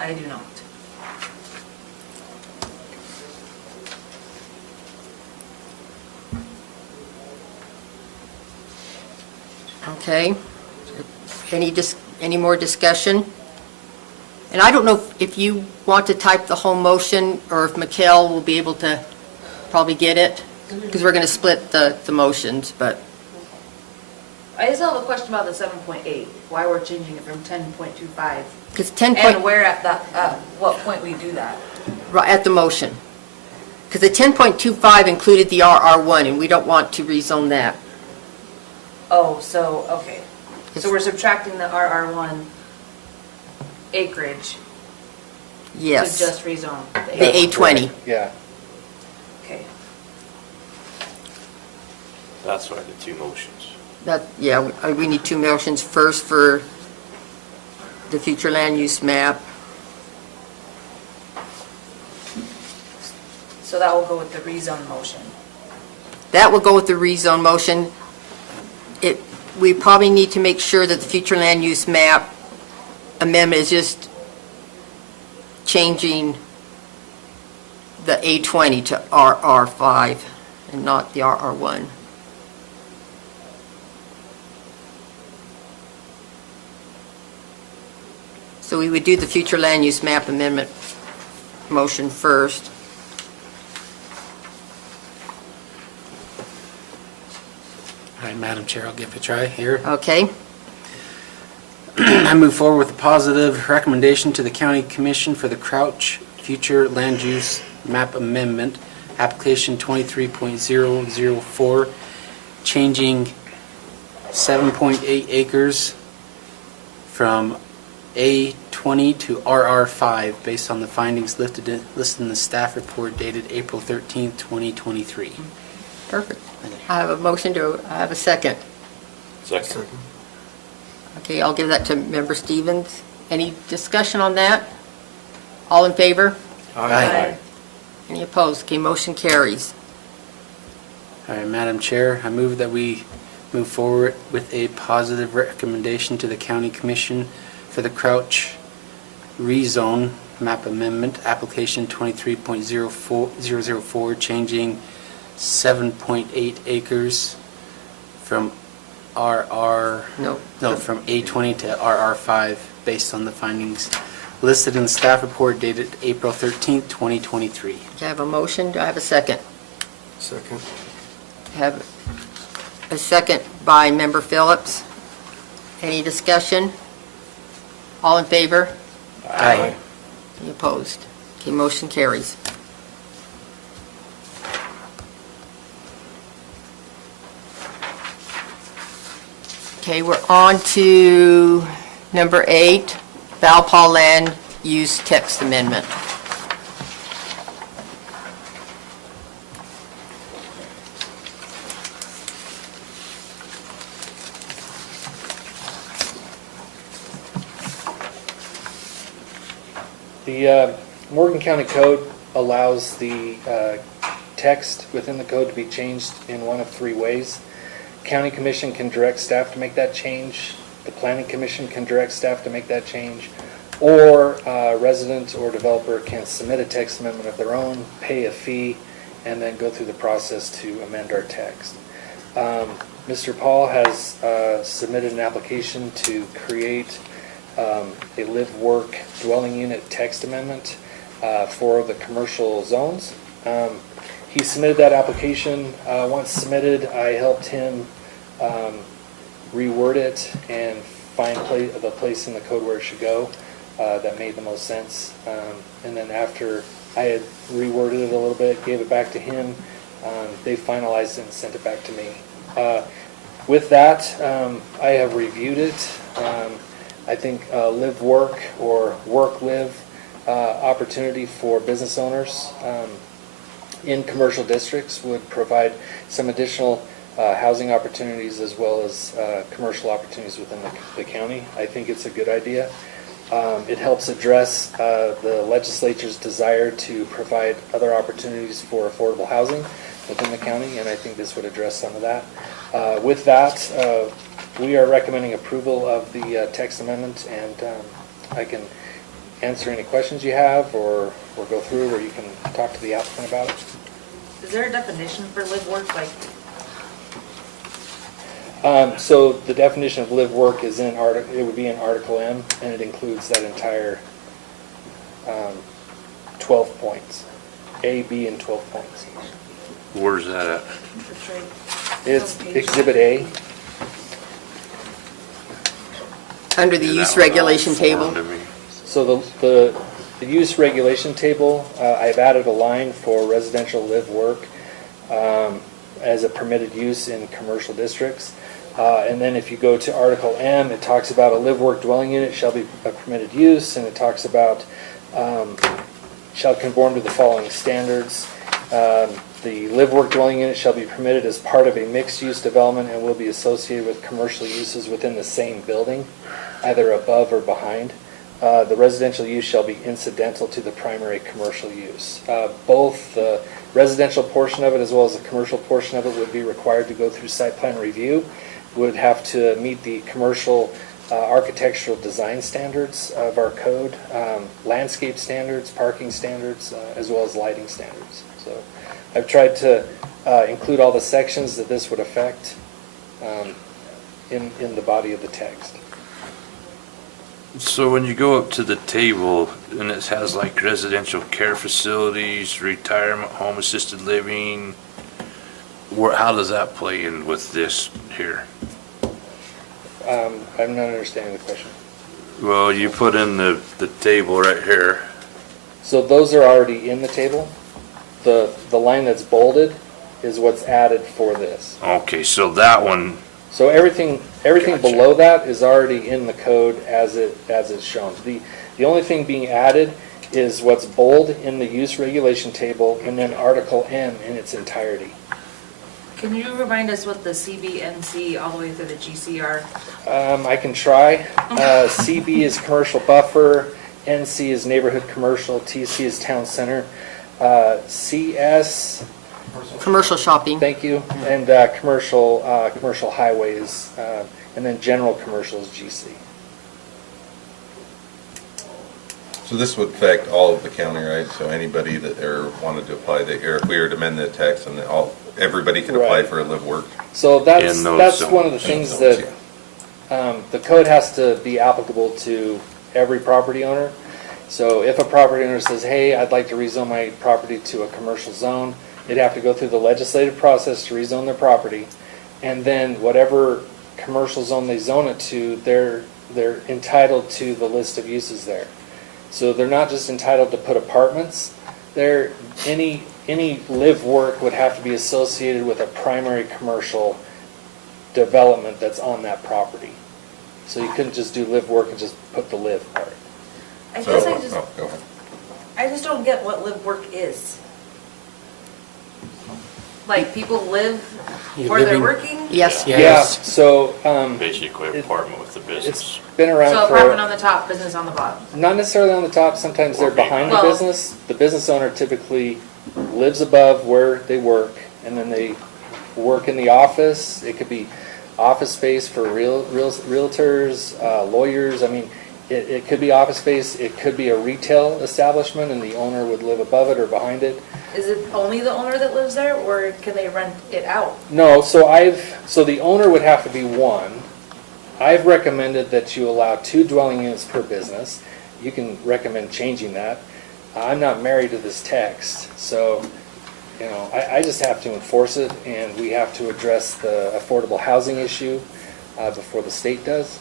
I do not. Okay. Any more discussion? And I don't know if you want to type the whole motion, or if Mikhail will be able to probably get it, because we're going to split the motions, but, I just have a question about the 7.8, why we're changing it from 10.25. because 10 And point, where at that, what point we do that? right at the motion. Because the 10.25 included the RR1, and we don't want to rezone that. Oh, so, okay. So we're subtracting the RR1 acreage to Yes. just rezone The the A. A20. Yeah. Okay. That's why the 2 motions. That, yeah, we need 2 motions. First for the future land use map. So that will go with the rezone motion. That will go with the rezone motion. We probably need to make sure that the future land use map amendment is just changing the A20 to RR5 and not the RR1. So we would do the future land use map amendment motion first. All right, Madam Chair, I'll give it a try here. Okay? I move forward with a positive recommendation to the County Commission for the Crouch Future Land Use Map Amendment, application 23.004, changing 7.8 acres from A20 to RR5 based on the findings listed in the staff report dated April 13th, 2023. Perfect. I have a motion I have a second. Second. Okay, I'll give that to Member Stevens. Any discussion on that? All in favor? Aye. Any opposed? Okay, motion carries. All right, Madam Chair, I move that we move forward with a positive recommendation to the County Commission for for the Crouch rezone map amendment, application 23.004, changing 7.8 acres from RR, No. no, from A20 to RR5 based on the findings listed in the staff report dated April 13th, 2023. Do I have a motion? Do I have a second? Second. Have a second by Member Phillips. Any discussion? All in favor? Aye. Any opposed? Okay, motion carries. Okay, we're on to number 8, Valpal Land Use Text Amendment. The Morgan County Code allows the text within the code to be changed in one of 3 ways. County Commission can direct staff to make that change. The Planning Commission can direct staff to make that change. Or a resident or developer can submit a text amendment of their own, pay a fee, and then go through the process to amend our text. Mr. Paul has submitted an application to create a live-work dwelling unit text amendment for the commercial zones. He submitted that application. Once submitted, I helped him reword it and find the place in the code where it should go that made the most sense. And then after I had reworded it a little bit, gave it back to him, they finalized it and sent it back to me. With that, I have reviewed it. I think live-work or work-live opportunity for business owners in commercial districts would provide some additional housing opportunities as well as commercial opportunities within the county. I think it's a good idea. It helps address the legislature's desire to provide other opportunities for affordable housing within the county, and I think this would address some of that. With that, we are recommending approval of the text amendment, and I can answer any questions you have or go through, or you can talk to the applicant about it. Is there a definition for live work, like? So the definition of live work is it would be in Article M, and it includes that entire 12 points, A, B, and 12 points. Where's that at? It's Exhibit A. Under the use regulation table. So the use regulation table, I've added a line for residential live work as a permitted use in commercial districts. And then if you go to Article M, it talks about a live work dwelling unit shall be a permitted use, and it talks about shall conform to the following standards. The live work dwelling unit shall be permitted as part of a mixed use development and will be associated with commercial uses within the same building, either above or behind. The residential use shall be incidental to the primary commercial use. Both the residential portion of it as well as the commercial portion of it would be required to go through site plan review, would have to meet the commercial architectural design standards of our code, landscape standards, parking standards, as well as lighting standards. So I've tried to include all the sections that this would affect in the body of the text. So when you go up to the table and it has like residential care facilities, retirement home, assisted living, how does that play in with this here? I'm not understanding the question. Well, you put in the table right here. So those are already in the table. The line that's bolded is what's added for this. Okay, so that one, So everything Gotcha. below that is already in the code as it's shown. The only thing being added is what's bold in the use regulation table, and then Article M in its entirety. Can you remind us what the CBNC all the way through the GC are? I can try. CB is commercial buffer, NC is neighborhood commercial, TC is town center, CS, Commercial shopping. thank you, and commercial highways, and then general commercial is GC. So this would affect all of the county, right? So anybody that ever wanted to apply, if we were to amend the text and everybody can apply Right. for a live work. So that's, In those that's zones. one of the things that, the code has to be applicable to every property owner. So if a property owner says, hey, I'd like to rezone my property to a commercial zone, they'd have to go through the legislative process to rezone their property. And then whatever commercial zone they zone it to, they're entitled to the list of uses there. So they're not just entitled to put apartments. Any live work would have to be associated with a primary commercial development that's on that property. So you couldn't just do live work and just put the live part. I So, guess go ahead. I just don't get what live work is. Like, people live You're where they're living- working? Yes. Yeah, so, Basically, It- apartment with the it's business. been around So for. apartment on the top, business on the bottom. Not necessarily on the top, sometimes they're Or behind. behind the Well- business. The business owner typically lives above where they work, and then they work in the office. It could be office space for realtors, lawyers. I mean, it could be office space, it could be a retail establishment, and the owner would live above it or behind it. Is it only the owner that lives there, or can they rent it out? No, so the owner would have to be one. I've recommended that you allow 2 dwelling units per business. You can recommend changing that. I'm not married to this text, so, I just have to enforce it, and we have to address the affordable housing issue before the state does.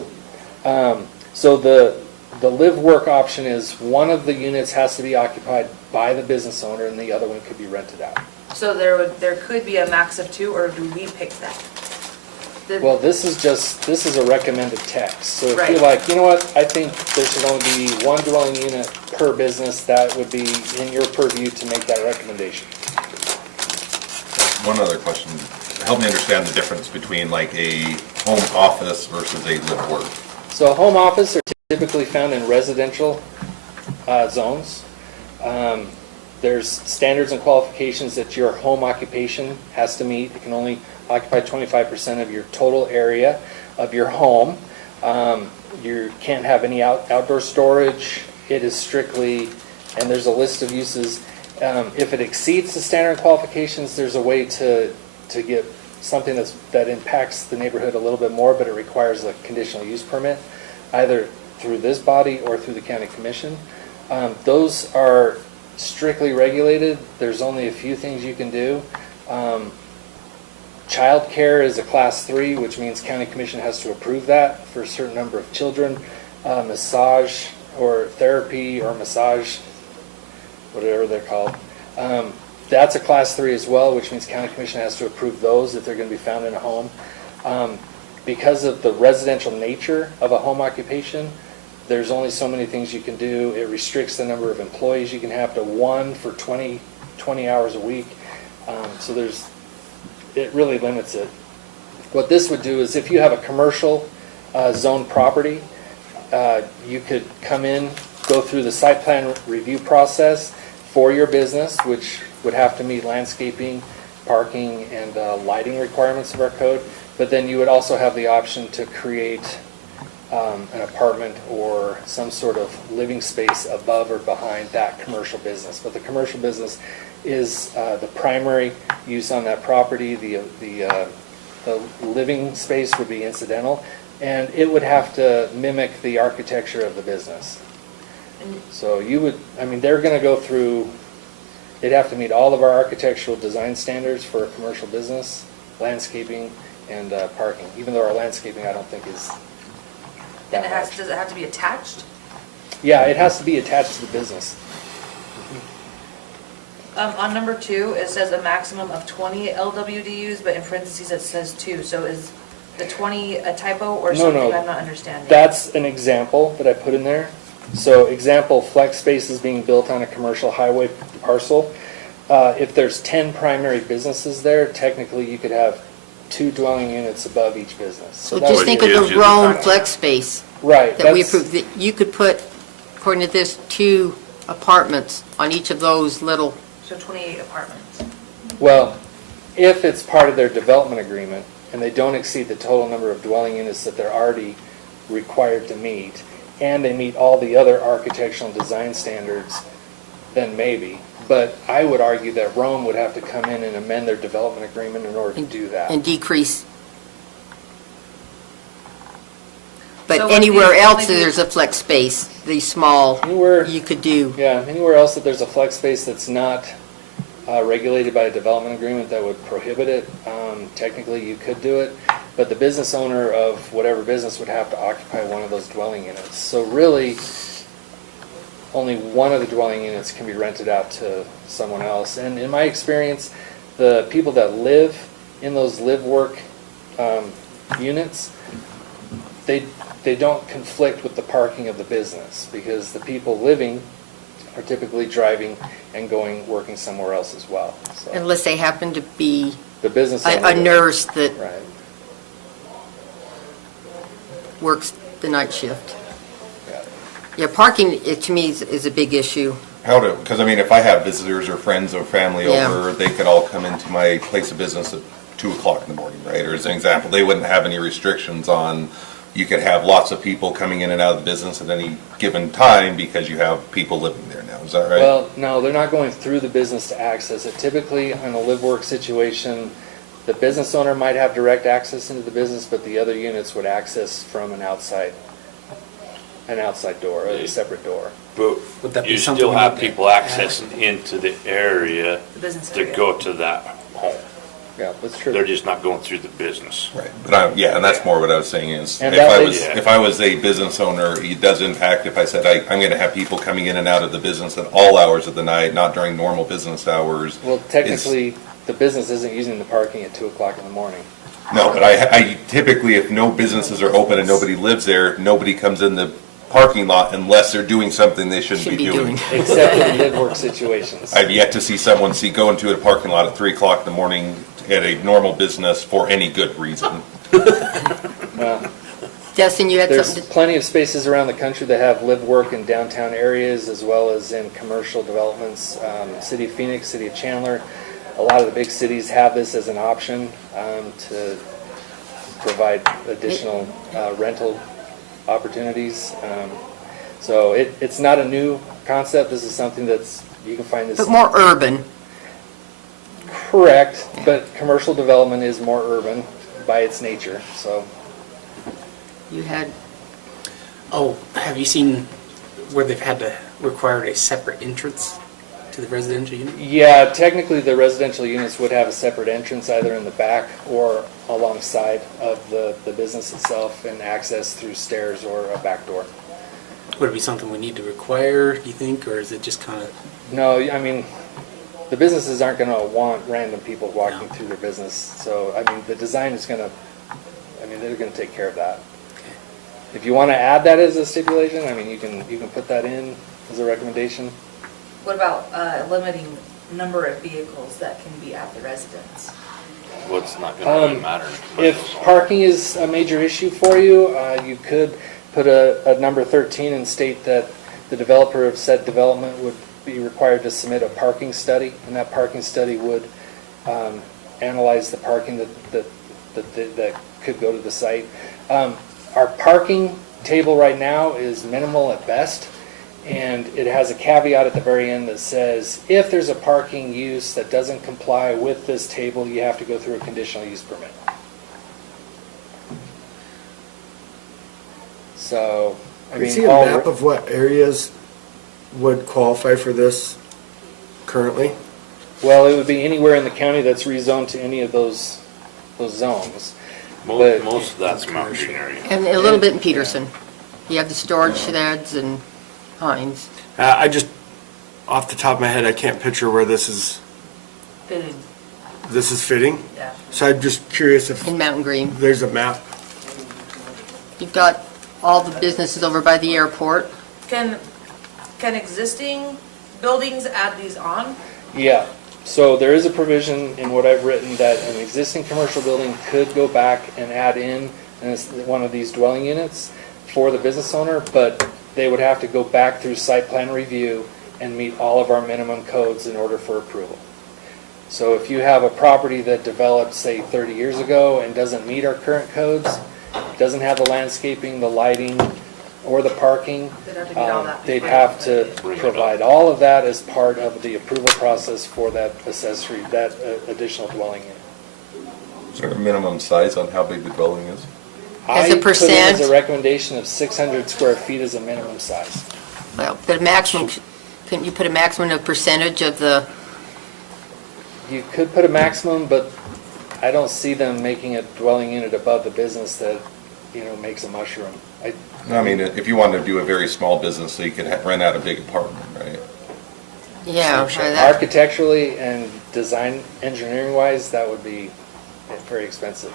So the live work option is one of the units has to be occupied by the business owner, and the other one could be rented out. So there could be a max of 2, or do we pick that? Well, this is a recommended text. So if you're Right. like, you know what, I think there should only be 1 dwelling unit per business, that would be in your purview to make that recommendation. One other question. Help me understand the difference between like a home office versus a live work. So home office are typically found in residential zones. There's standards and qualifications that your home occupation has to meet. It can only occupy 25% of your total area of your home. You can't have any outdoor storage. It is strictly, and there's a list of uses. If it exceeds the standard qualifications, there's a way to get something that impacts the neighborhood a little bit more, but it requires a conditional use permit, either through this body or through the county commission. Those are strictly regulated. There's only a few things you can do. Childcare is a class 3, which means county commission has to approve that for a certain number of children. Massage or therapy or massage, whatever they're called. That's a class 3 as well, which means county commission has to approve those if they're going to be found in a home. Because of the residential nature of a home occupation, there's only so many things you can do. It restricts the number of employees you can have to 1 for 20 hours a week. So it really limits it. What this would do is if you have a commercial zone property, you could come in, go through the site plan review process for your business, which would have to meet landscaping, parking, and lighting requirements of our code. But then you would also have the option to create an apartment or some sort of living space above or behind that commercial business. But the commercial business is the primary use on that property. The living space would be incidental, and it would have to mimic the architecture of the business. So they're going to go through, they'd have to meet all of our architectural design standards for a commercial business, landscaping, and parking. Even though our landscaping, I don't think is And that much. does it have to be attached? Yeah, it has to be attached to the business. On number 2, it says a maximum of 20 LWDUs, but in parentheses it says 2. So is the 20 a typo or No, something no. I'm not understanding? That's an example that I put in there. So example, flex space is being built on a commercial highway parcel. If there's 10 primary businesses there, technically you could have 2 dwelling units above each business. So that's- just think of gives the you the Rome time. flex space Right. that we that's- approved, that you could put, according to this, 2 apartments on each of those little, So 28 apartments. Well, if it's part of their development agreement and they don't exceed the total number of dwelling units that they're already required to meet, and they meet all the other architectural and design standards, then maybe. But I would argue that Rome would have to come in and amend their development agreement in order to do that. And decrease. So But would anywhere these else only be- there's a flex space, these small, Anywhere, you could do. yeah, anywhere else that there's a flex space that's not regulated by a development agreement that would prohibit it, technically you could do it, but the business owner of whatever business would have to occupy one of those dwelling units. So really, only one of the dwelling units can be rented out to someone else. And in my experience, the people that live in those live-work units, they don't conflict with the parking of the business, because the people living are typically driving and going, working somewhere else as well. So Unless they happen to be the business a owner, nurse that right? works the night shift. Yeah. Yeah, parking, to me, is a big issue. How to, because I mean, if I have visitors or friends or family Yeah. over, they could all come into my place of business at 2 o'clock in the morning, right? Or as an example, they wouldn't have any restrictions on, you could have lots of people coming in and out of the business at any given time because you have people living there now, is that right? Well, no, they're not going through the business to access it. Typically, in a live-work situation, the business owner might have direct access into the business, but the other units would access from an outside door, a separate door. But Would that be you something still we have need to people accessing into the area The business to area. go to that home. Yeah, that's true. They're just not going through the business. Right, but yeah, and that's more what I was saying is, And if that I is- was, if I was a business owner, it does impact if I said, I'm gonna have people coming in and out of the business at all hours of the night, not during normal business hours. Well, technically, the business isn't using the parking at 2 o'clock in the morning. No, but I typically, if no businesses are open and nobody lives there, nobody comes in the parking lot unless they're doing something they shouldn't be doing. Except in live-work situations. I've yet to see someone go into a parking lot at 3 o'clock in the morning at a normal business for any good reason. Well, Dustin, you had there's something to... plenty of spaces around the country that have live-work in downtown areas as well as in commercial developments. City of Phoenix, City of Chandler, a lot of the big cities have this as an option to provide additional rental opportunities. So it's not a new concept. This is something that's, you can find this. But more urban. Correct, but commercial development is more urban by its nature, so. You had, Oh, have you seen where they've had to require a separate entrance to the residential unit? Yeah, technically the residential units would have a separate entrance either in the back or alongside of the business itself and access through stairs or a back door. Would it be something we need to require, do you think, or is it just kind of? No, I mean, the businesses aren't gonna want random people walking through their business, so, I mean, the design is gonna, they're gonna take care of that. If you wanna add that as a stipulation, I mean, you can put that in as a recommendation. What about limiting number of vehicles that can be at the residence? Well, it's not gonna really matter. in a commercial If zone. parking is a major issue for you, you could put a number 13 and state that the developer of said development would be required to submit a parking study, and that parking study would analyze the parking that could go to the site. Our parking table right now is minimal at best, and it has a caveat at the very end that says, if there's a parking use that doesn't comply with this table, you have to go through a conditional use permit. So, I Can you mean, see a map of what areas would qualify for this currently? well, it would be anywhere in the county that's rezoned to any of those zones. But- Most of that's Mountain Green area. and a little bit in Peterson. You have the storage sheds and Hines. I just, off the top of my head, I can't picture where this is fitting. Yeah. So I'm just curious if In Mountain Green. there's a map. You've got all the businesses over by the airport. Can existing buildings add these on? Yeah, so there is a provision in what I've written that an existing commercial building could go back and add in one of these dwelling units for the business owner, but they would have to go back through site plan review and meet all of our minimum codes in order for approval. So if you have a property that developed, say, 30 years ago and doesn't meet our current codes, doesn't have the landscaping, the lighting, or the parking. They'd have to get all that They'd before have they to put it in. provide all of that as part of the approval process for that accessory, that additional dwelling unit. Is there a minimum size on how big the dwelling is? As a I put in percent? as a recommendation of 600 square feet as a minimum size. Well, but a maximum, couldn't you put a maximum of percentage of the, You could put a maximum, but I don't see them making a dwelling unit above the business that, makes a mushroom. I mean, if you wanted to do a very small business, so you could rent out a big apartment, right? yeah, or that- Architecturally and design engineering wise, that would be very expensive.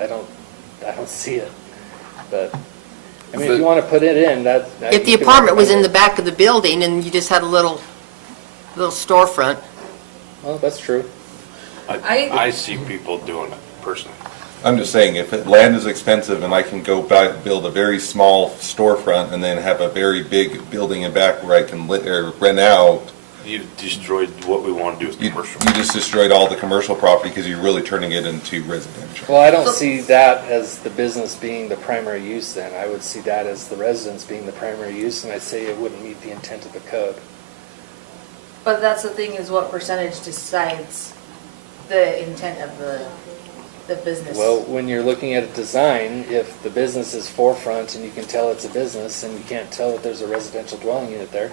I don't see it. But, if you want to put it in, that. if the you could apartment was in recommend the back of the building and you just had a little storefront, it. Well, that's true. I see people doing it personally. I'm just saying, if land is expensive and I can go build a very small storefront and then have a very big building in back where I can rent out, You destroyed what we want to do with you commercial. just destroyed all the commercial property because you're really turning it into residential. Well, I don't see that as the business being the primary use then. I would see that as the residence being the primary use, and I'd say it wouldn't meet the intent of the code. But that's the thing, is what percentage decides the intent of the business? Well, when you're looking at a design, if the business is forefront and you can tell it's a business and you can't tell that there's a residential dwelling unit there,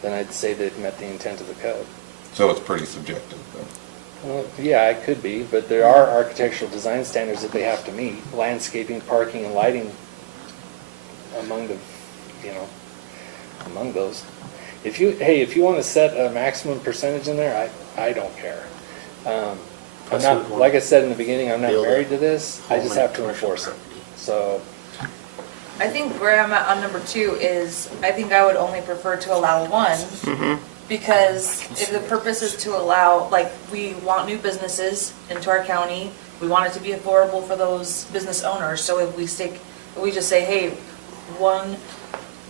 then I'd say they've met the intent of the code. So it's pretty subjective, though. Well, yeah, it could be, but there are architectural design standards that they have to meet. Landscaping, parking, and lighting among among those. If you want to set a maximum percentage in there, I don't care. I'm not, like I said in the beginning, I'm not married to this, I just have to enforce it. So, I think where I'm at on number 2 is, I think I would only prefer to allow one, because if the purpose is to allow, we want new businesses into our county, we want it to be affordable for those business owners, so if we just say, hey, one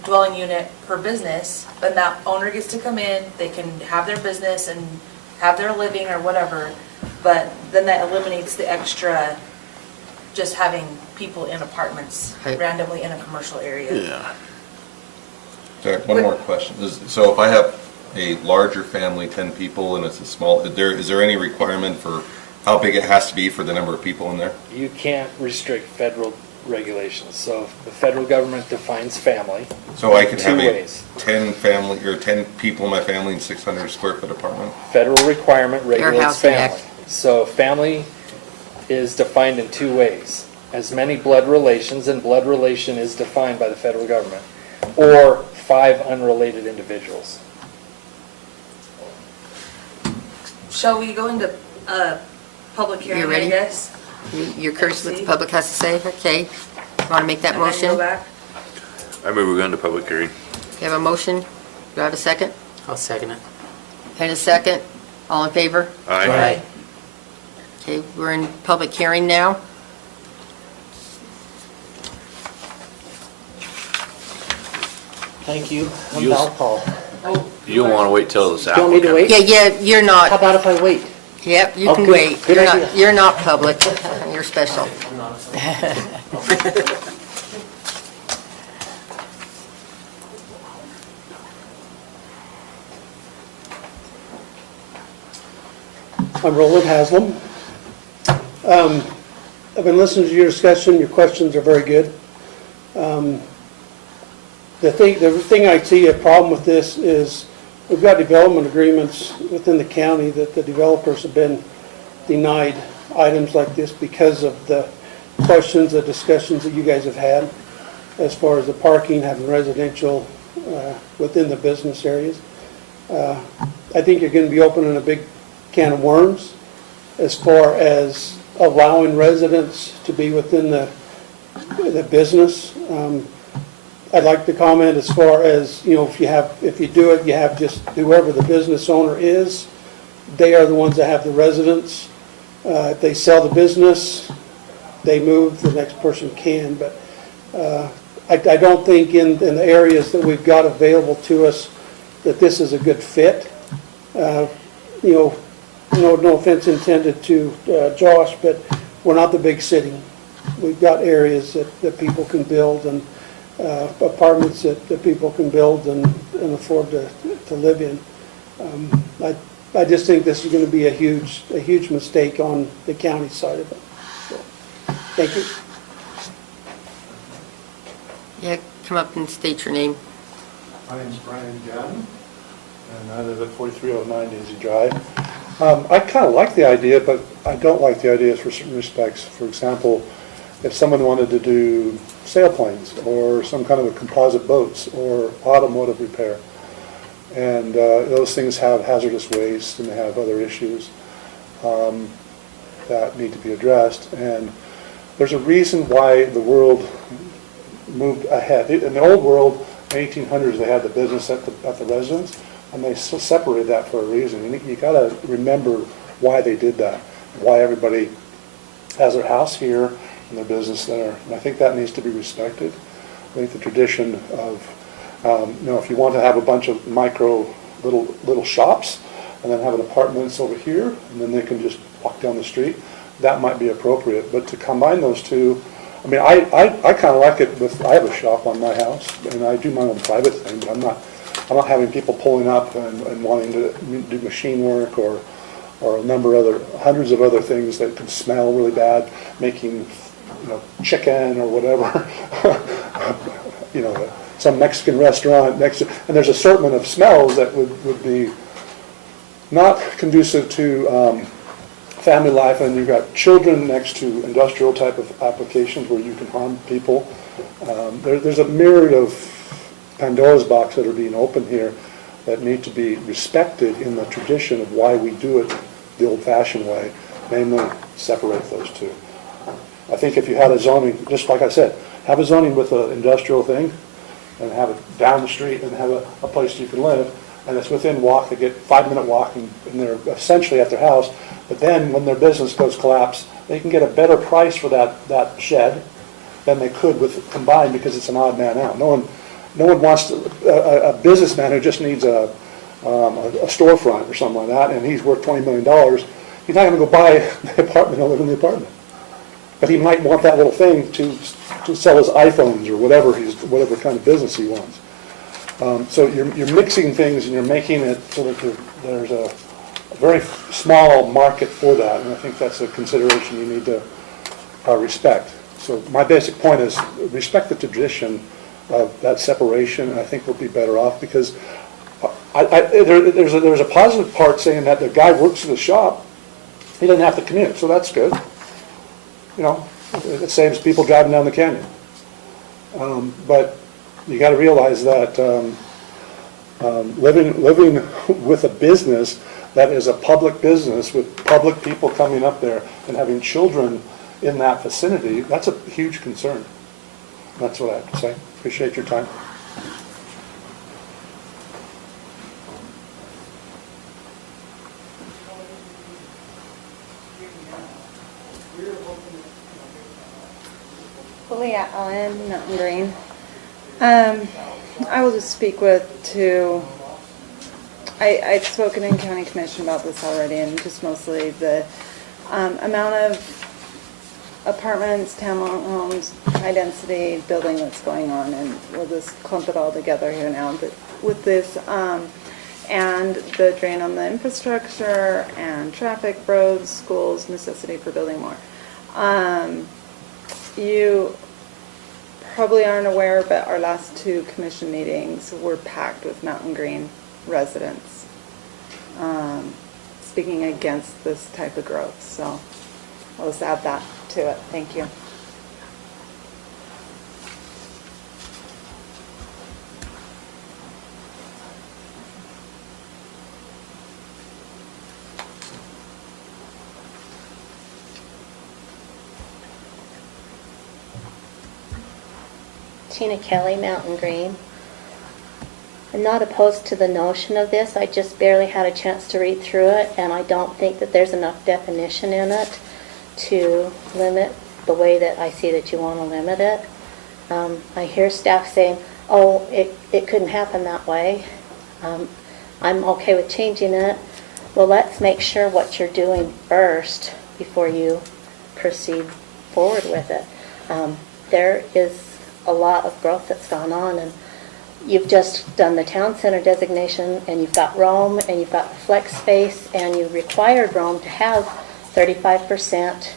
dwelling unit per business, then that owner gets to come in, they can have their business and have their living or whatever, but then that eliminates the extra, just having people in apartments Right. randomly in a commercial area. Sorry, one more question. So if I have a larger family, 10 people, and it's a small, is there any requirement for how big it has to be for the number of people in there? you can't restrict federal regulations. So the federal government defines family. So I could have Two a ways. 10 people in my family in 600 square foot apartment? Federal requirement regulates Housing family. Act. So family is defined in 2 ways. As many blood relations, and blood relation is defined by the federal government, or 5 unrelated individuals. Shall we go into public hearing, You ready? I guess? you're curious what the public has to say? Okay. Want to make that And then motion? go back? I move we go into public hearing. You have a motion? Do I have a second? I'll second it. And a second? All in favor? Aye. Okay, we're in public hearing now. Thank you. I'm You'll- Val Paul. You don't want to wait till it's out. Don't need to wait? Yeah, you're How not. about if I wait? Yep, you can Okay, wait. good You're idea. not, you're not public. You're special. I'm Roland Haslam. I've been listening to your discussion, your questions are very good. The thing I see a problem with this is, we've got development agreements within the county that the developers have been denied items like this because of the questions, the discussions that you guys have had as far as the parking, having residential within the business areas. I think you're going to be opening a big can of worms as far as allowing residents to be within the business. I'd like to comment as far as, if you do it, you have just whoever the business owner is, they are the ones that have the residents. If they sell the business, they move, the next person can, but I don't think in the areas that we've got available to us that this is a good fit. No offense intended to Josh, but we're not the big city. We've got areas that people can build, and apartments that people can build and afford to live in. I just think this is going to be a huge mistake on the county side of it. So, thank you. Yeah, come up and state your name. My name's Brian Gunn, and I live at 4309 Daisy Drive. I kind of like the idea, but I don't like the idea for certain respects. For example, if someone wanted to do sailplanes or some kind of a composite boats or automotive repair, and those things have hazardous waste and they have other issues that need to be addressed. And there's a reason why the world moved ahead. In the old world, in the 1800s, they had the business at the residence, and they separated that for a reason. You got to remember why they did that, why everybody has their house here and their business there. And I think that needs to be respected. I think the tradition of, if you want to have a bunch of micro little shops and then have an apartments over here, and then they can just walk down the street, that might be appropriate. But to combine those two, I mean, I kind of like it with, I have a shop on my house, and I do my own private thing, but I'm not having people pulling up and wanting to do machine work or a number of hundreds of other things that can smell really bad, making, chicken or whatever, some Mexican restaurant next to, and there's assortment of smells that would be not conducive to family life, and you've got children next to industrial type of applications where you can harm people. There's a myriad of Pandora's box that are being opened here that need to be respected in the tradition of why we do it the old-fashioned way, namely separate those two. I think if you had a zoning, just like I said, have a zoning with an industrial thing and have it down the street and have a place you can live, and it's within walk, they get 5-minute walk and they're essentially at their house, but then when their business goes collapse, they can get a better price for that shed than they could with combined because it's an odd man out. No one wants a businessman who just needs a storefront or something like that, and he's worth $20 million. He's not going to go buy the apartment and live in the apartment. But he might want that little thing to sell his iPhones or whatever kind of business he wants. So you're mixing things and you're making it so that there's a very small market for that, and I think that's a consideration you need to respect. So my basic point is respect the tradition of that separation, and I think we'll be better off because there's a positive part saying that the guy works at the shop, he doesn't have to commute, so that's good. It saves people driving down the canyon. But you got to realize that living with a business that is a public business with public people coming up there and having children in that vicinity, that's a huge concern. That's what I have to say. Appreciate your time. Leah Allen, Mountain Green. I will just speak I've spoken in County Commission about this already, and just mostly the amount of apartments, townhomes, high-density building that's going on, and we'll just clump it all together here now. But with this, and the drain on the infrastructure, and traffic, roads, schools, necessity for building more. You probably aren't aware, but our last 2 commission meetings were packed with Mountain Green residents speaking against this type of growth. So I'll just add that to it. Thank you. Tina Kelly, Mountain Green. I'm not opposed to the notion of this. I just barely had a chance to read through it, and I don't think that there's enough definition in it to limit the way that I see that you want to limit it. I hear staff saying, oh, it couldn't happen that way. I'm okay with changing it. Well, let's make sure what you're doing first before you proceed forward with it. There is a lot of growth that's gone on, and you've just done the town center designation, and you've got Rome, and you've got the flex space, and you required Rome to have 35%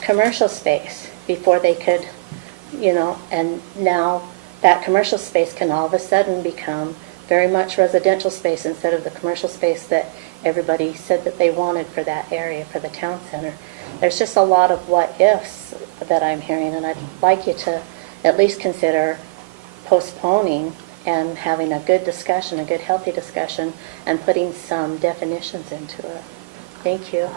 commercial space before they could, and now that commercial space can all of a sudden become very much residential space instead of the commercial space that everybody said that they wanted for that area, for the town center. There's just a lot of what ifs that I'm hearing, and I'd like you to at least consider postponing and having a good discussion, a good healthy discussion, and putting some definitions into it. Thank you.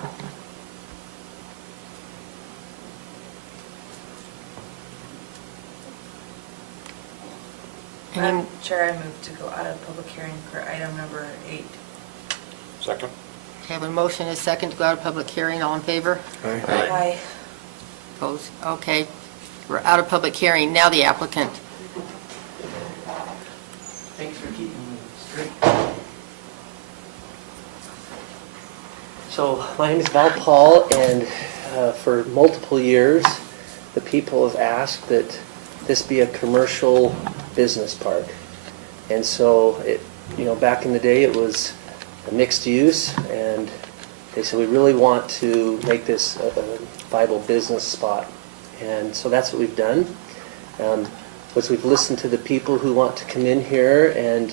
Madam Chair, I move to go out of public hearing for item number 8. Second. Okay, have a motion and a second to go out of public hearing. All in favor? Aye. Opposed? Okay. We're out of public hearing. Now the applicant. Thanks for keeping me straight. So, my name is Val Paul, and for multiple years, the people have asked that this be a commercial business park. And so, back in the day, it was a mixed use, and they said, we really want to make this a viable business spot. And so that's what we've done. Was we've listened to the people who want to come in here and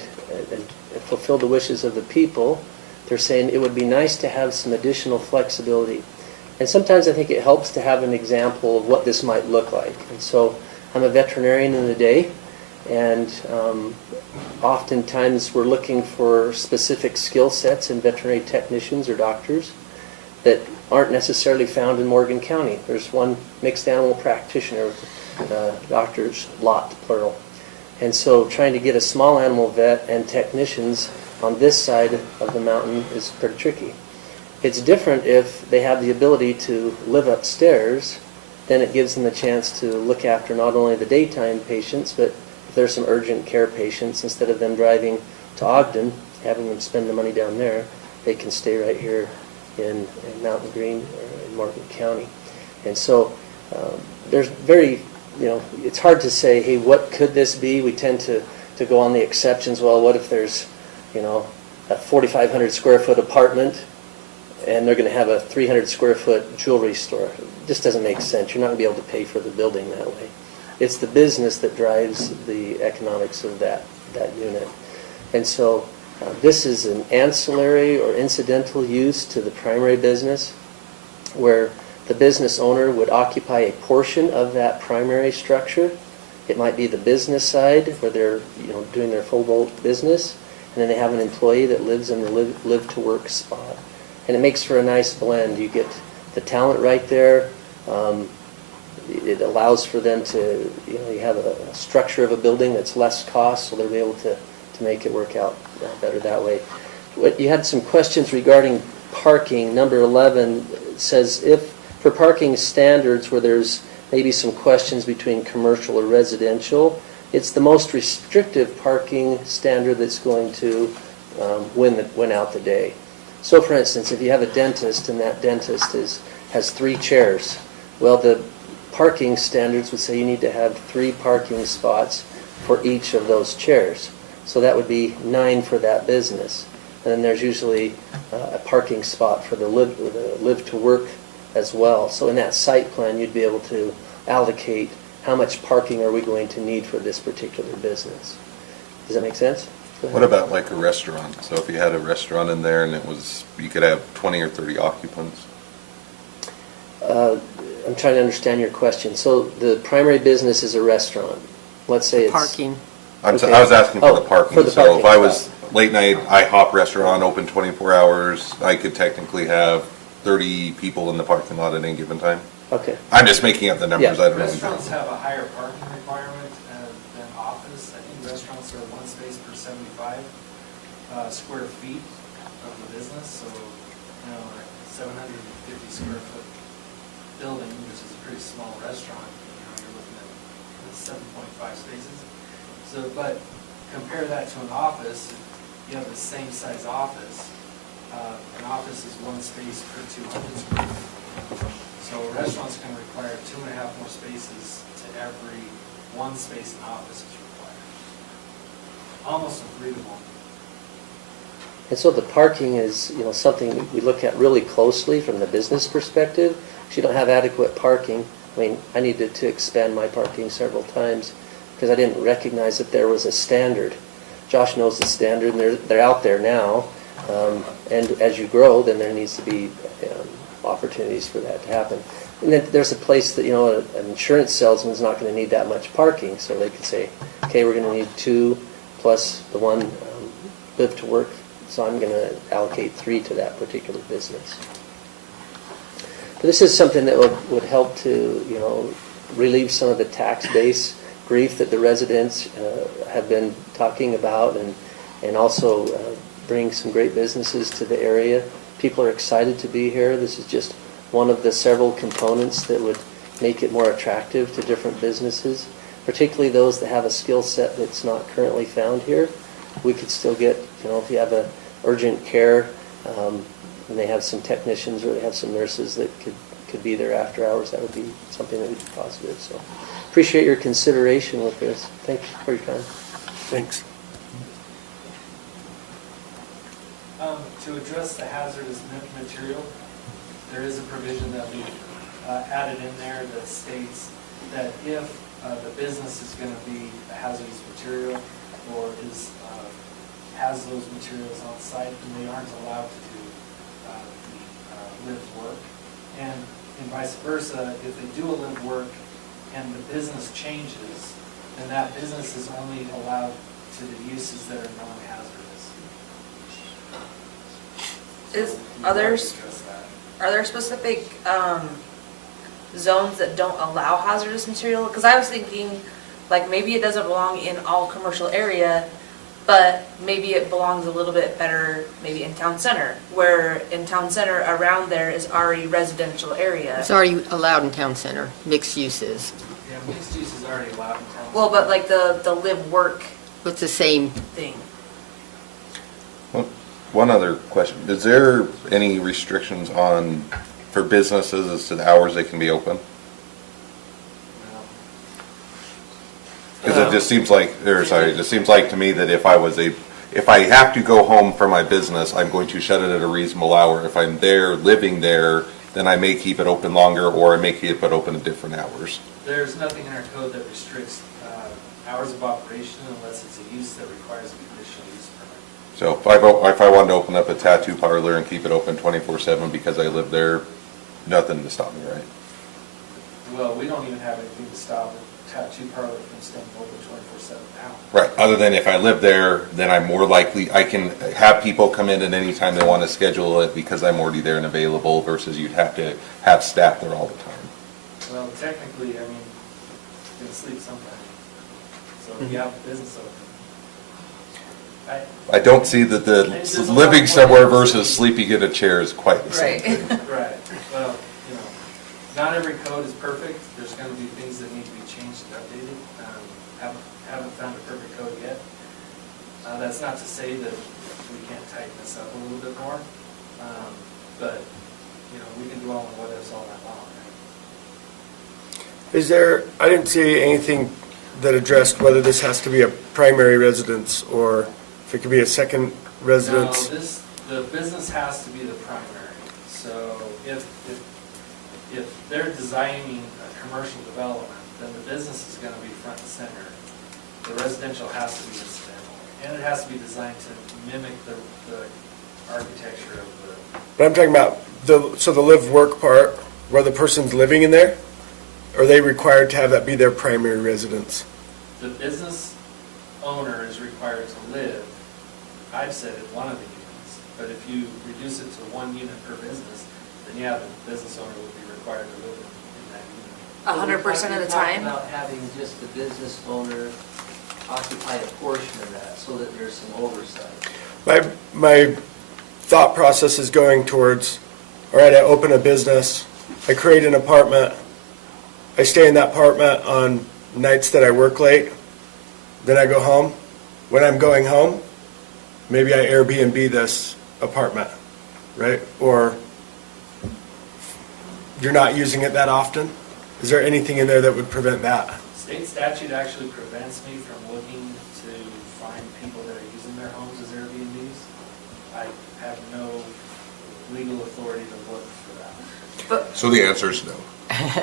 fulfill the wishes of the people. They're saying it would be nice to have some additional flexibility. And sometimes I think it helps to have an example of what this might look like. And so I'm a veterinarian in the day, and oftentimes we're looking for specific skill sets in veterinary technicians or doctors that aren't necessarily found in Morgan County. There's one mixed animal practitioner, doctors, lot, plural. And so trying to get a small animal vet and technicians on this side of the mountain is pretty tricky. It's different if they have the ability to live upstairs, then it gives them the chance to look after not only the daytime patients, but if there's some urgent care patients, instead of them driving to Ogden, having them spend the money down there, they can stay right here in Mountain Green or in Morgan County. And so there's very, it's hard to say, hey, what could this be? We tend to go on the exceptions. Well, what if there's, a 4,500 square foot apartment and they're going to have a 300 square foot jewelry store? It just doesn't make sense. You're not going to be able to pay for the building that way. It's the business that drives the economics of that unit. And so this is an ancillary or incidental use to the primary business, where the business owner would occupy a portion of that primary structure. It might be the business side where they're doing their full business, and then they have an employee that lives in the live to work spot. And it makes for a nice blend. You get the talent right there. It allows for them to, you have a structure of a building that's less cost, so they'll be able to make it work out better that way. You had some questions regarding parking. Number 11 says, if for parking standards where there's maybe some questions between commercial or residential, it's the most restrictive parking standard that's going to win out the day. So for instance, if you have a dentist and that dentist has 3 chairs, well, the parking standards would say you need to have 3 parking spots for each of those chairs. So that would be 9 for that business. And then there's usually a parking spot for the live to work as well. So in that site plan, you'd be able to allocate how much parking are we going to need for this particular business. Does that make sense? What about like a restaurant? So if you had a restaurant in there and you could have 20 or 30 occupants? I'm trying to understand your question. So the primary business is a restaurant. Let's say it's... Parking. Okay. I was asking for the parking. For the So parking if I was late night IHOP restaurant, open 24 hours, I could technically have 30 people in the parking lot at any given time? Okay. I'm just making up the numbers. Yeah. I don't know. Restaurants have a higher parking requirement than office. I think restaurants are 1 space per 75 square feet of the business. So, a 750 square foot building, which is a pretty small restaurant, you're looking at 7.5 spaces. So, but compare that to an office. If you have the same size office. An office is 1 space per 200 square feet. So restaurants can require 2.5 more spaces to every one space in office is required. Almost from 3 to 1. And so the parking is, something we look at really closely from the business perspective. If you don't have adequate parking, I needed to expand my parking several times because I didn't recognize that there was a standard. Josh knows the standard, and they're out there now. And as you grow, then there needs to be opportunities for that to happen. And then there's a place that, an insurance salesman's not going to need that much parking, so they could say, okay, we're going to need 2 plus the one live to work, so I'm going to allocate 3 to that particular business. But this is something that would help to, relieve some of the tax base grief that the residents have been talking about, and also bring some great businesses to the area. People are excited to be here. This is just one of the several components that would make it more attractive to different businesses, particularly those that have a skill set that's not currently found here. We could still get, if you have a urgent care, and they have some technicians or they have some nurses that could be there after hours, that would be something that would be positive. So appreciate your consideration with this. Thank you for your time. Thanks. To address the hazardous material, there is a provision that we added in there that states that if the business is going to be a hazardous material or has those materials on site, then they aren't allowed to do the live work. And vice versa, if they do a live work and the business changes, then that business is only allowed to the uses that are non-hazardous. Are there specific zones that don't allow hazardous material? Because I was thinking, maybe it doesn't belong in all commercial area, but maybe it belongs a little bit better maybe in town center, where in town center around there is already residential area. It's already allowed in town center, mixed uses. Yeah, mixed use is already allowed in town. Well, but the live work It's the same. thing. One other question, is there any restrictions for businesses as to the hours they can be open? Because it just seems like, it just seems like to me that if I have to go home for my business, I'm going to shut it at a reasonable hour. If I'm there, living there, then I may keep it open longer, or I may keep it open at different hours. There's nothing in our code that restricts hours of operation unless it's a use that requires a conditional use permit. So if I wanted to open up a tattoo parlor and keep it open 24/7 because I live there, nothing to stop me, right? Well, we don't even have anything to stop a tattoo parlor from staying open 24/7 now. Right, other than if I live there, then I'm more likely, I can have people come in at any time they want to schedule it because I'm already there and available versus you'd have to have staff there all the time. Well, technically, you can sleep sometime. So if you have the business open. I don't see that the living somewhere versus sleeping in a chair is quite the same thing. Right. Well, not every code is perfect. There's going to be things that need to be changed and updated. Haven't found a perfect code yet. That's not to say that we can't tighten this up a little bit more. But, we can dwell on what ifs all that long, right? I didn't see anything that addressed whether this has to be a primary residence or if it could be a second residence. No, the business has to be the primary. So if they're designing a commercial development, then the business is going to be front and center. The residential has to be incidental. And it has to be designed to mimic the architecture of the... But I'm talking about the live work part where the person's living in there? Are they required to have that be their primary residence? The business owner is required to live, I've said, in one of the units. But if you reduce it to 1 unit per business, then yeah, the business owner would be required to live in that unit. 100% of the time? About having just the business owner occupy a portion of that so that there's some oversight. My thought process is going towards, all right, I open a business, I create an apartment, I stay in that apartment on nights that I work late, then I go home. When I'm going home, maybe I Airbnb this apartment, right? Or you're not using it that often? Is there anything in there that would prevent that? It's State statute actually prevents me from looking to find people that are using their homes as Airbnbs. I have no legal authority to look for that. So the answer is no.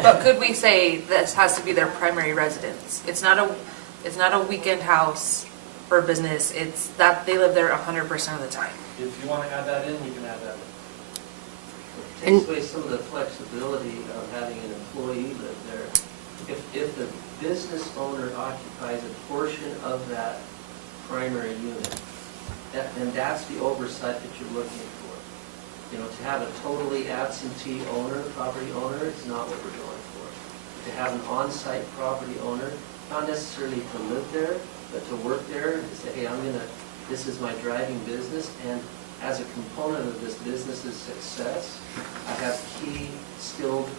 But could we say this has to be their primary residence? It's not a weekend house for business, it's that they live there 100% of the time. If you want to add that in, we can add that in. Takes away some of the flexibility of having an employee live there. If the business owner occupies a portion of that primary unit, then that's the oversight that you're looking for. You know, to have a totally absentee owner, property owner, is not what we're going for. To have an on-site property owner, not necessarily to live there, but to work there and to say, hey, this is my driving business, and as a component of this business's success, I have key skilled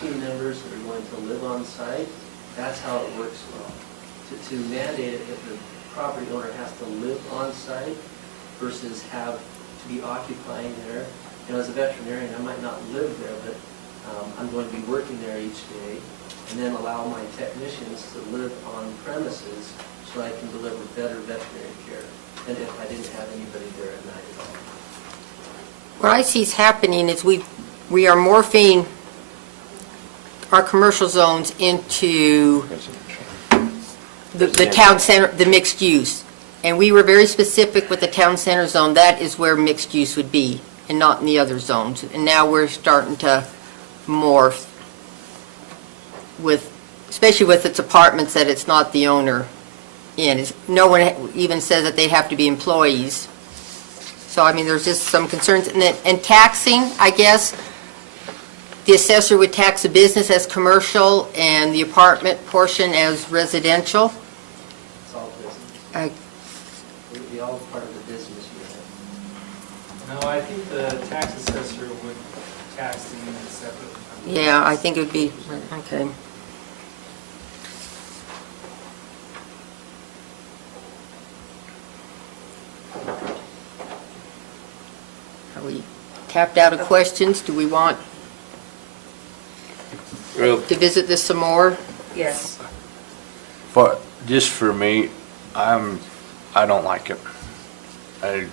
team members that are going to live on site. That's how it works well. To mandate it if the property owner has to live on site versus have to be occupying there. You know, as a veterinarian, I might not live there, but I'm going to be working there each day, and then allow my technicians to live on premises so I can deliver better veterinary care than if I didn't have anybody there at night at all. What I see is happening is we are morphing our commercial zones into the town center, the mixed use. And we were very specific with the town center zone, that is where mixed use would be, and not in the other zones. And now we're starting to morph with, especially with its apartments that it's not the owner in. No one even says that they have to be employees. So, I mean, there's just some concerns. And taxing, I guess, the assessor would tax the business as commercial and the apartment portion as residential. It's all business. It would be all part of the business unit. No, I think the tax assessor would tax the unit separately. Yeah, I think it would be, okay. Are we tapped out of questions? Do we want Well, to visit this some more? Yes. but just for me, I don't like it. I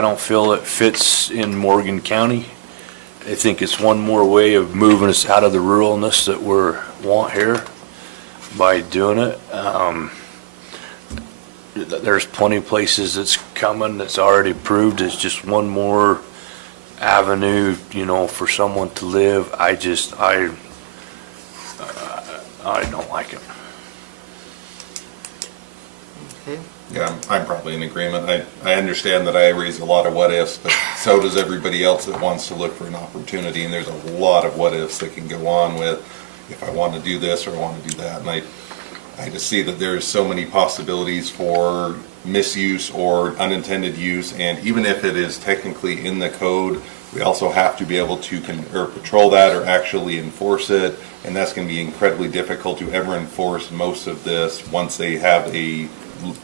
don't feel it fits in Morgan County. I think it's one more way of moving us out of the ruralness that we want here by doing it. There's plenty of places that's coming that's already approved. It's just one more avenue, you know, for someone to live. I don't like it. Okay. Yeah, I'm probably in agreement. I understand that I raise a lot of what ifs, but so does everybody else that wants to look for an opportunity, and there's a lot of what ifs that can go on with if I want to do this or I want to do that. And I just see that there's so many possibilities for misuse or unintended use, and even if it is technically in the code, we also have to be able to patrol that or actually enforce it, and that's going to be incredibly difficult to ever enforce most of this once they have a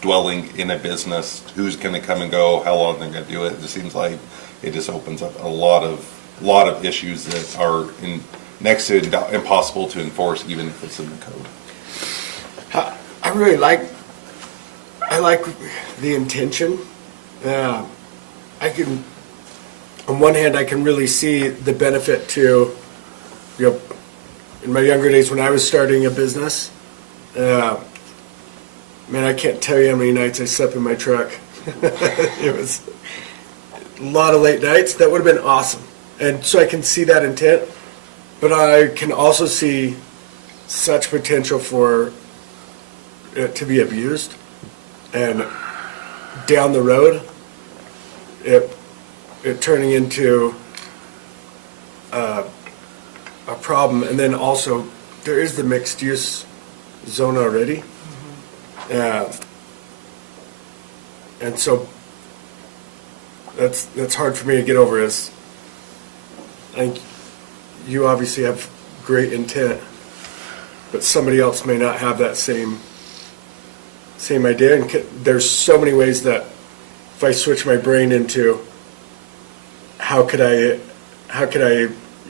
dwelling in a business. Who's going to come and go, how long they're going to do it. It just seems like it just opens up a lot of issues that are next to impossible to enforce even if it's in the code. I really like the intention. On one hand, I can really see the benefit to, you know, in my younger days when I was starting a business, man, I can't tell you how many nights I slept in my truck. It was a lot of late nights. That would have been awesome. And so I can see that intent, but I can also see such potential for it to be abused, and down the road, it turning into a problem. And then also, there is the mixed use zone already. And so that's hard for me to get over. Is I think you obviously have great intent, but somebody else may not have that same idea. And there's so many ways that if I switch my brain into how could I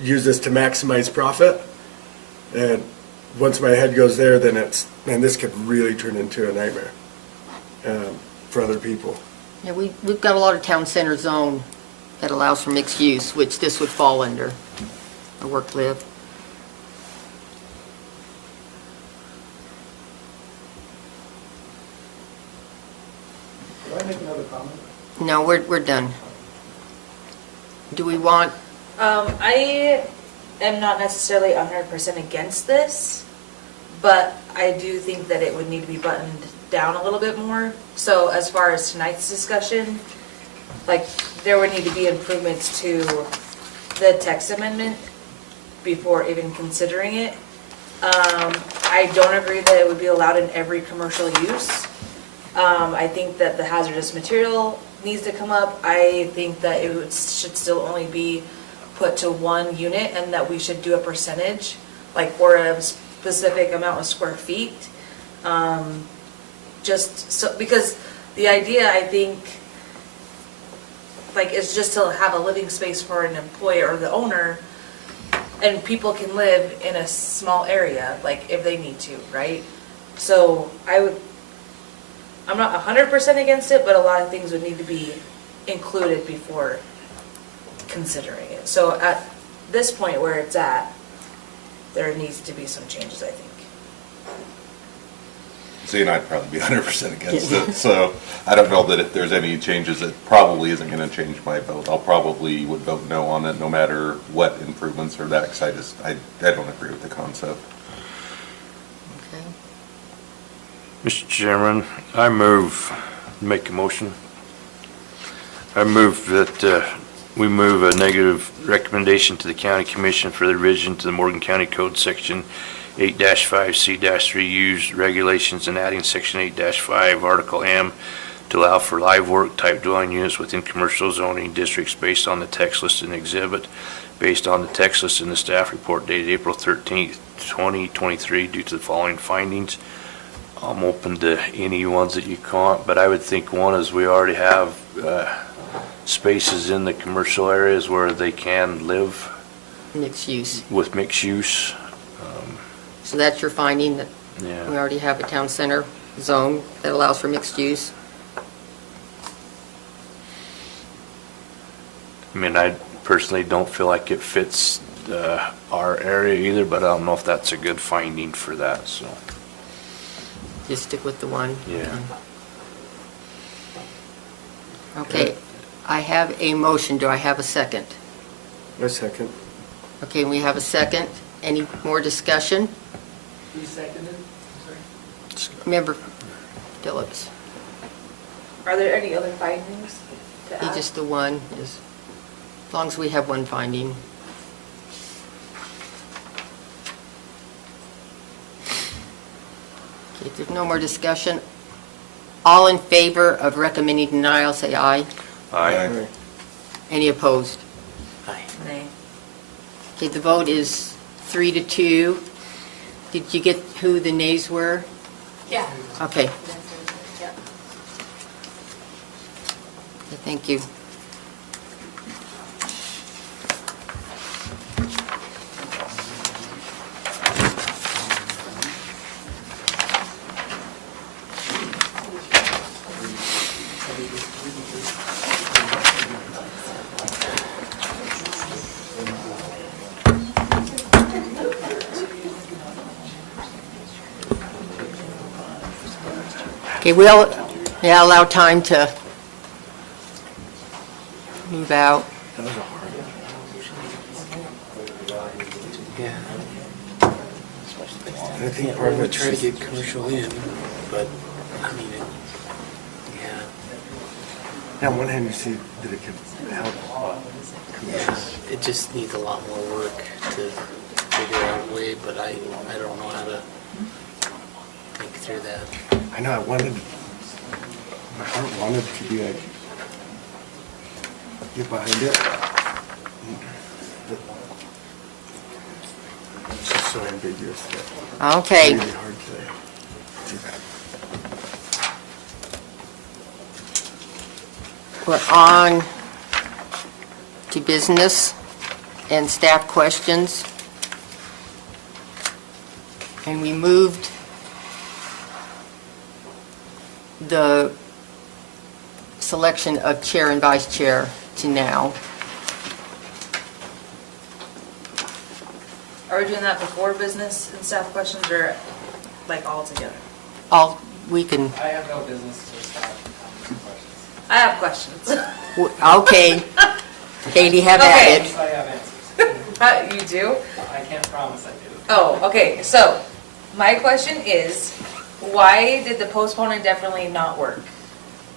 use this to maximize profit, and once my head goes there, then man, this could really turn into a nightmare for other people. Yeah, we've got a lot of town center zone that allows for mixed use, which this would fall under, or work live. Could I make another comment? No, we're done. Do we want, I am not necessarily 100% against this, but I do think that it would need to be buttoned down a little bit more. So as far as tonight's discussion, like, there would need to be improvements to the text amendment before even considering it. I don't agree that it would be allowed in every commercial use. I think that the hazardous material needs to come up. I think that should still only be put to one unit, and that we should do a percentage, like, or a specific amount of square feet. Just so, because the idea, I think, like, is just to have a living space for an employee or the owner, and people can live in a small area, like, if they need to, right? So I'm not 100% against it, but a lot of things would need to be included before considering it. So at this point where it's at, there needs to be some changes, I think. See, and I'd probably be 100% against it, so I don't know that if there's any changes, it probably isn't gonna change my vote. I'll probably would vote no on it, no matter what improvements are that excited. I don't agree with the concept. Mr. Chairman, make a motion. I move that we move a negative recommendation to the county commission for the revision to the Morgan County Code Section 8-5C-3 used regulations and adding Section 8-5 Article M to allow for live work type dwelling units within commercial zoning districts based on the text listed in exhibit, based on the text listed in the staff report dated April 13th, 2023, due to the following findings. I'm open to any ones that you can't, but I would think one is we already have spaces in the commercial areas where they can live mixed use? with mixed use. So that's your finding, that Yeah. we already have a town center zone that allows for mixed use? I mean, I personally don't feel like it fits our area either, but I don't know if that's a good finding for that, so. Just stick with the one? Yeah. Okay, I have a motion. Do I have a second? A second. Okay, we have a second. Any more discussion? Who seconded? Sorry. Member Phillips. Are there any other findings to add? Just the one, as long as we have one finding. Okay, if there's no more discussion, all in favor of recommending denial, say aye. Aye. Any opposed? Nay. Okay, the vote is 3-2. Did you get who the nays were? Yeah. Okay, Yeah. thank you. Okay, we'll allow time to move out. Yeah. I think part Well, of we it's try to just- get commercial in, but, I mean, yeah. On one hand, you see that it could help. Yeah, it just needs a lot more work to figure out a way, but I don't know how to think through that. I know, my heart wanted to be like, get behind it. But it's just so ambiguous that Okay. it's really hard to do that. We're on to business and staff questions. And we moved the selection of chair and vice chair to now. Are we doing that before business and staff questions or like all together? We can, I have no business to start questions. I have questions. okay. Katie, have Okay. at Yes, it. I have answers. You do? I can't promise I do. Oh, okay, so my question is, why did the postpone indefinitely not work?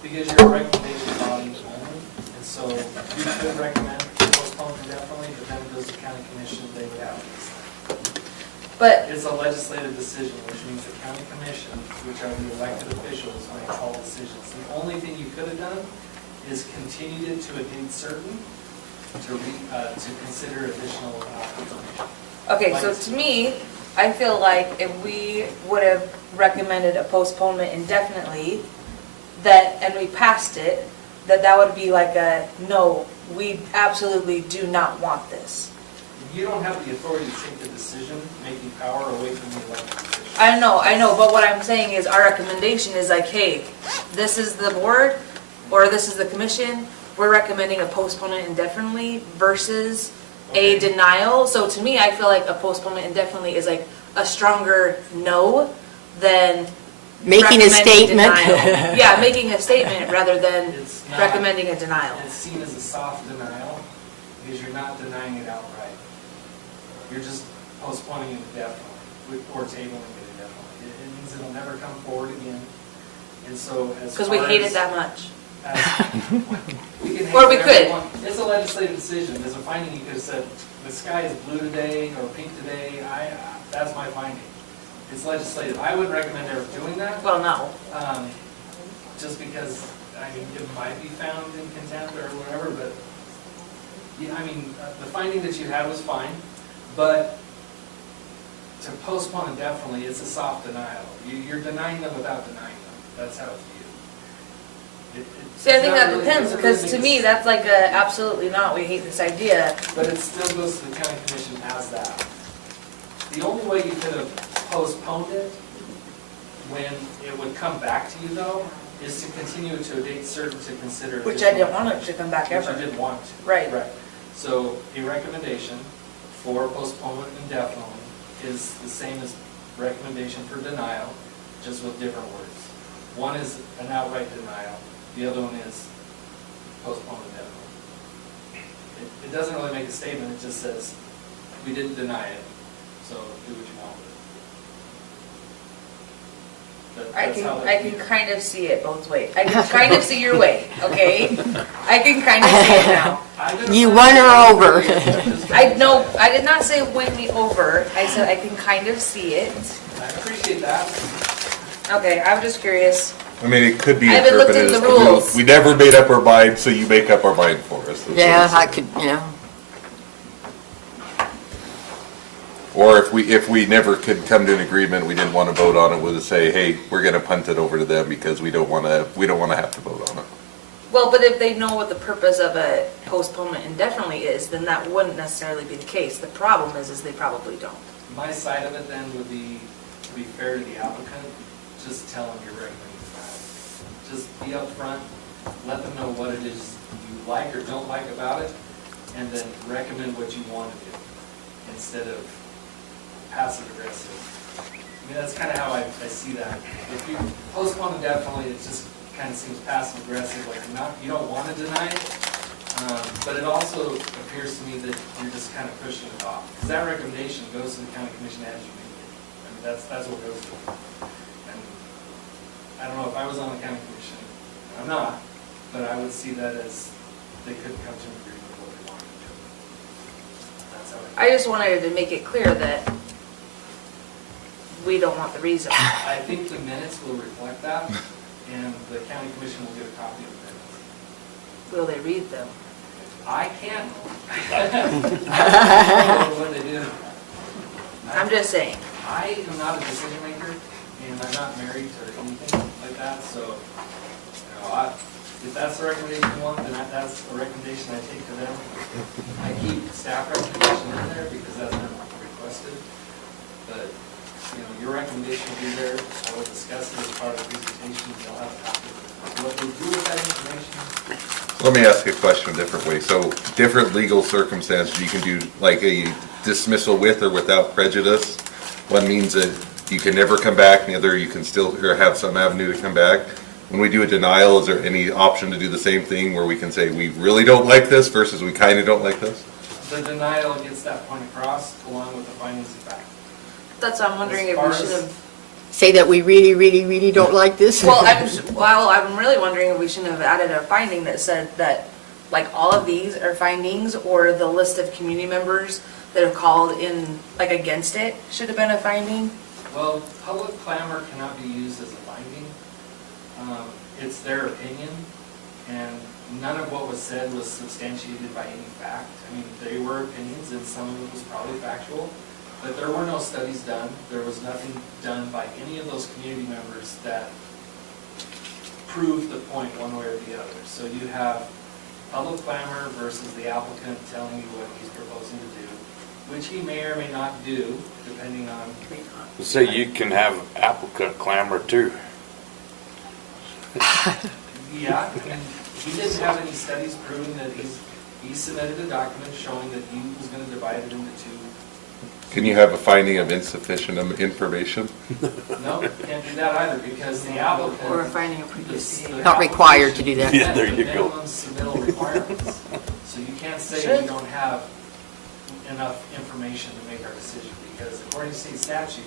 Because you're a recommendation body only, and so you could recommend postpone indefinitely, but then it goes to county commission, they would have to. But, It's a legislative decision, which means the county commission, which are the elected officials, make all decisions. The only thing you could have done is continued it to a date certain to consider additional information. okay, so to me, I feel like if we would have recommended a postponement indefinitely, and we passed it, that would be like a, no, we absolutely do not want this. You don't have the authority to take the decision-making power away from the elected officials. I know, but what I'm saying is our recommendation is like, hey, this is the board, or this is the commission, we're recommending a postponement indefinitely versus a denial. So to me, I feel like a postponement indefinitely is like a stronger no than Making a recommending statement. denial. Yeah, making a statement rather than It's not- recommending a denial. It's seen as a soft denial because you're not denying it outright. You're just postponing it indefinitely or tabling it indefinitely. It means it'll never come forward again. And so as Because we far hate as- it that much. We can hate Or we whatever could. we want. It's a legislative decision. There's a finding you could have said, the sky is blue today or pink today. That's my finding. It's legislative. I wouldn't recommend ever doing that. Well, no. Just because, I mean, it might be found in contempt or whatever, but, yeah, I mean, the finding that you had was fine, but to postpone indefinitely, it's a soft denial. You're denying them without denying them. That's how it's viewed. See, I It's think not that really- depends, doesn't because really to make me, a- that's like a absolutely not, we hate this idea. But it still goes to the county commission as that. The only way you could have postponed it when it would come back to you though, is to continue it to a date certain to consider. Which I didn't want it to come back ever. Which you didn't want it to. Right. So a recommendation for postponement indefinitely is the same as recommendation for denial, just with different words. One is an outright denial, the other one is postpone indefinitely. It doesn't really make a statement, it just says, we didn't deny it, so do what you want with it. That's how I that- can kind of see it both ways. I can kind of see your way, okay? I can kind of see it now. You won her over. I no, I did not say win me over. I said I can kind of see it. I appreciate that. Okay, I'm just curious. I mean, it could be I haven't looked interpreted into as, the rules. we never made up our mind, so you make up our mind for us. That's what Yeah, it's- I could, Or if we never could come to an agreement, we didn't want to vote on it, we'll just say, hey, we're gonna punt it over to them because we don't wanna have to vote on it. Well, but if they know what the purpose of a postponement indefinitely is, then that wouldn't necessarily be the case. The problem is they probably don't. My side of it then would be, to be fair to the applicant, just tell them you're recommending denial. Just be upfront, let them know what it is you like or don't like about it, and then recommend what you want to do, instead of passive aggressive. I mean, that's kind of how I see that. If you postpone indefinitely, it just kind of seems passive aggressive, like you don't want to deny it, but it also appears to me that you're just kind of pushing it off. Because that recommendation goes to the county commission as you make it. I mean, that's what it goes to. And I don't know if I was on the county commission, I'm not, but I would see that as they couldn't come to an agreement with what they wanted to do. That's how I just wanted to make it clear that we don't want the reason. I think the minutes will reflect that, and the county commission will get a copy of the minutes. Will they read them? I can't. I don't know what they do. I'm just saying. I am not a decision maker, and I'm not married to anything like that, so, if that's the recommendation you want, then that's a recommendation I take to them. I keep staff recommendation in there because that's been requested, but your recommendation will be there. I will discuss it as part of the presentation. You'll have a copy. What they do with that information, Let me ask you a question a different way. So different legal circumstances, you can do like a dismissal with or without prejudice. One means that you can never come back, and the other you can still, or have some avenue to come back. When we do a denial, is there any option to do the same thing where we can say we really don't like this versus we kind of don't like this? the denial gets that point across along with the findings of fact. That's why I'm wondering if we should have, Say that we really, really, really don't like this? I'm really wondering if we shouldn't have added a finding that said that, like, all of these are findings, or the list of community members that have called in, like, against it should have been a finding. Well, public clamor cannot be used as a finding. It's their opinion, and none of what was said was substantiated by any fact. I mean, they were opinions, and some of it was probably factual, but there were no studies done. There was nothing done by any of those community members that proved the point one way or the other. So you have public clamor versus the applicant telling you what he's proposing to do, which he may or may not do, depending on. Say you can have applicant clamor too. Yeah, and he didn't have any studies proving that he submitted a document showing that he was going to divide it into two. Can you have a finding of insufficient information? No, can't do that either, because the applicant. Or a finding of previous. Not required to do that. Yeah, there you go. Minimum submittal requirements. So you can't say we don't have enough information to make our decision, because according to state statute,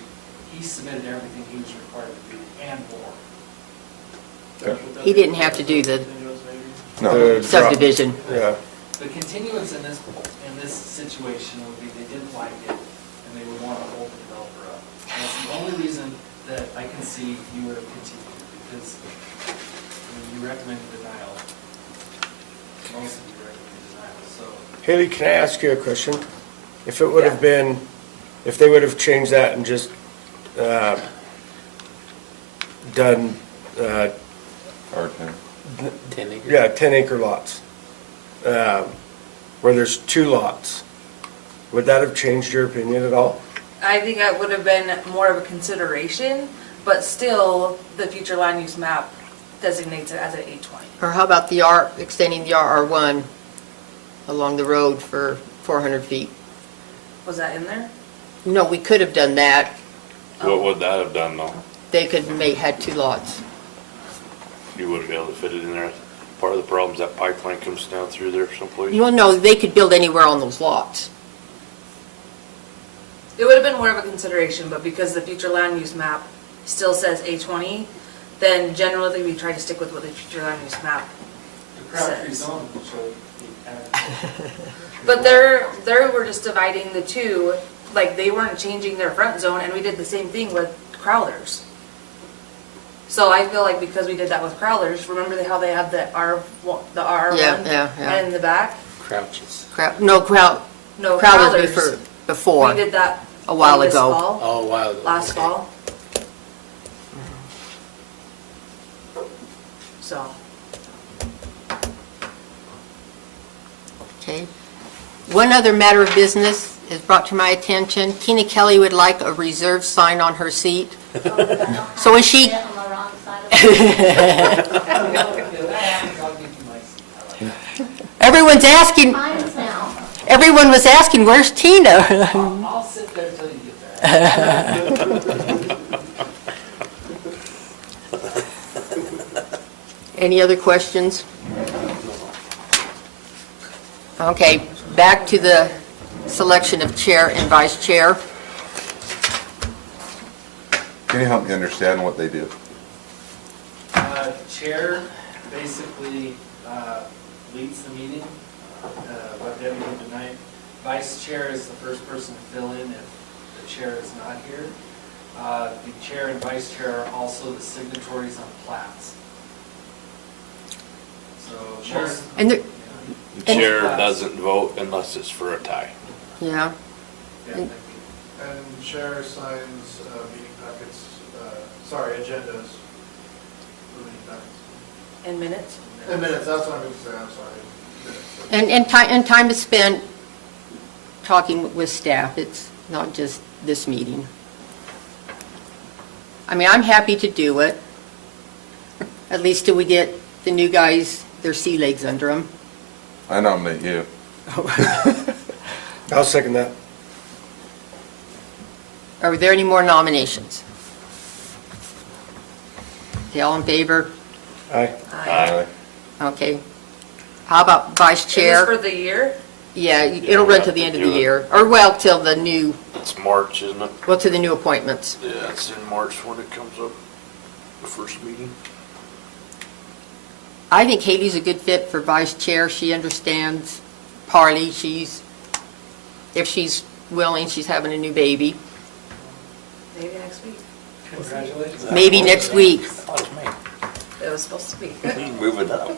he submitted everything he was required to do and more. He didn't have to do the No. subdivision. Yeah. The continuance in this situation would be they didn't like it, and they would want to hold the developer up. And that's the only reason that I can see you would have continued, because you recommended denial. Most of you recommended denial, so. Haley, can I ask you a question? If it would have been, if they would have changed that and just done, R10. 10 acres. yeah, 10-acre lots, where there's 2 lots, would that have changed your opinion at all? I think that would have been more of a consideration, but still, the future land use map designates it as an 820. Or how about extending the RR1 along the road for 400 feet? Was that in there? No, we could have done that. What would that have done though? They could had 2 lots. You would have been able to fit it in there. Part of the problem is that pipeline comes down through there someplace. Well, no, they could build anywhere on those lots. It would have been more of a consideration, but because the future land use map still says A20, then generally we try to stick with what the future land use map The Crabtree says. zone showed But there we're just dividing the two, like they weren't changing their front zone, and we did the same thing with Crowlers. So I feel like because we did that with Crowlers, remember how they had the R1 Yeah. in the back? Crouches. No, Crowlers Crowlers. before. We did that A while this ago. fall, Oh, a while ago. last fall. So, Okay. One other matter of business is brought to my attention. Tina Kelly would like a reserved sign on her seat. So when she, everyone's asking, everyone was asking, where's Tina? I'll sit there until you get there. Any other questions? Okay, back to the selection of chair and vice chair. Can you help me understand what they do? Chair basically leads the meeting, what Debbie did tonight. Vice chair is the first person to fill in if the chair is not here. The chair and vice chair are also the signatories on plats. So most, And there, The chair doesn't vote unless it's for a tie. yeah. yeah, thank you. And chair signs meeting packets, agendas for meeting packets. in minutes? In minutes, that's what I meant to say, I'm sorry. Minutes. And time is spent talking with staff. It's not just this meeting. I mean, I'm happy to do it, at least till we get the new guys, their sea legs under them. I nominate you. I'll second that. Are there any more nominations? Okay, all in favor? Aye. Aye. Okay. How about vice Is chair? this for the year? Yeah, it'll run till the end of the year, or well, till the new, It's March, isn't it? well, to the new appointments. Yeah, it's in March when it comes up, the first meeting. I think Haley's a good fit for vice chair. She understands Parley. If she's willing, she's having a new baby. Maybe next week. Congratulations. Maybe next week, It was supposed to be. Move it up.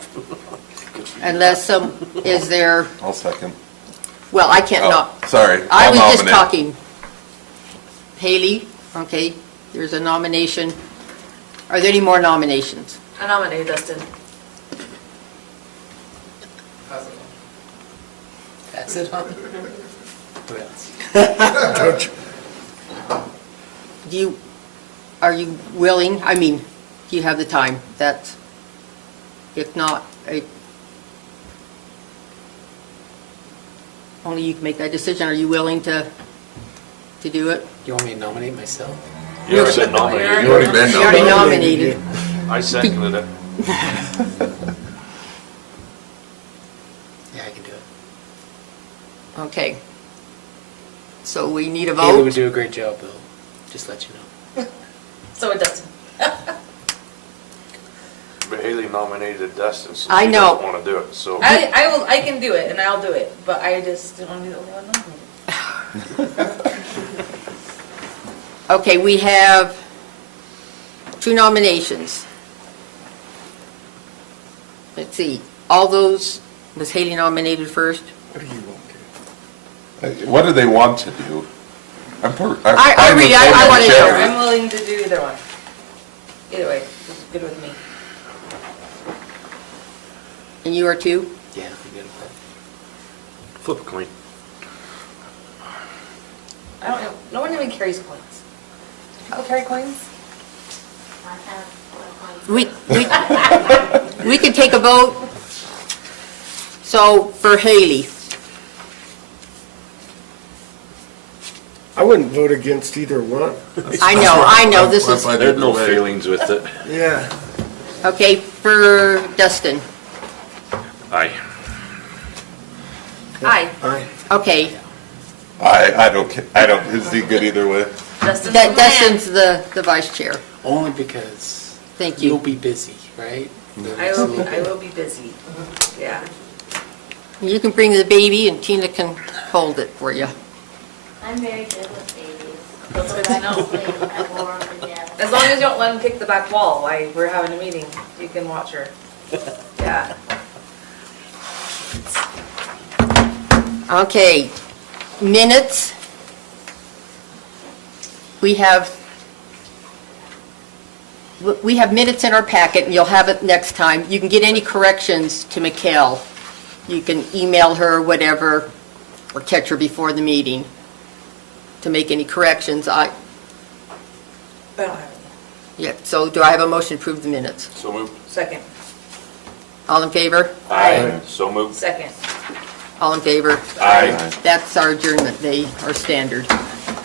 unless is there, I'll second. well, I can't Oh, not. sorry. I I'll was just nominate. talking. Haley, okay, there's a nomination. Are there any more nominations? I nominate Dustin. That's it, huh? Who else? Don't you- Are you willing, I mean, do you have the time? That's, if not, only you can make that decision. Are you willing to do it? You want me to nominate myself? You already said nominated. You already been You already nominated. nominated. I seconded it. Yeah, I can do it. Okay. So we need a Haley would vote? do a great job, Bill. Just let you know. So it doesn't. But Haley nominated Dustin, so I she know. doesn't want to do it, so. I can do it and I'll do it, but I just didn't want to be the only one nominated. Okay, we have 2 nominations. Let's see, all those, was Haley nominated first? What do you want, What do they want to do? I'm fine with I voting wanna hear. whichever. I'm willing to do either one. Either way, it's good with me. And you are too? Yeah, I'm good with Flip a coin. I don't know, no one even carries coins. I'll carry coins. We can take a vote. So for Haley, I wouldn't vote against either one. I know, this is, There's no feelings with it. Yeah. okay, for Dustin, Aye. Aye. Aye. okay. I don't, is he good either way? Dustin's the man. Dustin's the vice chair. it. Only because Thank you'll you. be busy, right? I will be busy. Yeah. You can bring the baby and Tina can hold it for you. I'm very good with babies. That's good to know. I bore 'em to death. As long as you don't let him kick the back wall while we're having a meeting, you can watch her. Yeah. Okay, minutes. We have minutes in our packet, and you'll have it next time. You can get any corrections to Mikkel. You can email her, whatever, or catch her before the meeting to make any corrections. I don't have any. Yeah, so do I have a motion to approve the minutes? So moved. Second. All in favor? Aye. So moved. Second. All in favor? Aye. That's our adjournment, they are standard.